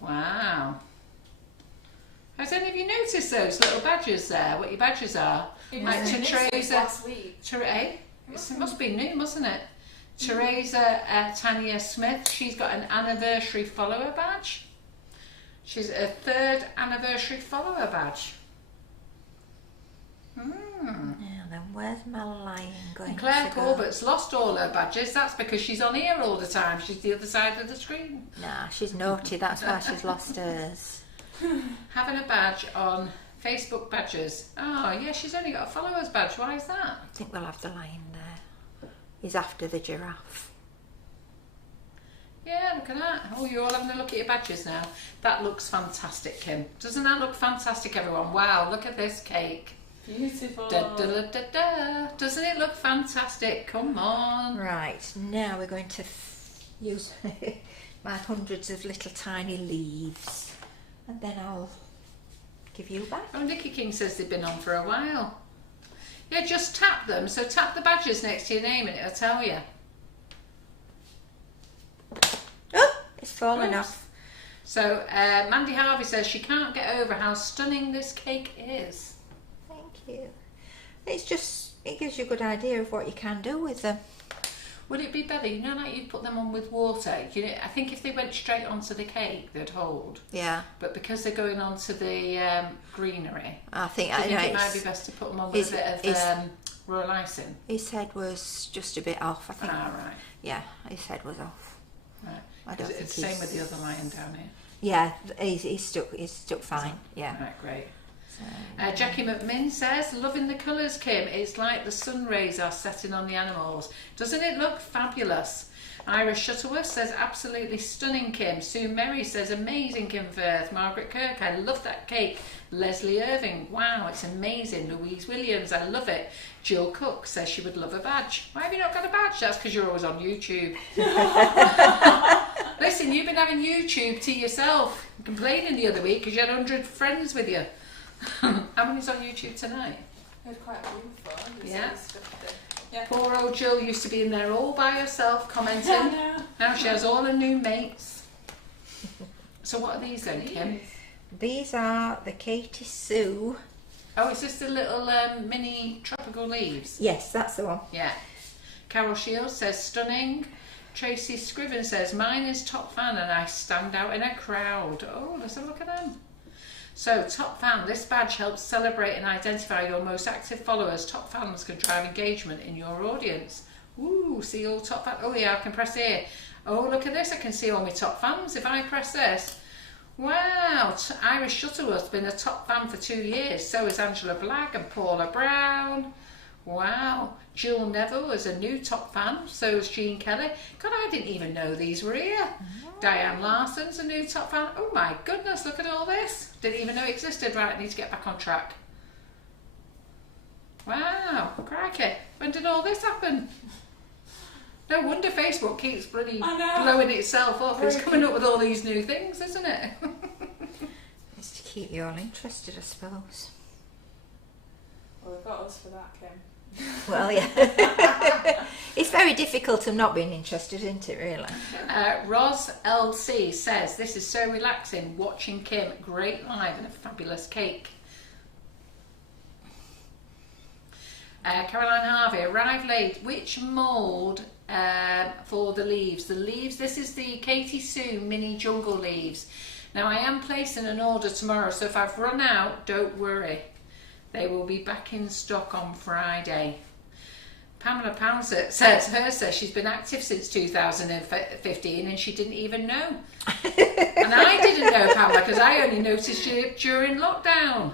Wow. Has any of you noticed those little badges there? What your badges are? Like Teresa. Last week. It must be new, mustn't it? Teresa Tanya Smith, she's got an anniversary follower badge. She's a 3rd anniversary follower badge. Now then, where's my lion going? And Claire Corbett's lost all her badges. That's because she's on here all the time. She's the other side of the screen. Nah, she's naughty. That's why she's lost hers. Having a badge on Facebook badges. Oh, yeah, she's only got a followers badge. Why is that? I think we'll have the lion there. He's after the giraffe. Yeah, look at that. Oh, you're all having a look at your badges now. That looks fantastic, Kim. Doesn't that look fantastic, everyone? Wow, look at this cake. Beautiful. Da, da, da, da, da. Doesn't it look fantastic? Come on. Right, now we're going to use my hundreds of little tiny leaves, and then I'll give you back. Oh, Nicky King says they've been on for a while. Yeah, just tap them. So tap the badges next to your name and it'll tell you. Oh, it's fallen off. So Mandy Harvey says she can't get over how stunning this cake is. Thank you. It gives you a good idea of what you can do with them. Would it be better, you know, like you put them on with water? You know, I think if they went straight onto the cake, they'd hold. Yeah. But because they're going onto the greenery, I think it might be best to put them on with a bit of royal icing. His head was just a bit off, I think. Ah, right. Yeah, his head was off. Right. I don't think it's the same with the other lion down here. Yeah, he's stuck fine. Yeah. Right, great. Jackie McMinn says, loving the colours, Kim. It's like the sun rays are setting on the animals. Doesn't it look fabulous? Ira Shuttleworth says, absolutely stunning, Kim. Sue Merry says, amazing, Kim Firth. Margaret Kirk, I love that cake. Leslie Irving, wow, it's amazing. Louise Williams, I love it. Jill Cook says she would love a badge. Why have you not got a badge? That's because you're always on YouTube. Listen, you've been having YouTube to yourself, complaining the other week because you had 100 friends with you. How many's on YouTube tonight? I had quite a few before. Yeah. Yeah. Poor old Jill used to be in there all by herself commenting. Yeah. Now she has all her new mates. So what are these then, Kim? These are the Katie Sue. Oh, it's just the little mini tropical leaves. Yes, that's the one. Yeah. Carol Shields says, stunning. Tracy Scriven says, mine is top fan and I stand out in a crowd. Oh, let's have a look at them. So, top fan, this badge helps celebrate and identify your most active followers. Top fans can drive engagement in your audience. Ooh, see all top fan. Oh yeah, I can press here. Oh, look at this. I can see all my top fans if I press this. Wow, Iris Shuttleworth's been a top fan for 2 years. So is Angela Black and Paula Brown. Wow. Jill Neville is a new top fan. So is Jean Kelly. God, I didn't even know these were here. Diane Larson's a new top fan. Oh my goodness, look at all this. Didn't even know it existed. Right, I need to get back on track. Wow, crikey. When did all this happen? No wonder Facebook keeps bloody blowing itself up. It's coming up with all these new things, isn't it? It's to keep you all interested, I suppose. Well, they've got us for that, Kim. Well, yeah. It's very difficult to not being interested, isn't it, really? Ros LC says, this is so relaxing watching Kim. Great live and a fabulous cake. Caroline Harvey, arrived late. Which mould for the leaves? The leaves, this is the Katie Sue mini jungle leaves. Now I am placing an order tomorrow, so if I've run out, don't worry. They will be back in stock on Friday. Pamela Pouncett says she's been active since 2015 and she didn't even know. And I didn't know, Pamela, because I only noticed you during lockdown.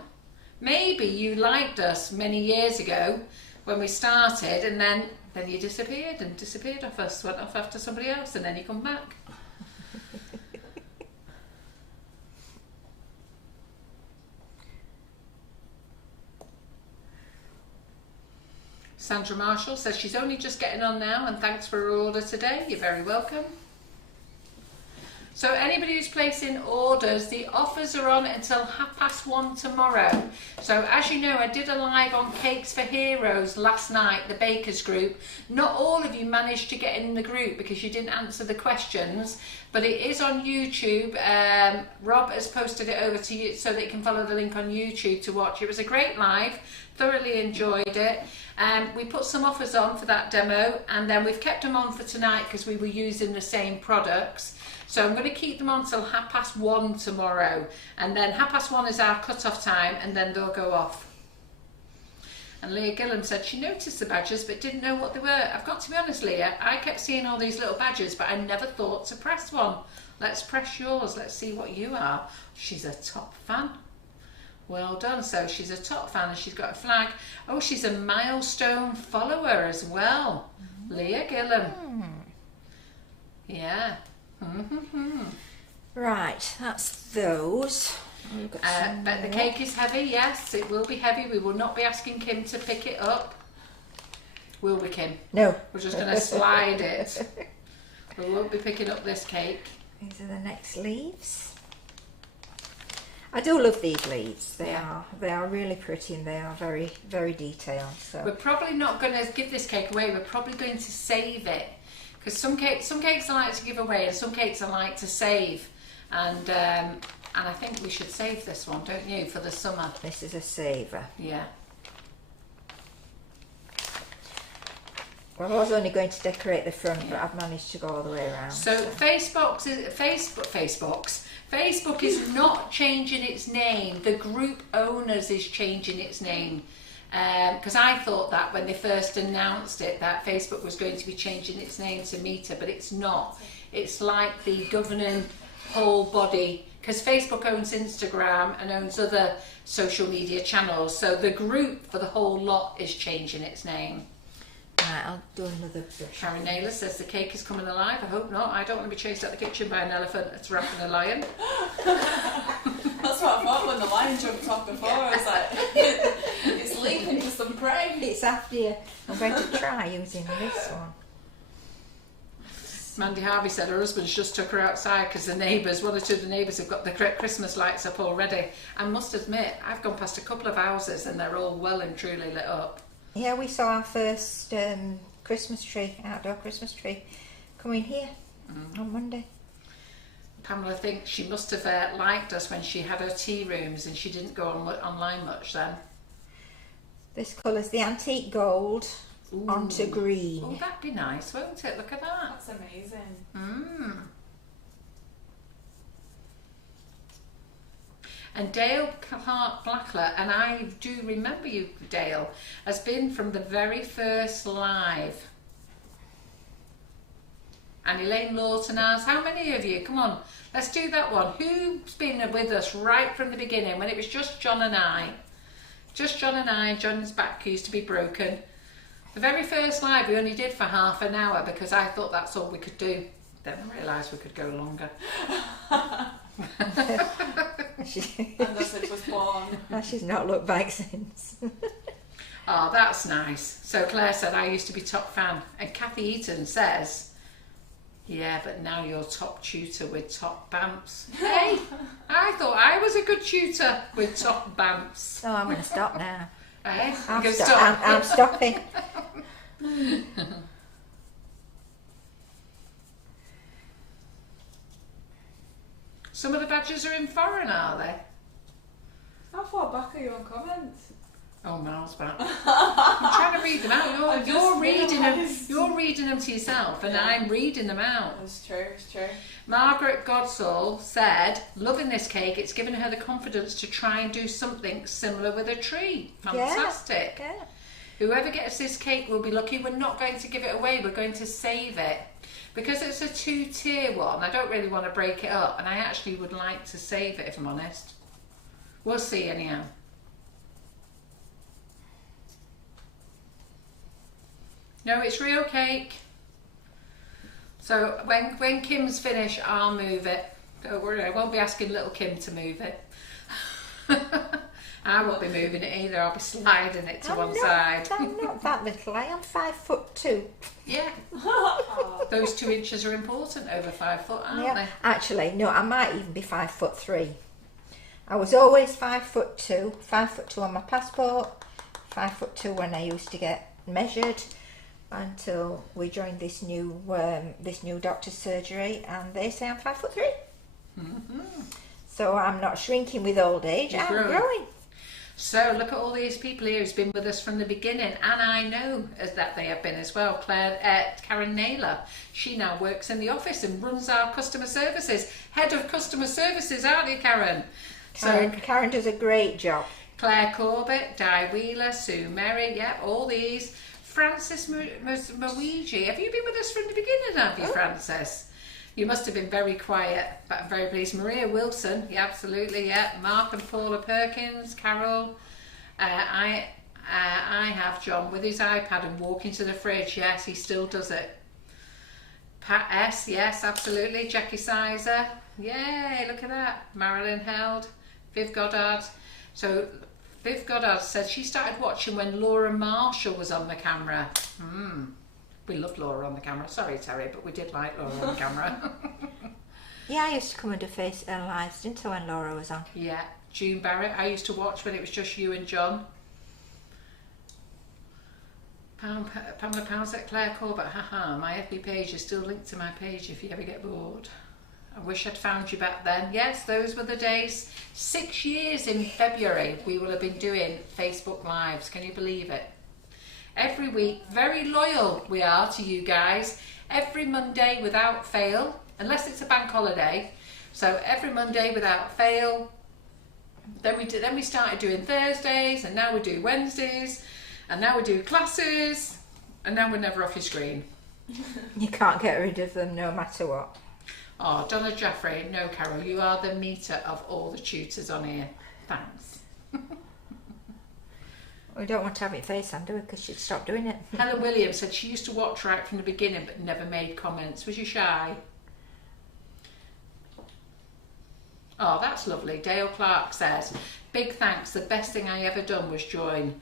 Maybe you liked us many years ago when we started, and then you disappeared off us, went off after somebody else, and then you come back. Sandra Marshall says she's only just getting on now and thanks for her order today. You're very welcome. So anybody who's placing orders, the offers are on until 1:30 tomorrow. So as you know, I did a live on Cakes for Heroes last night, the bakers group. Not all of you managed to get in the group because you didn't answer the questions, but it is on YouTube. Rob has posted it over to you so that you can follow the link on YouTube to watch. It was a great live, thoroughly enjoyed it. We put some offers on for that demo, and then we've kept them on for tonight because we were using the same products. So I'm going to keep them on till 1:30 tomorrow, and then 1:30 is our cut-off time, and then they'll go off. And Leah Gillam said she noticed the badges but didn't know what they were. I've got to be honest, Leah, I kept seeing all these little badges, but I never thought to press one. Let's press yours. Let's see what you are. She's a top fan. Well done. So she's a top fan and she's got a flag. Oh, she's a milestone follower as well. Leah Gillam. Yeah. Right, that's those. But the cake is heavy. Yes, it will be heavy. We will not be asking Kim to pick it up. Will we, Kim? No. We're just going to slide it. We won't be picking up this cake. These are the next leaves. I do love these leaves. They are really pretty, and they are very, very detailed. So we're probably not going to give this cake away. We're probably going to save it, because some cakes I like to give away, and some cakes I like to save. And I think we should save this one, don't you, for the summer? This is a saver. Yeah. Well, I was only going to decorate the front, but I've managed to go all the way around. So Facebook is not changing its name. The group owners is changing its name. Because I thought that when they first announced it, that Facebook was going to be changing its name to Meta, but it's not. It's like the governing whole body, because Facebook owns Instagram and owns other social media channels. So the group for the whole lot is changing its name. Right, I'll do another brush. Karen Naylor says the cake is coming alive. I hope not. I don't want to be chased out the kitchen by an elephant that's wrapping a lion. That's what I thought when the lion jumped off before. I was like, it's leaping for some prey. It's after you. I'm going to try using this one. Mandy Harvey said her husband's just took her outside because the neighbours, one or two of the neighbours have got the Christmas lights up already. I must admit, I've gone past a couple of houses and they're all well and truly lit up. Yeah, we saw our first Christmas tree, outdoor Christmas tree, coming here on Monday. Pamela thinks she must have liked us when she had her tea rooms and she didn't go online much then. This colour's the antique gold onto green. Oh, that'd be nice, won't it? Look at that. That's amazing. And Dale Clark Blackler, and I do remember you, Dale, has been from the very first live. And Elaine Lawton asks, how many of you? Come on, let's do that one. Who's been with us right from the beginning when it was just John and I? Just John and I. John's back used to be broken. The very first live we only did for half an hour because I thought that's all we could do. Then I realised we could go longer. And thus it was born. She's not looked back since. Oh, that's nice. So Claire said, I used to be top fan. And Kathy Eaton says, yeah, but now you're top tutor with top bamps. Hey, I thought I was a good tutor with top bamps. Oh, I'm going to stop now. Hey, I'm stopping. Some of the badges are in foreign, are they? How far back are you on comments? Oh, miles back. I'm trying to read them out. You're reading them. You're reading them to yourself, and I'm reading them out. It's true. It's true. Margaret Godsall said, loving this cake, it's given her the confidence to try and do something similar with a tree. Fantastic. Yeah. Whoever gets this cake will be lucky. We're not going to give it away, we're going to save it. Because it's a 2-tier one, I don't really want to break it up, and I actually would like to save it if I'm honest. We'll see anyhow. No, it's real cake. So when Kim's finished, I'll move it. Don't worry, I won't be asking little Kim to move it. I won't be moving it either. I'll be sliding it to one side. I'm not that little. I am 5'2". Yeah. Those 2 inches are important over 5 foot, aren't they? Actually, no, I might even be 5'3". I was always 5'2". 5'2" on my passport. 5'2" when I used to get measured, until we joined this new doctor's surgery, and they say I'm 5'3". Mm-hmm. So I'm not shrinking with old age. I'm growing. So look at all these people here who's been with us from the beginning, and I know that they have been as well. Karen Naylor, she now works in the office and runs our customer services. Head of customer services, aren't you, Karen? Karen does a great job. Claire Corbett, Di Wheeler, Sue Merry, yep, all these. Francis Mawiji, have you been with us from the beginning, have you, Francis? You must have been very quiet, but I'm very pleased. Maria Wilson, yeah, absolutely, yeah. Mark and Paula Perkins, Carol. I have John with his iPad and walking to the fridge. Yes, he still does it. Pat S, yes, absolutely. Jackie Sizer, yay, look at that. Marilyn Held, Viv Goddard. So Viv Goddard said she started watching when Laura Marshall was on the camera. We loved Laura on the camera. Sorry, Terry, but we did like Laura on the camera. Yeah, I used to come and do face lives, didn't I, when Laura was on? Yeah. June Barrett, I used to watch when it was just you and John. Pamela Pounds, Claire Corbett, haha, my FB page is still linked to my page if you ever get bored. I wish I'd found you back then. Yes, those were the days. 6 years in February we will have been doing Facebook Lives. Can you believe it? Every week, very loyal we are to you guys. Every Monday without fail, unless it's a bank holiday. So every Monday without fail. Then we started doing Thursdays, and now we do Wednesdays, and now we do classes, and now we're never off your screen. You can't get rid of them no matter what. Oh, Donna Jaffrey, no, Carol, you are the meter of all the tutors on here. Thanks. We don't want to have it FaceTime, do we? Because she'd stop doing it. Helen Williams said she used to watch right from the beginning but never made comments. Was you shy? Oh, that's lovely. Dale Clark says, big thanks. The best thing I ever done was joining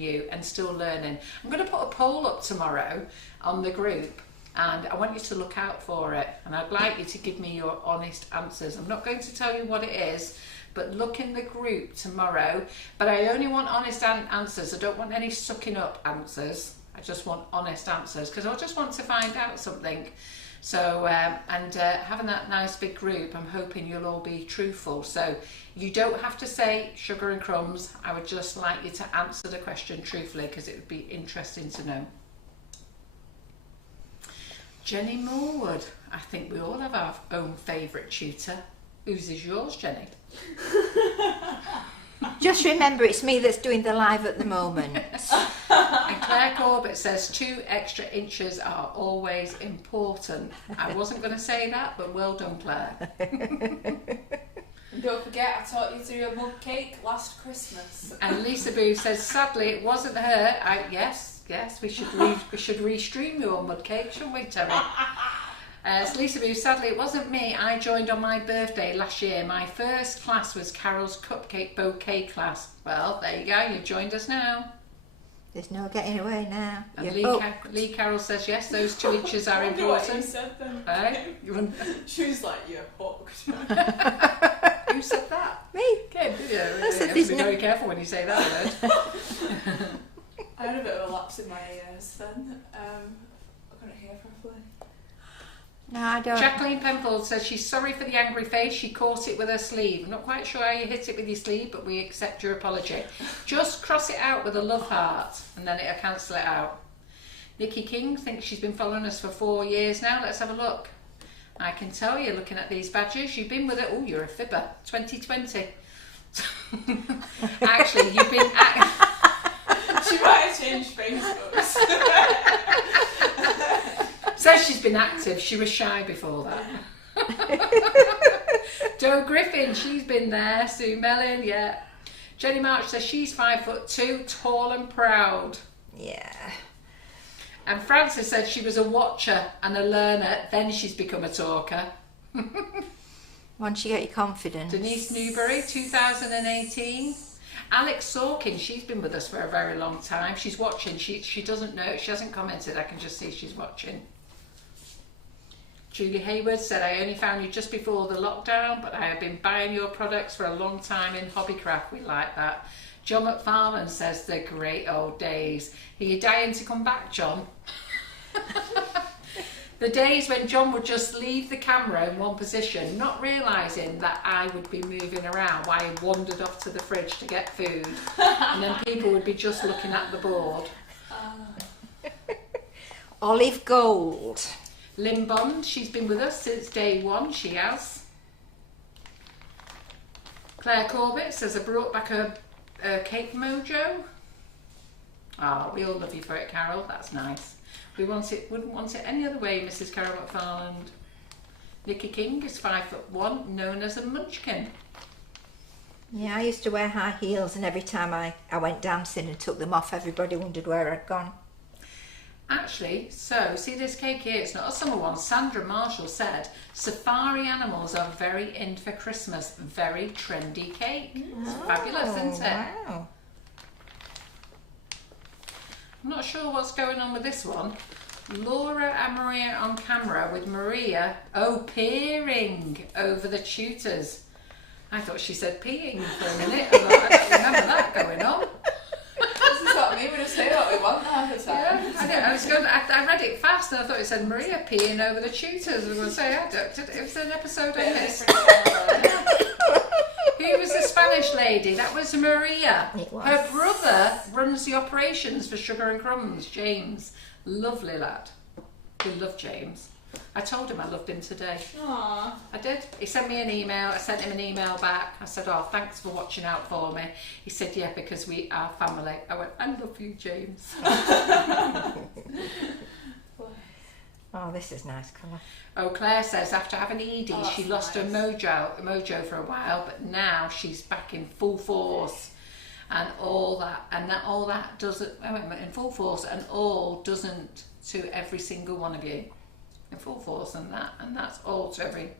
you and still learning. I'm going to put a poll up tomorrow on the group, and I want you to look out for it. And I'd like you to give me your honest answers. I'm not going to tell you what it is, but look in the group tomorrow. But I only want honest answers. I don't want any sucking up answers. I just want honest answers, because I just want to find out something. So, having that nice big group, I'm hoping you'll all be truthful. So you don't have to say Sugar and Crumbs. I would just like you to answer the question truthfully, because it would be interesting to know. Jenny Morwood. I think we all have our own favourite tutor. Whose is yours, Jenny? Just remember, it's me that's doing the live at the moment. And Claire Corbett says 2 extra inches are always important. I wasn't going to say that, but well done, Claire. And don't forget, I taught you to do a mug cake last Christmas. And Lisa Boo says, sadly, it wasn't her. Yes, we should restream your mud cake, shouldn't we, Terry? So Lisa Boo, sadly, it wasn't me. I joined on my birthday last year. My first class was Carol's cupcake bouquet class. Well, there you go. You've joined us now. There's no getting away now. And Lee Carroll says, yes, those 2 inches are I wonder what you important. said then. Hey? She was like, you're hooked. Who said that? Me. Kim, did you? I You said have there's to be no- very careful when you say that word. I had a bit of a lapse in my ears then. I couldn't hear properly. No, I don't. Jacqueline Penfold says she's sorry for the angry face. She caught it with her sleeve. I'm not quite sure how you hit it with your sleeve, but we accept your apology. Just cross it out with a love heart, and then it'll cancel it out. Nikki King thinks she's been following us for 4 years now. Let's have a look. I can tell you, looking at these badges, you've been with it. Oh, you're a fibber. 2020. Actually, you've been... She might have changed Facebooks. Says she's been active. She was shy before that. Joe Griffin, she's been there. Sue Mellon, yeah. Jenny March says she's 5'2", tall and proud. Yeah. And Frances said she was a watcher and a learner, then she's become a talker. Once you get your confidence. Denise Newbury, 2018. Alex Sorkin, she's been with us for a very long time. She's watching. She doesn't know. She hasn't commented. I can just see she's watching. Julie Hayward said, I only found you just before the lockdown, but I have been buying your products for a long time in Hobbycraft. We like that. John McFarland says, the great old days. Are you dying to come back, John? The days when John would just leave the camera in one position, not realising that I would be moving around while he wandered off to the fridge to get food. And then people would be just looking at the board. Olive gold. Lynn Bond, she's been with us since day one, she has. Claire Corbett says, I brought back her cake mojo. Oh, we all love you for it, Carol. That's nice. We wouldn't want it any other way, Mrs. Carol McFarland. Nikki King is 5'1", known as a munchkin. Yeah, I used to wear high heels, and every time I went dancing and took them off, everybody wondered where I'd gone. Actually, so see this cake here, it's not a summer one. Sandra Marshall said, safari animals are very in for Christmas. Very trendy cake. It's fabulous, isn't it? Wow. I'm not sure what's going on with this one. Laura and Maria on camera with Maria, peering over the tutors. I thought she said peeing for a minute. I don't remember that going on. This is what me would say what we want half the time. Yeah, I read it fast and I thought it said Maria peeing over the tutors. I was going to say, it was an episode I missed. Who was the Spanish lady? That was Maria. It was. Her brother runs the operations for Sugar and Crumbs, James. Lovely lad. We love James. I told him I loved him today. Aww. I did. He sent me an email. I sent him an email back. I said, oh, thanks for watching out for me. He said, yeah, because we are family. I went, I love you, James. Oh, this is nice colour. Oh, Claire says after having Edie, she lost her mojo for a while, but now she's back in full force, and all that doesn't in full force, and all doesn't to every single one of you, in full force, and that's all to every.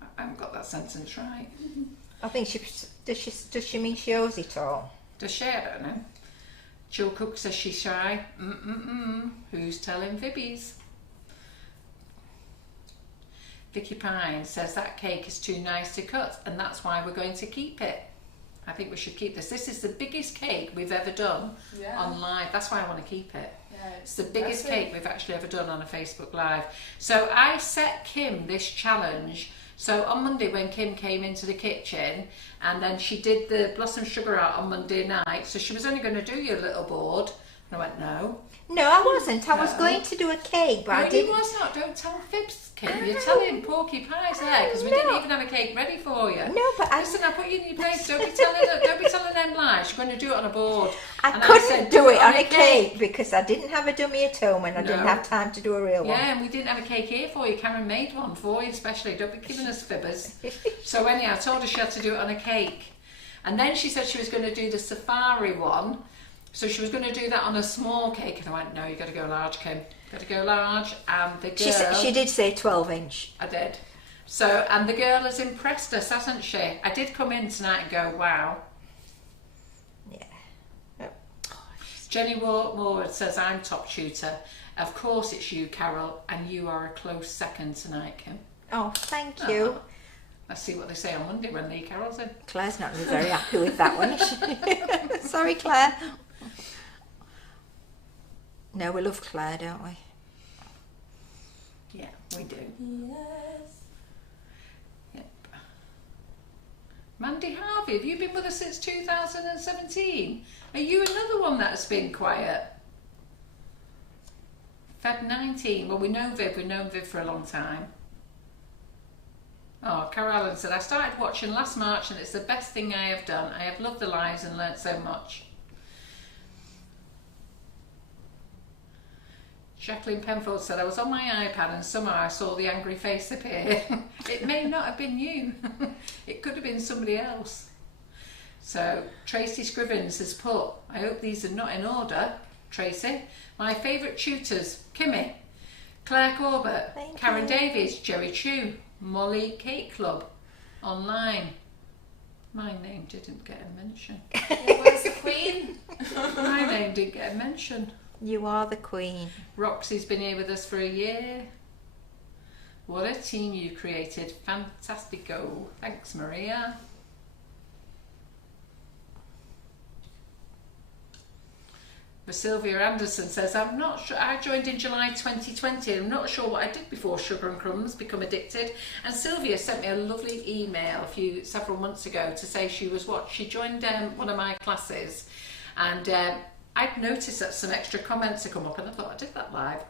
I haven't got that sentence right. I think does she mean she owes it all? Does she? I don't know. Jill Cook says she's shy. Who's telling fibbies? Vicky Pine says that cake is too nice to cut, and that's why we're going to keep it. I think we should keep this. This is the biggest cake we've ever done on live. That's why I want to keep it. Yeah, It's the biggest cake we've actually ever done on a Facebook Live. So I set Kim this challenge. So on Monday when Kim came into the kitchen, and then she did the Blossom Sugar Art on Monday night, so she was only going to do your little board. And I went, no. No, I wasn't. I was going to do a cake, but I No, didn't. you was not. Don't tell fibs, Kim. You're telling porky pies there because we didn't even have a cake ready for you. No, but Listen, I put you in your place. Don't be telling them lies. You're going to do it on a board. I And couldn't said, do it on a cake because I didn't have a dummy at home and I didn't No. have time to do a real one. Yeah, and we didn't have a cake here for you. Karen made one for you, especially. Don't be giving us fibbers. So anyhow, I told her she had to do it on a cake. And then she said she was going to do the safari one. So she was going to do that on a small cake. And I went, no, you've got to go large, Kim. Got to go large. And the girl... She did say 12-inch. I did. So, and the girl has impressed us, hasn't she? I did come in tonight and go, wow. Yeah. Jenny Moore says, I'm top tutor. Of course it's you, Carol, and you are a close second tonight, Kim. Oh, thank you. Let's see what they say on Monday when Lee Carroll's in. Claire's not going to be very happy with that one, is she? Sorry, Claire. No, we love Claire, don't we? Yeah, we do. Yes. Yep. Mandy Harvey, have you been with us since 2017? Are you another one that has been quiet? Feb 19. Well, we know Viv. We've known Viv for a long time. Oh, Carol Allen said, I started watching last March and it's the best thing I have done. I have loved the lives and learnt so much. Jacqueline Penfold said, I was on my iPad and somehow I saw the angry face appear. It may not have been you. It could have been somebody else. So, Tracy Scrivens has put, I hope these are not in order, Tracy. My favourite tutors, Kimmy, Claire Corbett, Thank Karen you. Davies, Joey Chu, Molly Cake Club, online. My name didn't get a mention. Where's the Queen? My name didn't get a mention. You are the queen. Roxy's been here with us for a year. What a team you created. Fantastico. Thanks, Maria. Sylvia Anderson says, I'm not sure, I joined in July 2020. I'm not sure what I did before Sugar and Crumbs become addicted. And Sylvia sent me a lovely email several months ago to say she joined one of my classes, and I'd noticed that some extra comments had come up, and I thought I did that live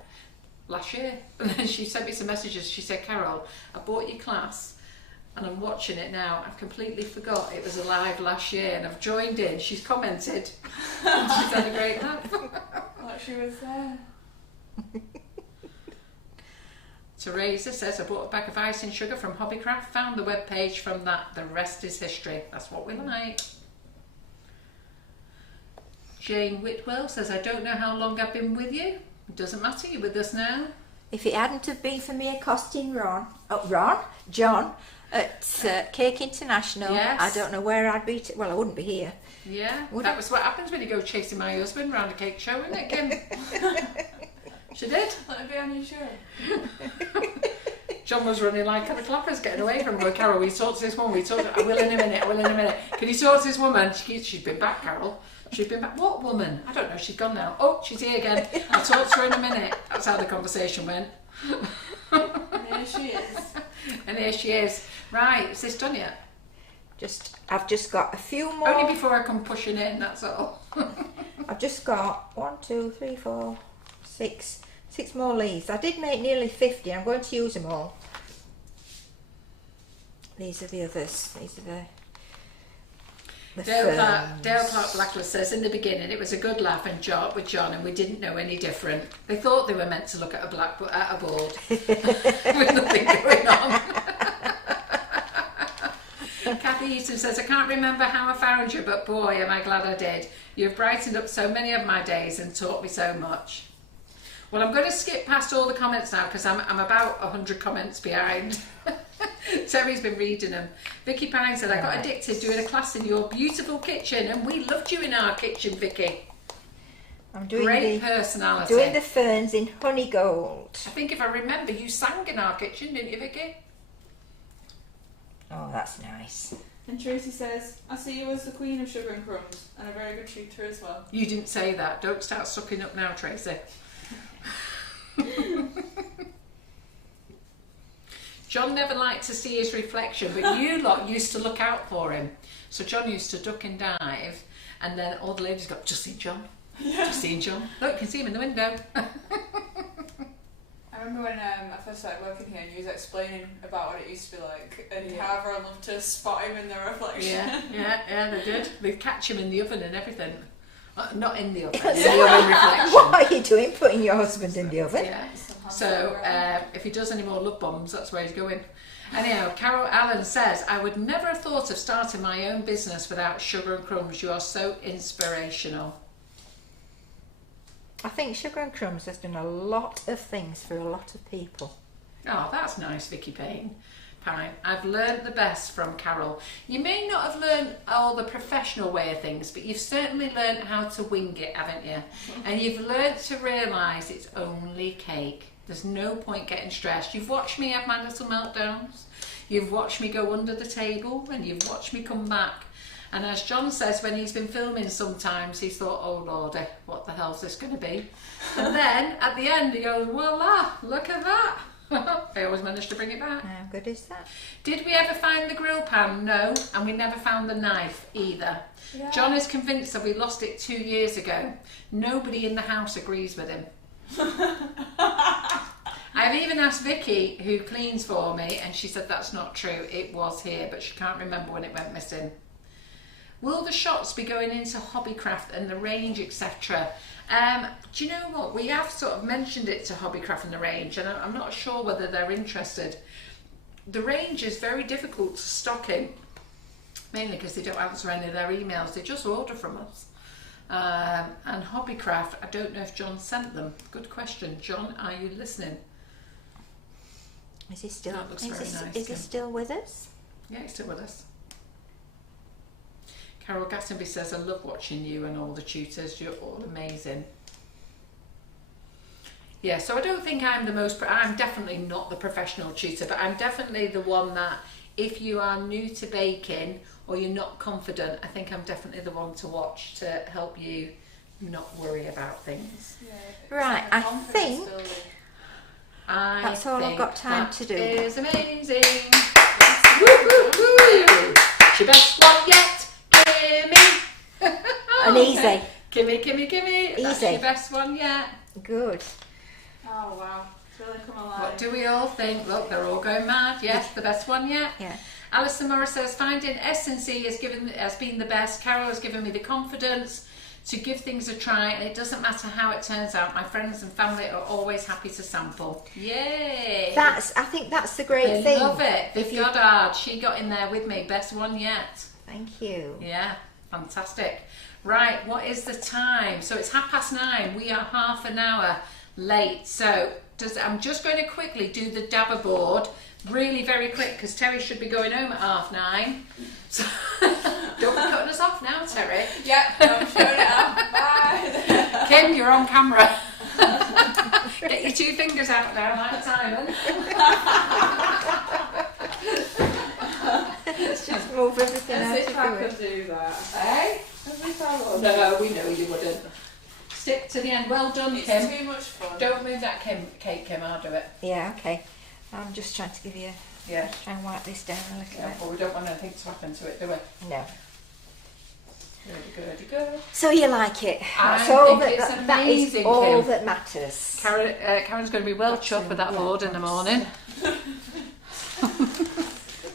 last year. And then she sent me some messages. She said, Carol, I bought your class and I'm watching it now. I've completely forgot it was live last year and I've joined in. She's commented. She's had a great laugh. Like she was there. Teresa says, I bought a bag of icing sugar from Hobbycraft, found the webpage from that. The rest is history. That's what we like. Jane Whitwell says, I don't know how long I've been with you. It doesn't matter, you're with us now. If it hadn't have been for me accosting John at Cake International, Yes. I don't know where I'd be. Well, I wouldn't be here. Yeah, Would that it? was what happens when you go chasing my husband round a cake show, isn't it, Kim? She did. Let me be on your show. John was running like the clappers, getting away from her. Carol, we talked to this woman. I will in a minute. Can you talk to this woman? She's been back, Carol. She's been back. What woman? I don't know. She's gone now. Oh, she's here again. I'll talk to her in a minute. That's how the conversation went. And here she is. And here she is. Right, is this done yet? I've just got a few more. Only before I come pushing in, that's all. I've just got 1, 2, 3, 4, 6 more leaves. I did make nearly 50. I'm going to use them all. These are the others. These are the Dale Clark Blacklist says, in the beginning it was a good laugh and joke with John and we didn't know any different. They thought they were meant to look at a board with nothing going on. Kathy Easton says, I can't remember how I found you, but boy am I glad I did. You've brightened up so many of my days and taught me so much. Well, I'm going to skip past all the comments now because I'm about 100 comments behind. Terry's been reading them. Vicky Pine said, I got addicted doing a class in your beautiful kitchen and we loved you in our kitchen, Vicky. I'm doing Great personality. Doing the ferns in honey gold. I think if I remember, you sang in our kitchen, didn't you, Vicky? Oh, that's nice. And Tracy says, I see you as the queen of Sugar and Crumbs and a very good tutor as well. You didn't say that. Don't start sucking up now, Tracy. John never liked to see his reflection, but you lot used to look out for him. So John used to duck and dive, and then all the ladies got, just see John. Yeah. Seeing John. Look, you can see him in the window. I remember when I first started working here and you was explaining about what it used to be like and how everyone loved to spot him in the reflection. Yeah, they did. They'd catch him in the oven and everything. Not in the oven, in the oven reflection. What are you doing, putting your husband in the oven? Yeah. So if he does any more love bombs, that's where he's going. Anyhow, Carol Allen says, I would never have thought of starting my own business without Sugar and Crumbs. You are so inspirational. I think Sugar and Crumbs has done a lot of things for a lot of people. Oh, that's nice, Vicky Pine. I've learned the best from Carol. You may not have learned all the professional way of things, but you've certainly learned how to wing it, haven't you? And you've learned to realise it's only cake. There's no point getting stressed. You've watched me have my little meltdowns. You've watched me go under the table, and you've watched me come back. And as John says, when he's been filming sometimes, he's thought, oh lordy, what the hell's this going to be? And then at the end he goes, voila, look at that. I always manage to bring it back. How good is that? Did we ever find the grill pan? No. And we never found the knife either. Yeah. John is convinced that we lost it 2 years ago. Nobody in the house agrees with him. I've even asked Vicky, who cleans for me, and she said that's not true. It was here, but she can't remember when it went missing. Will the shots be going into Hobbycraft and the range, etc.? Do you know what? We have sort of mentioned it to Hobbycraft and the range, and I'm not sure whether they're interested. The range is very difficult to stock in, mainly because they don't answer any of their emails. They just order from us. And Hobbycraft, I don't know if John sent them. Good question. John, are you listening? Is he still? That looks very nice, Is he Kim. still with us? Yeah, he's still with us. Carol Gattenby says, I love watching you and all the tutors. You're all amazing. Yeah, so I don't think I'm I'm definitely not the professional tutor, but I'm definitely the one that if you are new to baking or you're not confident, I think I'm definitely the one to watch to help you not worry about things. Yeah, Right, like a I confidence think building. That's all I've got time to do. That is amazing. Woo, woo, woo. It's your best one yet. Kimmy. And easy. Kimmy. That's Easy. your best one yet. Good. Oh wow, it's really come alive. What do we all think? Look, they're all going mad. Yes, the best one yet. Yeah. Alison Morris says, finding S&C has been the best. Carol has given me the confidence to give things a try, and it doesn't matter how it turns out. My friends and family are always happy to sample. Yay! I think that's the great They thing. love it. Viv Goddard, she got in there with me. Best one yet. Thank you. Yeah, fantastic. Right, what is the time? So it's 9:30. We are half an hour late. So I'm just going to quickly do the dabber board, really very quick, because Terry should be going home at 9:30. So don't be cutting us off now, Terry. Yeah, I'm showing it off. Bye. Kim, you're on camera. Get your 2 fingers out now, like Simon. Let's just move everything As out if of I the way. could do that. Hey? As if I would. No, we know you wouldn't. Stick to the end. Well done, It's Kim. too much fun. Don't move that cake, Kim. I'll do it. Yeah, okay. I'm just trying to give you, Yeah. try and wipe this down a little Yeah, bit. but we don't want anything to happen to it, do we? No. Good. So you like it? I That's all think that, it's that is amazing, all Kim. that matters. Karen's going to be well chuffed with that Yeah, board in the morning.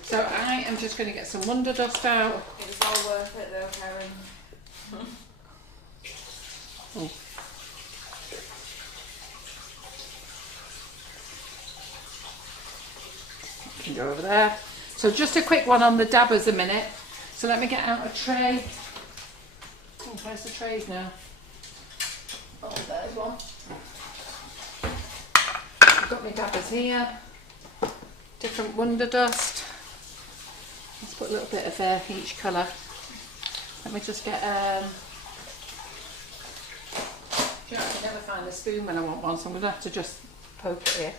So I am just going to get some Wonder Dust out. It's all worth it though, Karen. Oh. Can go over there. So just a quick one on the dabbers a minute. So let me get out a tray. Oh, where's the trays now? Oh, there's one. I've got my dabbers here. Different Wonder Dust. Let's put a little bit of each colour. Let me just get do you know, I can never find a spoon when I want one, so I'm going to have to just poke it here.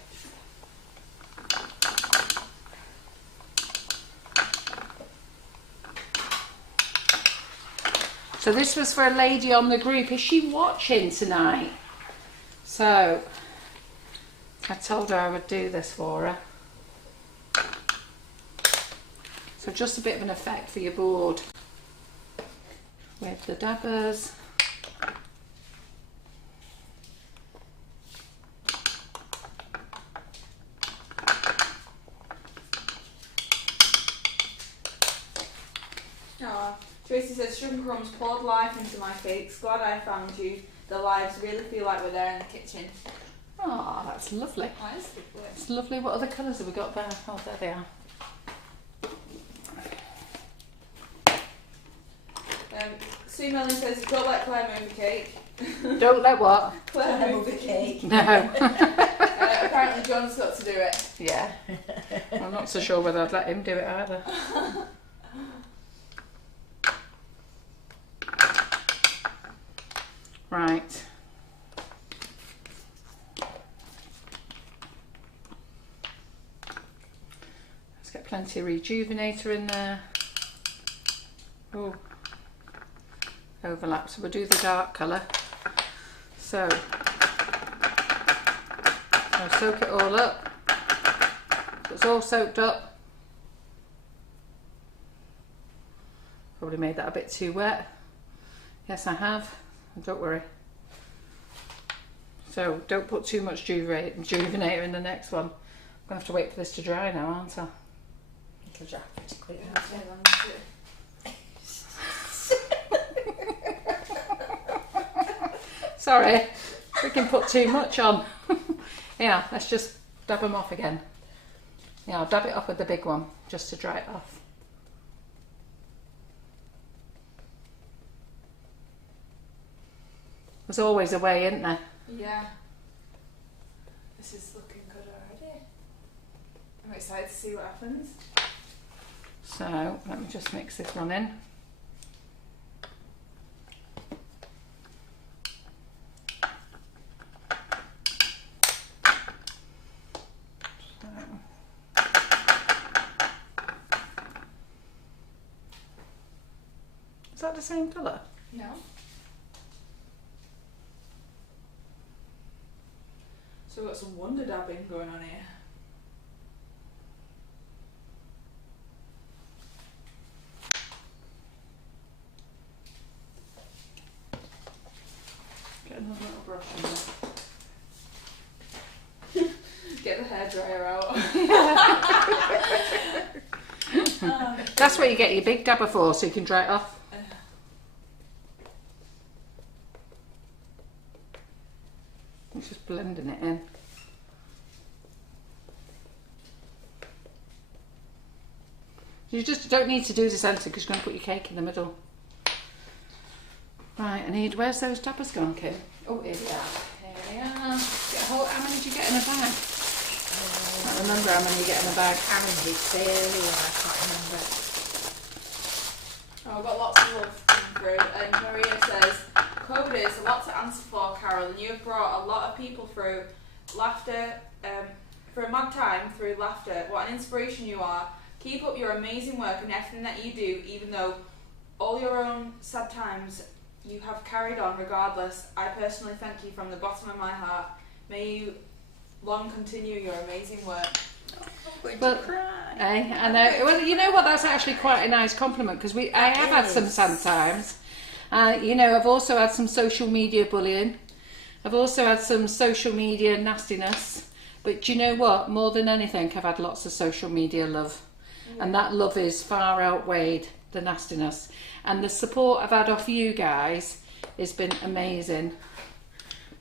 So this was for a lady on the group. Is she watching tonight? So I told her I would do this for her. So just a bit of an effect for your board with the dabbers. Sugar and Crumbs poured life into my cakes. Glad I found you. The lives really feel like we're there in the kitchen. Oh, that's lovely. That is lovely. It's lovely. What other colours have we got there? Oh, there they are. Sue Melanie says, don't let Claire move the cake. Don't let what? Claire Move the cake. No. Apparently John's got to do it. Yeah. I'm not so sure whether I'd let him do it either. Right. Let's get plenty of rejuvenator in there. Oh, overlap. So we'll do the dark colour. So I'll soak it all up. So it's all soaked up. Probably made that a bit too wet. Yes, I have. Don't worry. So don't put too much rejuvenator in the next one. I'm going to have to wait for this to dry now, aren't I? It'll dry pretty quick. Sorry, we can put too much on. Yeah, let's just dab them off again. Yeah, I'll dab it off with the big one just to dry it off. There's always a way, isn't there? Yeah. This is looking good already. I'm excited to see what happens. So let me just mix this one in. Is that the same colour? No. So we've got some wonder dabbing going on here. Get another little brush in there. Get the hairdryer out. That's what you get your big dabber for, so you can dry it off. It's just blending it in. You just don't need to do the centre because you're going to put your cake in the middle. Right, I need, where's those dabbers gone, Kim? Oh, here they are. Here they are. Get a whole, how many did you get in a bag? I can't remember how many you get in a bag. Aaron did say earlier, I can't remember. Oh, I've got lots of love coming through. And Maria says, COVID is a lot to answer for, Carol, and you have brought a lot of people through laughter, for a mad time through laughter. What an inspiration you are. Keep up your amazing work and everything that you do, even though all your own sad times you have carried on regardless. I personally thank you from the bottom of my heart. May you long continue your amazing work. Well, I know. Well, you know what? That's actually quite a nice compliment because I have had some sad times. You know, I've also had some social media bullying. I've also had some social media nastiness. But do you know what? More than anything, I've had lots of social media love. Yeah. And that love is far outweighed the nastiness. And the support I've had off you guys has been amazing.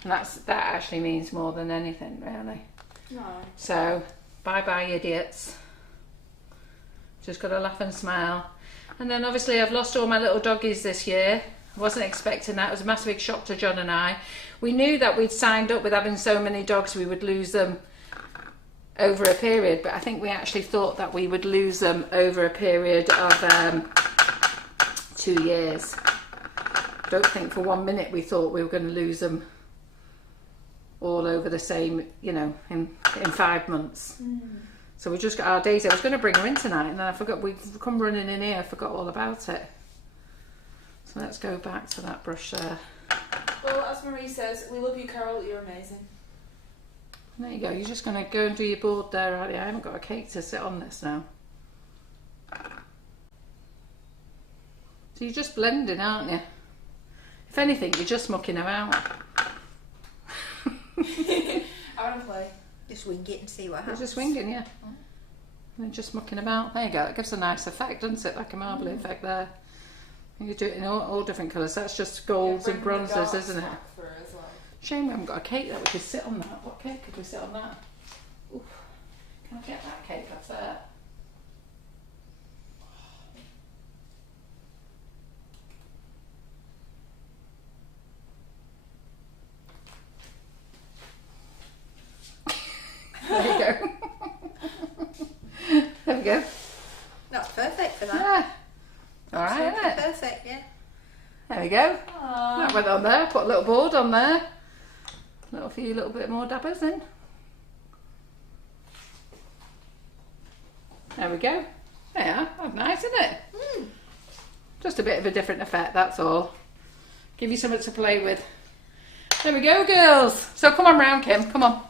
And that actually means more than anything, really. No. So, bye-bye, idiots. Just got to laugh and smile. And then obviously I've lost all my little doggies this year. I wasn't expecting that. It was a massive shock to John and I. We knew that we'd signed up with having so many dogs we would lose them over a period, but I think we actually thought that we would lose them over a period of 2 years. Don't think for 1 minute we thought we were going to lose them all over the same, you know, in 5 months. So we just got our days. I was going to bring her in tonight and then I forgot. We've come running in here, I forgot all about it. So let's go back to that brush there. Well, as Marie says, we love you, Carol. You're amazing. There you go. You're just going to go and do your board there, aren't you? I haven't got a cake to sit on this now. So you're just blending, aren't you? If anything, you're just mucking her out. I want to play. Just wing it and see what You're happens. just winging, yeah. And then just mucking about. There you go. It gives a nice effect, doesn't it? Like a marbly effect there. You do it in all different colours. That's just golds and bronzes, isn't it? As well. Shame we haven't got a cake that we could sit on that. What cake could we sit on that? Oof. Can I get that cake off there? There you go. There we go. That's perfect for that. Yeah. All right, isn't it? Perfect, yeah. There we go. That went on there. Put a little board on there. A few little bit more dabbers in. There we go. Yeah, that's nice, isn't it? Just a bit of a different effect, that's all. Give you something to play with. There we go, girls. So come on round, Kim. Come on.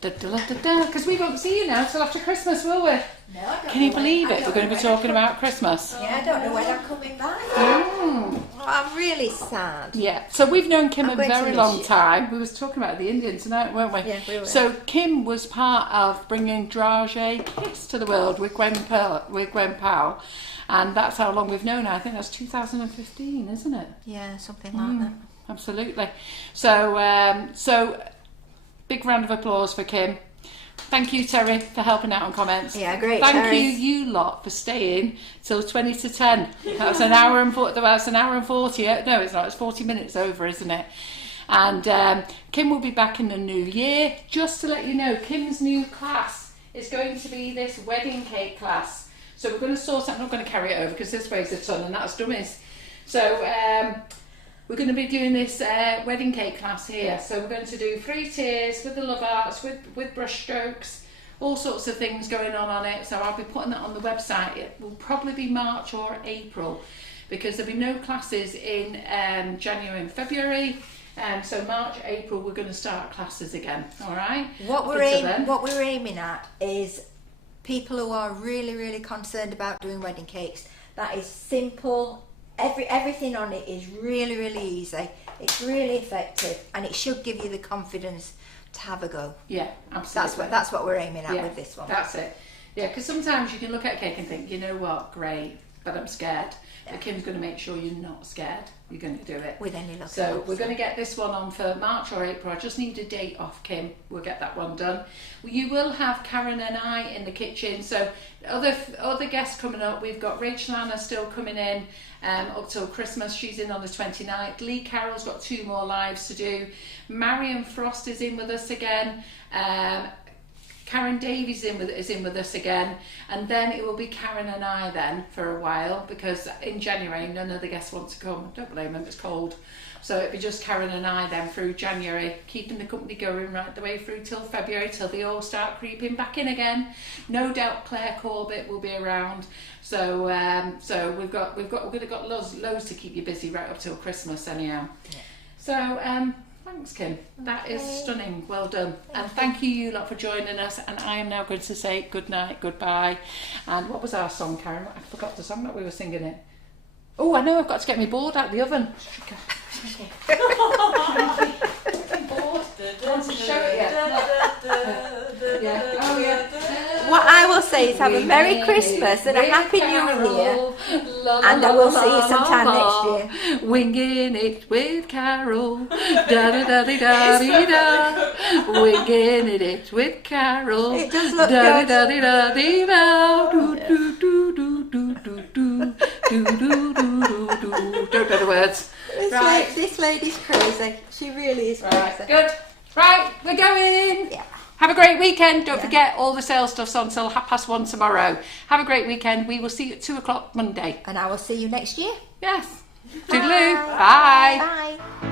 Because we won't see you now till after Christmas, will we? No, I don't Can you know believe when- it? We're going to be talking about Christmas. Yeah, I don't know when I'm coming back. Mm. Oh, I'm really sad. Yeah, so we've known Kim I'm a going to very miss long you. time. We was talking about the Indians tonight, weren't we? Yeah, we were. So Kim was part of bringing Dragé Kiss to the world with Gwen Powell, and that's how long we've known her. I think that's 2015, isn't it? Yeah, something like that. Absolutely. So, big round of applause for Kim. Thank you, Terry, for helping out on comments. Yeah, great, Thank Terry. you lot, for staying till 20 to 10. That's an hour and 40. That's an hour and 40. No, it's not. It's 40 minutes over, isn't it? And Kim will be back in the new year. Just to let you know, Kim's new class is going to be this wedding cake class. So we're going to sort out. I'm not going to carry it over because this weighs a ton, and that's dummies. So we're going to be doing this wedding cake class here. So we're going to do 3 tiers with the love arts, with brush strokes, all sorts of things going on it. So I'll be putting that on the website. It will probably be March or April because there'll be no classes in January and February. So March, April, we're going to start classes again. All right. What we're aiming at is people who are really, really concerned about doing wedding cakes. That is simple. Everything on it is really, really easy. It's really effective, and it should give you the confidence to have a go. Yeah, absolutely. That's what we're aiming at with this one. That's it. Yeah, because sometimes you can look at a cake and think, you know what, great, but I'm scared. But Kim's going to make sure you're not scared. You're going to do it. With any luck. So we're going to get this one on for March or April. I just need a date off, Kim. We'll get that one done. You will have Karen and I in the kitchen. So other guests coming up. We've got Rachel Anna still coming in up till Christmas. She's in on the 29th. Lee Carroll's got 2 more lives to do. Marion Frost is in with us again. Karen Davies is in with us again, and then it will be Karen and I then for a while, because in January none of the guests want to come. Don't blame them, it's cold. So it'll be just Karen and I then through January, keeping the company going right the way through till February, till they all start creeping back in again. No doubt Claire Corbett will be around. So we've got loads to keep you busy right up till Christmas anyhow. Yeah. So thanks, Kim. That is stunning. Well done. And thank you lot for joining us. And I am now going to say good night, goodbye. And what was our song, Karen? I forgot the song that we were singing it. Oh, I know. I've got to get my board out of the oven. What I will say is have a Merry Christmas and a Happy New Year, and I will see you sometime next year. Winging it with Carol, da da da da da da. Winging it with Carol. It does look da good. da da da da. Do do do do do do do do do do do. Don't know the words. This lady's crazy. She really is crazy. Right, good. Right, we're going. Yeah. Have a great weekend. Don't forget all the sales stuff's on till 1:30 tomorrow. Have a great weekend. We will see you at 2 o'clock Monday. And I will see you next year. Yes. Toodaloo. Bye. Bye.